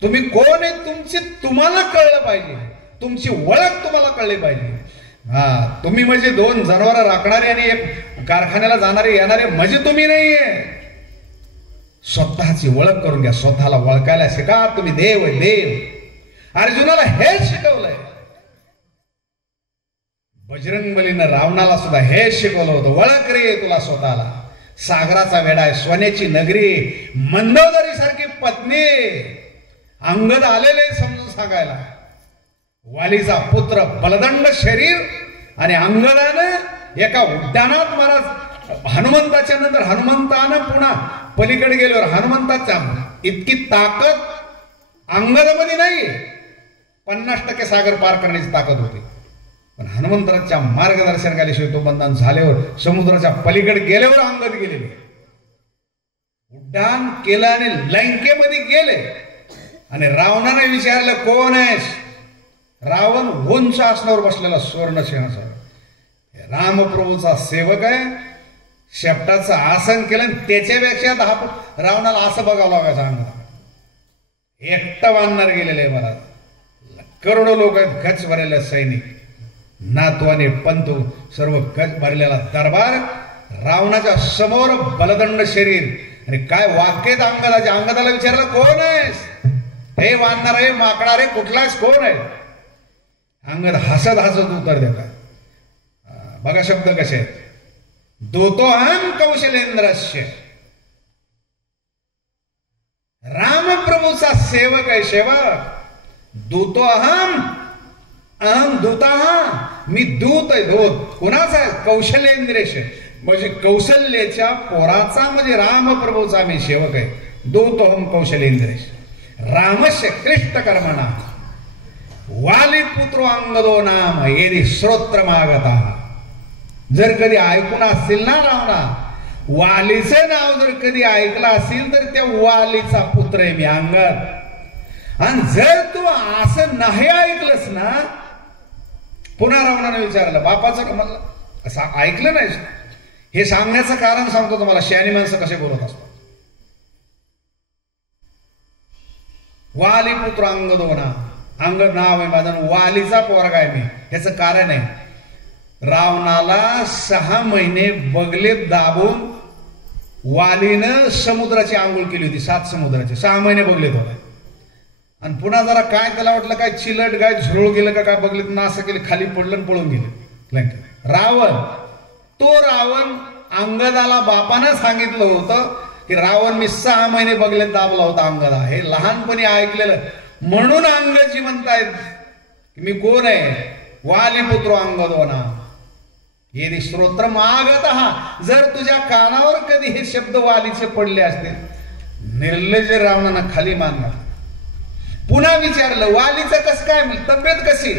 तुम्ही कोण आहे तुमची तुम्हाला कळलं पाहिजे, तुमची ओळख तुम्हाला कळली पाहिजे. तुम्ही म्हणजे 2 जनावरं राखणारे आणि एक कारखान्याला जाणारे येणारे म्हणजे तुम्ही नाहीये. स्वतःची ओळख करून घ्या, स्वतःला ओळखायला शिका. तुम्ही देव आहे, देव. अर्जुनाला हे शिकवलंय. बजरंगबलीनं रावणाला सुद्धा हे शिकवलं होतं, ओळख रे तुला स्वतःला. सागराचा वेढा आहे, सोन्याची नगरी, मंदोदरी सारखी पत्नी. अंगद आलेले समजून सांगायला. वालीचा पुत्र बलदंड शरीर आणि अंगदानं एका उद्यानात महाराज हनुमंताच्या नंतर हनुमंतानं पुन्हा पलीकडे गेल्यावर हनुमंताच्या इतकी ताकद अंगदामध्ये नाही. 50% सागर पार करण्याची ताकद होती, पण हनुमंताच्या मार्गदर्शनाशिवाय तो बंधन झाल्यावर समुद्राच्या पलीकडे गेल्यावर अंगद गेलेले. उड्डाण केलं आणि लंकेमध्ये गेले. आणि रावणाने विचारलं कोण आहेस. रावण उंच आसनावर बसलेला सुवर्ण सिंहासनावर, रामप्रभूचा सेवक आहे. शेपटाचं आसन केलं, त्याच्यापेक्षा 10 फूट रावणाला असं बघावं लागायचं. अंगाला एकटं बांधणार गेलेले आहे. मला करोडो लोक आहेत, गच भरलेले सैनिक, नातवाने पंतू, सर्व गच भरलेला दरबार. रावणाच्या समोर बलदंड शरीर. आणि काय वाक्यत अंगदाच्या. अंगदाला विचारलं कोण आहेस, हे वानणार आहे, माकडा रे, कुठलाच कोण आहे. अंगद हसत हसत उत्तर देतात. बघा शब्द कसे आहेत. दोतोहम कौशलेंद्रस्य. रामप्रभूचा सेवक आहे, सेवक. दूतोहम, अहम दूतः, मी दूत आहे. दूत कुणाचा आहे, कौशलेंद्रेश म्हणजे कौशल्याच्या पोराचा, म्हणजे रामप्रभूचा मी सेवक आहे. दूतोहम कौशलेंद्रेश. रामस्य क्लिष्ट कर्मणा वाली पुत्रो अंगदो नाम येरी श्रोत्रमागता. जर कधी ऐकून असतील ना रावणा, वालीचं नाव जर कधी ऐकलं असेल तर त्या वालीचा पुत्र आहे मी, अंगद. आणि जर तू असं नाही ऐकलंस ना, पुन्हा रावणाने विचारलं बापाचं का, म्हणलं असं ऐकलं नाही. हे सांगण्याचं कारण सांगतो तुम्हाला, शहाणी माणसं कसे बोलत असतात. वाली पुत्र अंगदो ना, अंगद नाव आहे माझं, वालीचा पोरगा आहे मी. याचं कारण आहे, रावणाला 6 महिने बगलेत दाबून वालीनं समुद्राची आंघोळ केली होती. 7 समुद्राची 6 महिने बगलेत होते. आणि पुन्हा जरा काय त्याला वाटलं काय चिलट गाय झुरळ गेलं का काय, बगलेत ना असं केलं, खाली पडलं आणि पळून गेले. रावण, तो रावण अंगदाला बापानं सांगितलं होतं की रावण मी 6 महिने बगलेत दाबला होता अंगदा. हे लहानपणी ऐकलेलं, म्हणून अंगदजी म्हणतायत की मी कोण आहे, वालीपुत्र अंगदो ना येदी श्रोत्र मागत. जर तुझ्या कानावर कधी हे शब्द वालीचे पडले असतील, निर्लज्ज रावणानं खाली मानला. पुन्हा विचारलं वालीचं कसं काय, तब्येत कशी.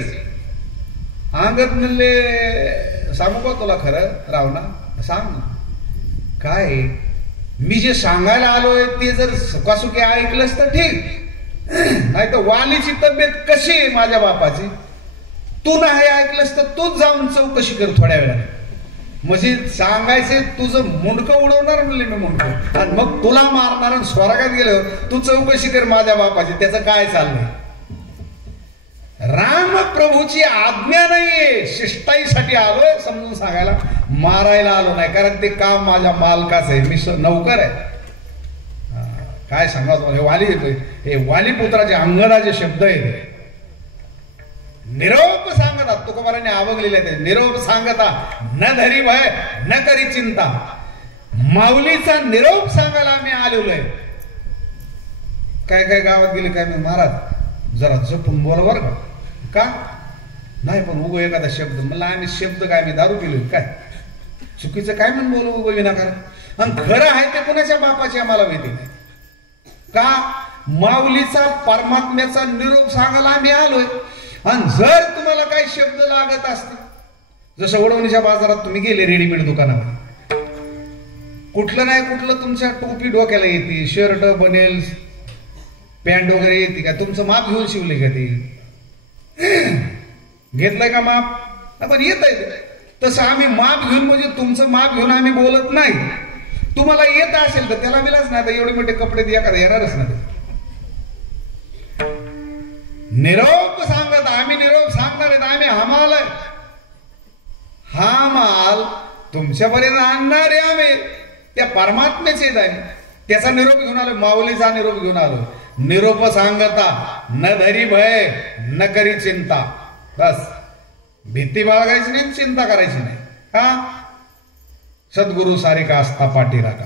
अंगद म्हणले सांगू का तुला खरं रावणा, सांग काय. मी जे सांगायला आलोय ते जर सुखासुखी ऐकलंस तर ठीक, नाही तर वालीची तब्येत कशी आहे माझ्या बापाची, तू नाही ऐकलंस तर तूच जाऊन चौकशी कर थोड्या वेळाने. म्हणजे सांगायचे तुझं मुंडकं उडवणार म्हणले मी मुंडकं, आणि मग तुला मारणार आणि स्वर्गात गेल्यावर तू चौकशी कर माझ्या बापाची, त्याचं काय चाललंय. रामप्रभूची आज्ञा नाहीये, शिष्टाईसाठी आलोय समजून सांगायला, मारायला आलो नाही. कारण ते काम माझ्या मालकाच आहे, मी नौकर आहे. काय सांगा तुम्हाला, हे वाली पुत्राचे अंगदाचे शब्द आहेत. निरोप सांगता तुकोबारांनी आवगलेले ते निरोप सांगता न धरी भय न करी चिंता. माऊलीचा निरोप सांगायला आम्ही आलेलो आहे. काय काय गावात गेले काय मी महाराज जरा जपून बोला बरं का नाही पण उगो एखादा शब्द म्हणला आम्ही शब्द काय मी दारू पिलोय काय चुकीचं काय म्हणून बोलू उगो विनाकारण. आणि खरं आहे ते कोणाच्या बापाची आम्हाला माहिती नाही का. माऊलीचा परमात्म्याचा निरोप सांगायला आम्ही आलोय. आणि जर तुम्हाला काही शब्द लागत असतील जसं वडवणीच्या बाजारात तुम्ही गेले रेडीमेड दुकानामध्ये कुठलं नाही कुठलं तुमच्या टोपी डोक्याला येते शर्ट बनेल पॅन्ट वगैरे येते का तुमचं माप घेऊन शिवले का ते घेतलंय का माप पण येत आहे तसं आम्ही माप घेऊन म्हणजे तुमचं माप घेऊन आम्ही बोलत नाही. तुम्हाला येत असेल तर त्याला मिळाच नाही. एवढे मोठे कपडे एखादा येणारच नाही. निरोप सांगत आम्ही निरोप सांगणार आहेत. आम्ही हमाल हा माल तुमच्यापर्यंत आणणारे आम्ही त्या परमात्म्याचे त्याचा निरोप घेऊन आलो. माऊलीचा निरोप घेऊन आलो. निरोप सांगता न धरी भय न करी चिंता. बस भीती बाळगायची नाही चिंता करायची नाही. का सद्गुरु सारे का असता पाठी राखा.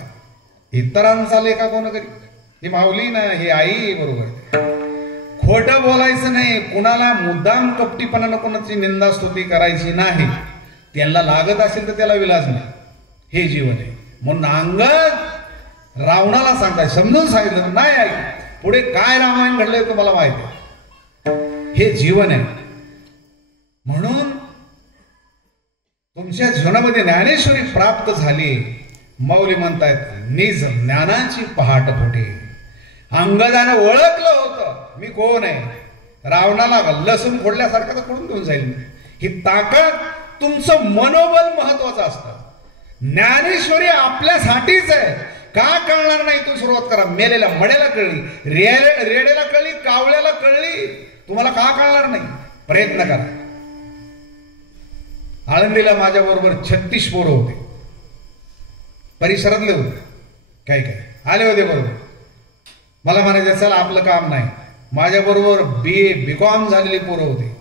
इतरांचा लेखा कोण करी ही माऊली ना ही आई बरोबर. खोटं बोलायचं नाही. कुणाला मुद्दाम कपटीपणानं कोणाची निंदा स्तुती करायची नाही. त्यांना लागत असेल तर त्याला विलाज नाही. हे जीवन आहे म्हणून अंगद रावणाला सांगताय समजून सांगितलं नाही ऐक पुढे काय रामायण घडलंय तुम्हाला माहिती आहे. हे जीवन आहे. म्हणून तुमच्या जीवनामध्ये ज्ञानेश्वरी प्राप्त झाली. माऊली म्हणतायत निज ज्ञानाची पहाट फुटे. अंगदानं ओळखलं होतं मी कोण आहे. रावणाला लसूण फोडल्यासारखं तर पडून घेऊन जाईल. ही ताकद तुमचं मनोबल महत्वाचं असतं. ज्ञानेश्वरी आपल्यासाठीच आहे. का कळणार नाही तू सुरुवात करा. मेलेल्या मडेला कळली रेड्याला कळली कावळ्याला कळली तुम्हाला का कळणार नाही. प्रयत्न करा. आळंदीला माझ्या बरोबर 36 पोरं होते. परिसरातले होते काय काय आले होते बरोबर. मला म्हणायचं चला आपलं काम नाही. माझ्या बरोबर BCom झालेली पोरं होते.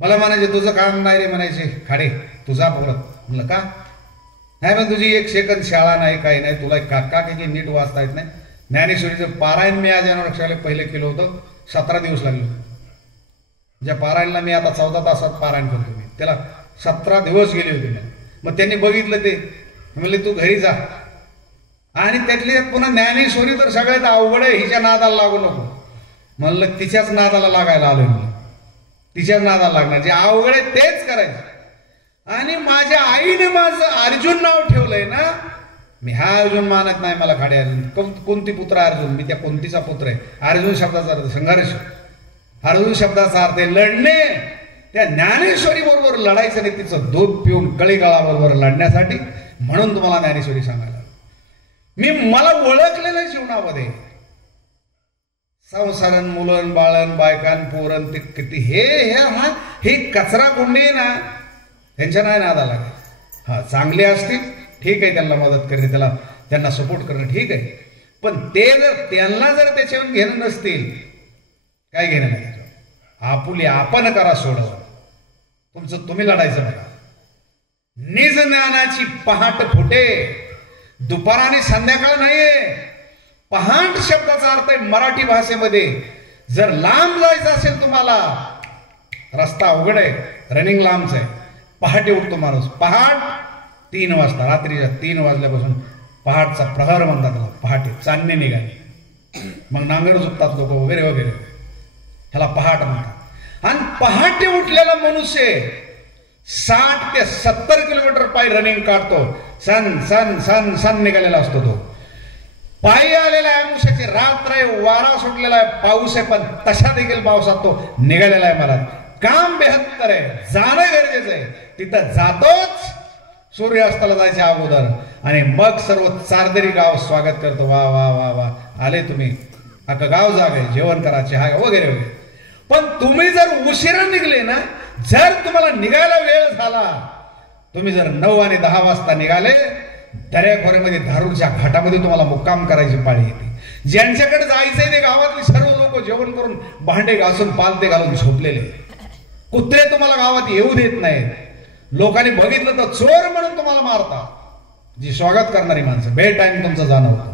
मला म्हणायचे तुझं काम नाही रे म्हणायचे खाडे तुझा बोलत. म्हणलं का नाही पण तुझी 1 सेकंद शाळा नाही काही नाही तुला काका काही नीट वाचता येत नाही. ज्ञानेश्वरीचं पारायण मी आज शाळेत पहिले केलं होतं. 17 दिवस लागले होते. ज्या पारायणला मी आता 14 तासात पारायण करतो मी त्याला 17 दिवस गेले होते. मग त्यांनी बघितलं ते म्हणले तू घरी जा. आणि त्यातली पुन्हा ज्ञानेश्वरी तर सगळ्यात अवघड आहे. हिच्या नादाला लागू नको म्हणलं. तिच्याच नादाला लागायला आलोय मी. तिच्याच नादाला लागणार जे अवघड आहे तेच करायचं. आणि माझ्या आईने माझं अर्जुन नाव ठेवलंय ना. मी हा अर्जुन मानत नाही. मला खाडे अर्जुन कोणती पुत्र अर्जुन मी त्या कोणतीचा पुत्र आहे. अर्जुन शब्दाचा अर्थ संघर्ष. अर्जुन शब्दाचा अर्थ लढणे. त्या ज्ञानेश्वरी बरोबर लढायचं नाही. तिचं दूध पिऊन कळीगाळाबरोबर लढण्यासाठी म्हणून तुम्हाला ज्ञानेश्वरी सांगायला मी मला ओळखलेलं जीवनामध्ये संसारण मुलन बाळन बायकान पोरण ते किती हे कचरा कोंडी ना त्यांच्या नाही नादा लागेल. हा चांगले असतील ठीक आहे त्यांना मदत करणे त्यांना सपोर्ट करणं ठीक आहे. पण ते जर त्यांना जर त्याच्यावर घेणं नसतील काय घेणं नाही. आपुले आपण करा सोडव तुमचं तुम्ही लढायचं बघा. निज ज्ञानाची पहाट फुटे. दुपार आणि संध्याकाळ नाहीये. पहाट शब्दाचा अर्थ आहे मराठी भाषेमध्ये जर लांब जायचं असेल तुम्हाला रस्ता अवघड आहे रनिंग लांबच आहे. पहाटे उठतो माणूस. पहाट 3 वाजता रात्रीच्या 3 वाजल्यापासून पहाटचा प्रहर म्हणतात त्याला. पहाटे चांदणी निघाली मग नांगर झुकतात लोक वगैरे वगैरे ह्याला पहाट म्हणतात. आणि पहाटे उठलेला मनुष्य 60 ते 70 किलोमीटर पायी रनिंग काढतो. सन सन सन सन निघालेला असतो तो. पायी आलेला आहे. आमुष्याची रात्र आहे. वारा सुटलेला आहे. पाऊस आहे पण तशा देखील पावसात तो निघालेला आहे. मला काम बेहत्तर आहे. जाणं गरजेचं आहे. तिथं जातोच सूर्यास्ताला जायच्या अगोदर आणि मग सर्व चारदरी गाव स्वागत करतो. वा वा वा वा आले तुम्ही. अख्खं गाव जागे जेवण करा चहा वगैरे वगैरे. पण तुम्ही जर उशिरा निघले ना जर तुम्हाला निघायला वेळ झाला तुम्ही जर 9 आणि 10 वाजता निघाले दर्याखोऱ्यामध्ये धारूरच्या घाटामध्ये तुम्हाला मुक्काम करायची पाळी येते. ज्यांच्याकडे जायचंय ते गावातली सर्व लोक जेवण करून भांडे घासून पालते घालून झोपलेले. कुत्रे तुम्हाला गावात येऊ देत नाहीत. लोकांनी बघितलं तर चोर म्हणून तुम्हाला मारतात. जी स्वागत करणारी माणसं बे टाइम तुमचं जाणवतं.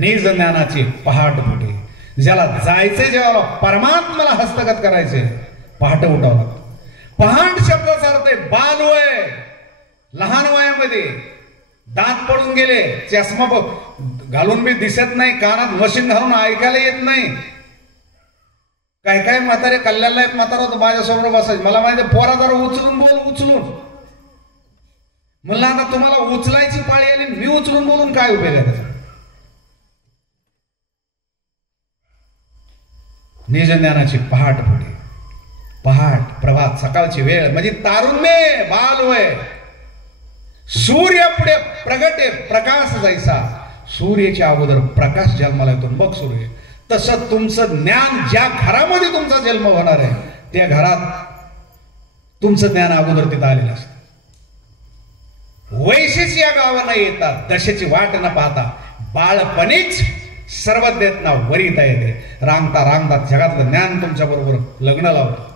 निज ज्ञानाची पहाट फुटे. ज्याला जायचंय जेव्हा परमात्म्याला हस्तगत करायचंय पहाट उठावं लागतं. पहाट शब्दाचा अर्थ आहे बालवय. लहान वयामध्ये दात पडून गेले, चष्मा घालून मी दिसत नाही, कानात मशीन घालून ऐकायला येत नाही. काय काय म्हातारे, कल्याणला एक म्हातारा होतो माझ्यासमोर बसायचं. मला माहिती पोरा जरा उचलून बोल, उचलून. म्हणलं आता तुम्हाला उचलायची पाळी आली, मी उचलून बोलून काय उपयोग आहे त्याचा. निज ज्ञानाची पहाट फुटे. पहाट प्रभात सकाळची वेळ म्हणजे तारुण्य बालवय. सूर्य पुढे प्रगटे प्रकाश जायचा. सूर्याच्या अगोदर प्रकाश जन्माला येतो. बघ सूर्य. तसं तुमचं ज्ञान ज्या घरामध्ये तुमचा जन्म होणार आहे त्या घरात तुमचं ज्ञान अगोदर तिथं आलेलं असतं. वैशीच या गावाला येतात दशेची वाट न पाहता बाळपणीच सर्वज्ञांना वरिता येते. रांगता रांगता जगातलं ज्ञान तुमच्या बरोबर लग्न लावतं.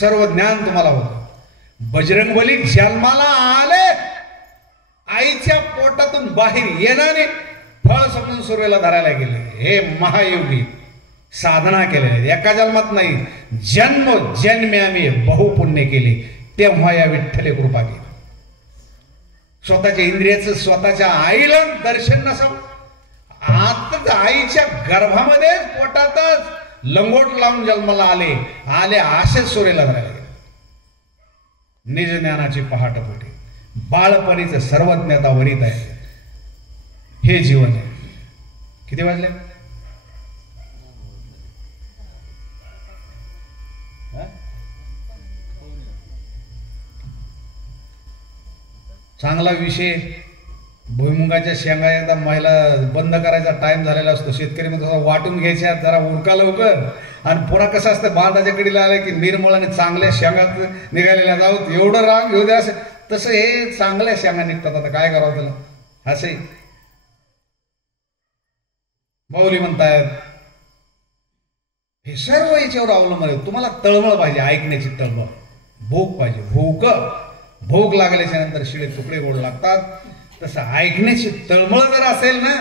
सर्व ज्ञान तुम्हाला होतं. बजरंगबली जन्माला आले, आईच्या पोटातून बाहेर येणारे फळ समजून सूर्याला धरायला गेले. हे महायोगी साधना केले एका जन्मात नाही, जन्म जन्मे आम्ही बहुपुण्य केले तेव्हा या विठ्ठले कृपा केली. स्वतःच्या इंद्रियाचं स्वतःच्या आईला दर्शन नसावं. आताच आईच्या गर्भामध्ये पोटातच लंगोट लावून जन्माला आले आले असेच सूर्याला धरायला गेले. निज ज्ञानाची पहाट फुटे. बाळपणीचं सर्वज्ञता वरीत आहे. हे जीवन आहे. किती वाजले? चांगला विषय. भुईमुगाच्या शेंगा एकदा महिला बंद करायचा टाइम झालेला असतो. शेतकरी मग वाटून घ्यायच्या जरा उरका लवकर. आणि पुन्हा कसं असतं बांधाच्या कडीला आलं की निर्मळ आणि चांगल्या शेंगा निघालेल्या जाऊत एवढं राग घेऊ द्या. तसं हे चांगल्या शेंगा निघतात. आता काय करावं त्याला. असंही माऊली म्हणतायत हे सर्व याच्यावर अवलंबून आहे. तुम्हाला तळमळ पाहिजे, ऐकण्याची तळमळ, भूक पाहिजे. भूक लागल्याच्या नंतर शिळे तुकडे गोड लागतात. तसं ऐकण्याची तळमळ जर असेल ना,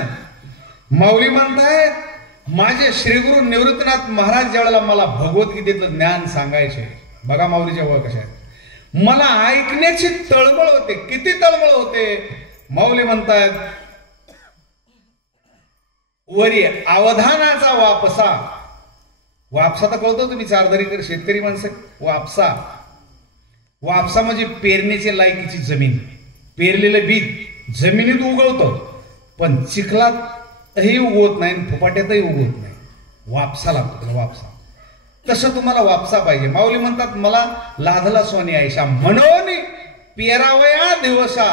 माऊली म्हणतायत माझे श्रीगुरु निवृत्तीनाथ महाराज ज्यावेळेला मला भगवद्गीतेतलं ज्ञान सांगायचे, बघा माऊलीच्या वय कशा आहेत, मला ऐकण्याची तळमळ होते. किती तळमळ होते. माऊली म्हणतायत वरी अवधानाचा वापसा. वापसा तर कळतो तुम्ही, चारदरीकर शेतकरी माणसं. वापसा म्हणजे पेरण्याच्या लायकीची जमीन. पेरलेलं बीज जमिनीत उगवतं पण चिखलातही उगवत नाही, फुपाट्यातही उगवत नाही. वापसा लागतो वापसा. तसं तुम्हाला वापसा पाहिजे. माऊली म्हणतात मला लाधला सोनी आयशा म्हणून पेरावया दिवसा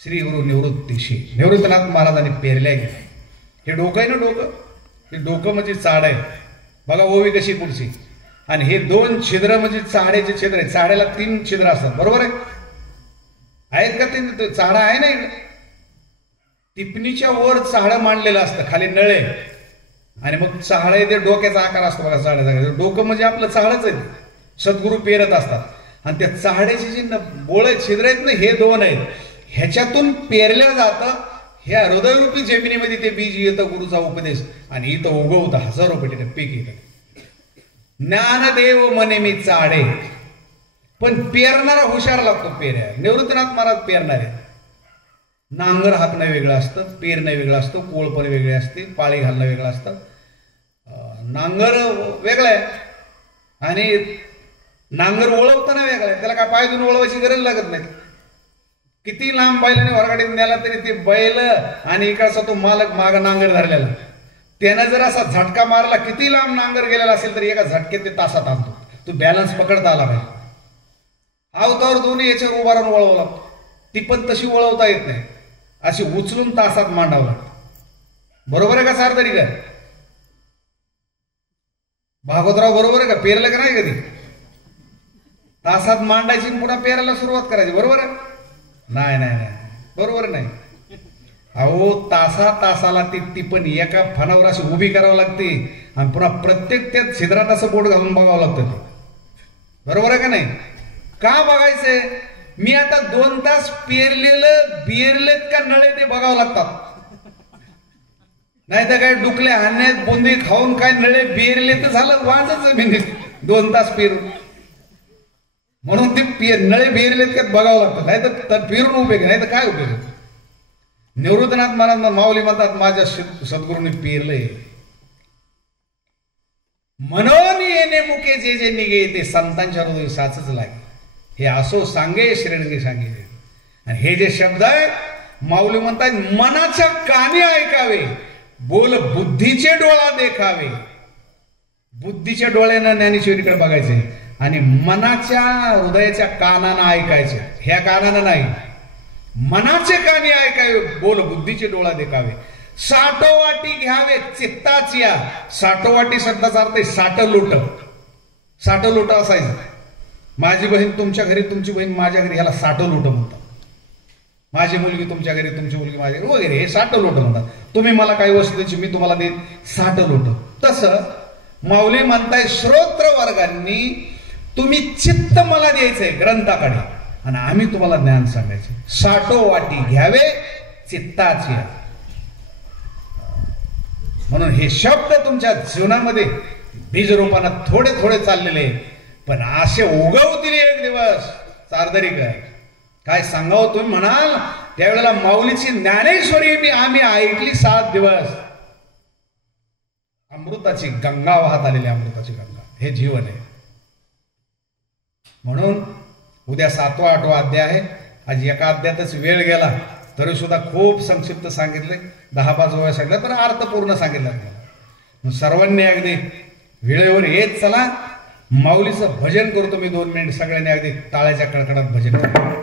श्री गुरु निवृत्तीशी. निवृत्तीनाथ महाराजांनी पेरल्या गेल्या. हे डोकं आहे ना, डोकं. हे डोकं म्हणजे चाड आहे. बघा ओवी कशी पुढची. आणि हे दोन छिद्र म्हणजे चाड्याचे छिद्र आहे. चाड्याला 3 छिद्र असतात, बरोबर आहे. आहेत का ते? चाडा आहे ना इकडे. टिपणीच्या वर चाड मांडलेलं असतं, खाली नळे, आणि मग चाळ ते डोक्याचा आकार असतो बघा चाड्याचा. डोकं म्हणजे आपलं चाळच आहे. सद्गुरू पेरत असतात. आणि त्या चाड्याची जी बोळ छिद्र आहेत ना, हे 2 आहेत. ह्याच्यातून पेरलं जातं. ह्या हृदयरूपी जमिनीमध्ये ते बीज येतं, गुरुचा उपदेश, आणि इथं उगवतं. हजारो पटीने पीक येतं. ज्ञानदेव मने मी चाडे. पण पेरणारा हुशार लागतो. पेऱ्या निवृत्तीनाथ महाराज पेरणारे. नांगर हाकणं वेगळं असतं, पेरणं वेगळं असतं, कोळपण वेगळे असते, पाळी घालणं वेगळं असतं. नांगर वेगळं आहे आणि नांगर वळवताना वेगळं आहे. त्याला काय पाय धुवून वळवायची गरज लागत नाही. किती लांब बैलाने वरगाडीत नेला तरी ते बैल आणि इकडचा तो मालक माग नांगर धरलेला, त्यानं जर असा झटका मारला, किती लांब नांगर गेलेला असेल तरी एका झटक्यात ते तासात आणतो. तो बॅलन्स पकडता आला पाहिजे. अवतावर दोन्ही याच्यावर उभा राहून वळवू लागतो. ती पण तशी वळवता येत नाही, अशी उचलून तासात मांडावं लागतं. बरोबर आहे का सारदरी का? भागवतराव बरोबर आहे का? पेरलं का नाही कधी? तासात मांडायची पुन्हा पेरायला सुरुवात करायची. बरोबर आहे? नाही नाही नाही, बरोबर नाही. अहो तासाला ती पण एका फणावर अशी उभी करावं लागते आणि पुन्हा प्रत्येक त्या छिद्रात असं बोट घालून बघावं लागतं. ते बरोबर आहे का नाही? का बघायचंय? मी आता 2 तास पेरलेलं बिरलेत का नळे ते बघावं लागतात. नाही तर काय डुकले हाण्यात बोंदी खाऊन काय नळे बिरले तर झालं वाजच मी 2 तास पेरून. म्हणून ते नळे बिरलेत का बघावं लागतं. नाही तर फिरून उपयोग नाही तर काय उपयोग. निवृत्तनाथ महाराज माऊली म्हणतात माझ्या सद्गुरूंनी पेरलंय. मनोन येणे मुके जे जे निघे ते संतांच्या हृदय साचच लागे. हे असो सांगे श्रेणगे सांगे. आणि हे जे शब्द आहेत माऊली म्हणतात मनाच्या कानी ऐकावे, बोल बुद्धीचे डोळा देखावे. बुद्धीच्या डोळ्यानं ज्ञानेश्वरीकडे बघायचे आणि मनाच्या हृदयाच्या कानानं ऐकायचे. ह्या कानानं नाही, मनाचे कानी ऐकावे, बोल बुद्धीचे डोळा देखावे. साठोवाटी घ्यावे चित्ताची. साठोवाटी शब्दाचा अर्थ आहे साठ लोट. साठ लोट असायचं. माझी बहीण तुमच्या घरी, तुमची बहीण माझ्या घरी, ह्याला साठ लोट म्हणतात. माझी मुलगी तुमच्या घरी, तुमची मुलगी माझ्या घरी वगैरे, हे साठ लोट म्हणतात. तुम्ही मला काही वस्तू द्यायची, मी तुम्हाला देईन, साठ लोट. तसं माऊली म्हणताय श्रोत्र वर्गांनी तुम्ही चित्त मला द्यायचंय ग्रंथाकडे आणि आम्ही तुम्हाला ज्ञान सांगायचे. साठोवाटी घ्यावे चित्ताची. म्हणून हे शब्द तुमच्या जीवनामध्ये बीजरूपानं थोडे थोडे चाललेले, पण असे उगवतील एक दिवस. चारदरीकर काय सांगावं तुम्ही म्हणाल त्यावेळेला माऊलीची ज्ञानेश्वरी आम्ही ऐकली 7 दिवस. अमृताची गंगा वाहत आलेली, अमृताची गंगा. हे जीवन आहे. म्हणून उद्या 7वा 8वा अध्याय आहे. आज एका अध्यायातच वेळ गेला तरी सुद्धा खूप संक्षिप्त सांगितले. 10-5 वेळा सांगितलं पण अर्थपूर्ण सांगितलं. सर्वांनी अगदी वेळेवर येत चला. माऊलीचं भजन करतो मी 2 मिनिट. सगळ्यांनी अगदी टाळ्याच्या कडकडात भजन करा.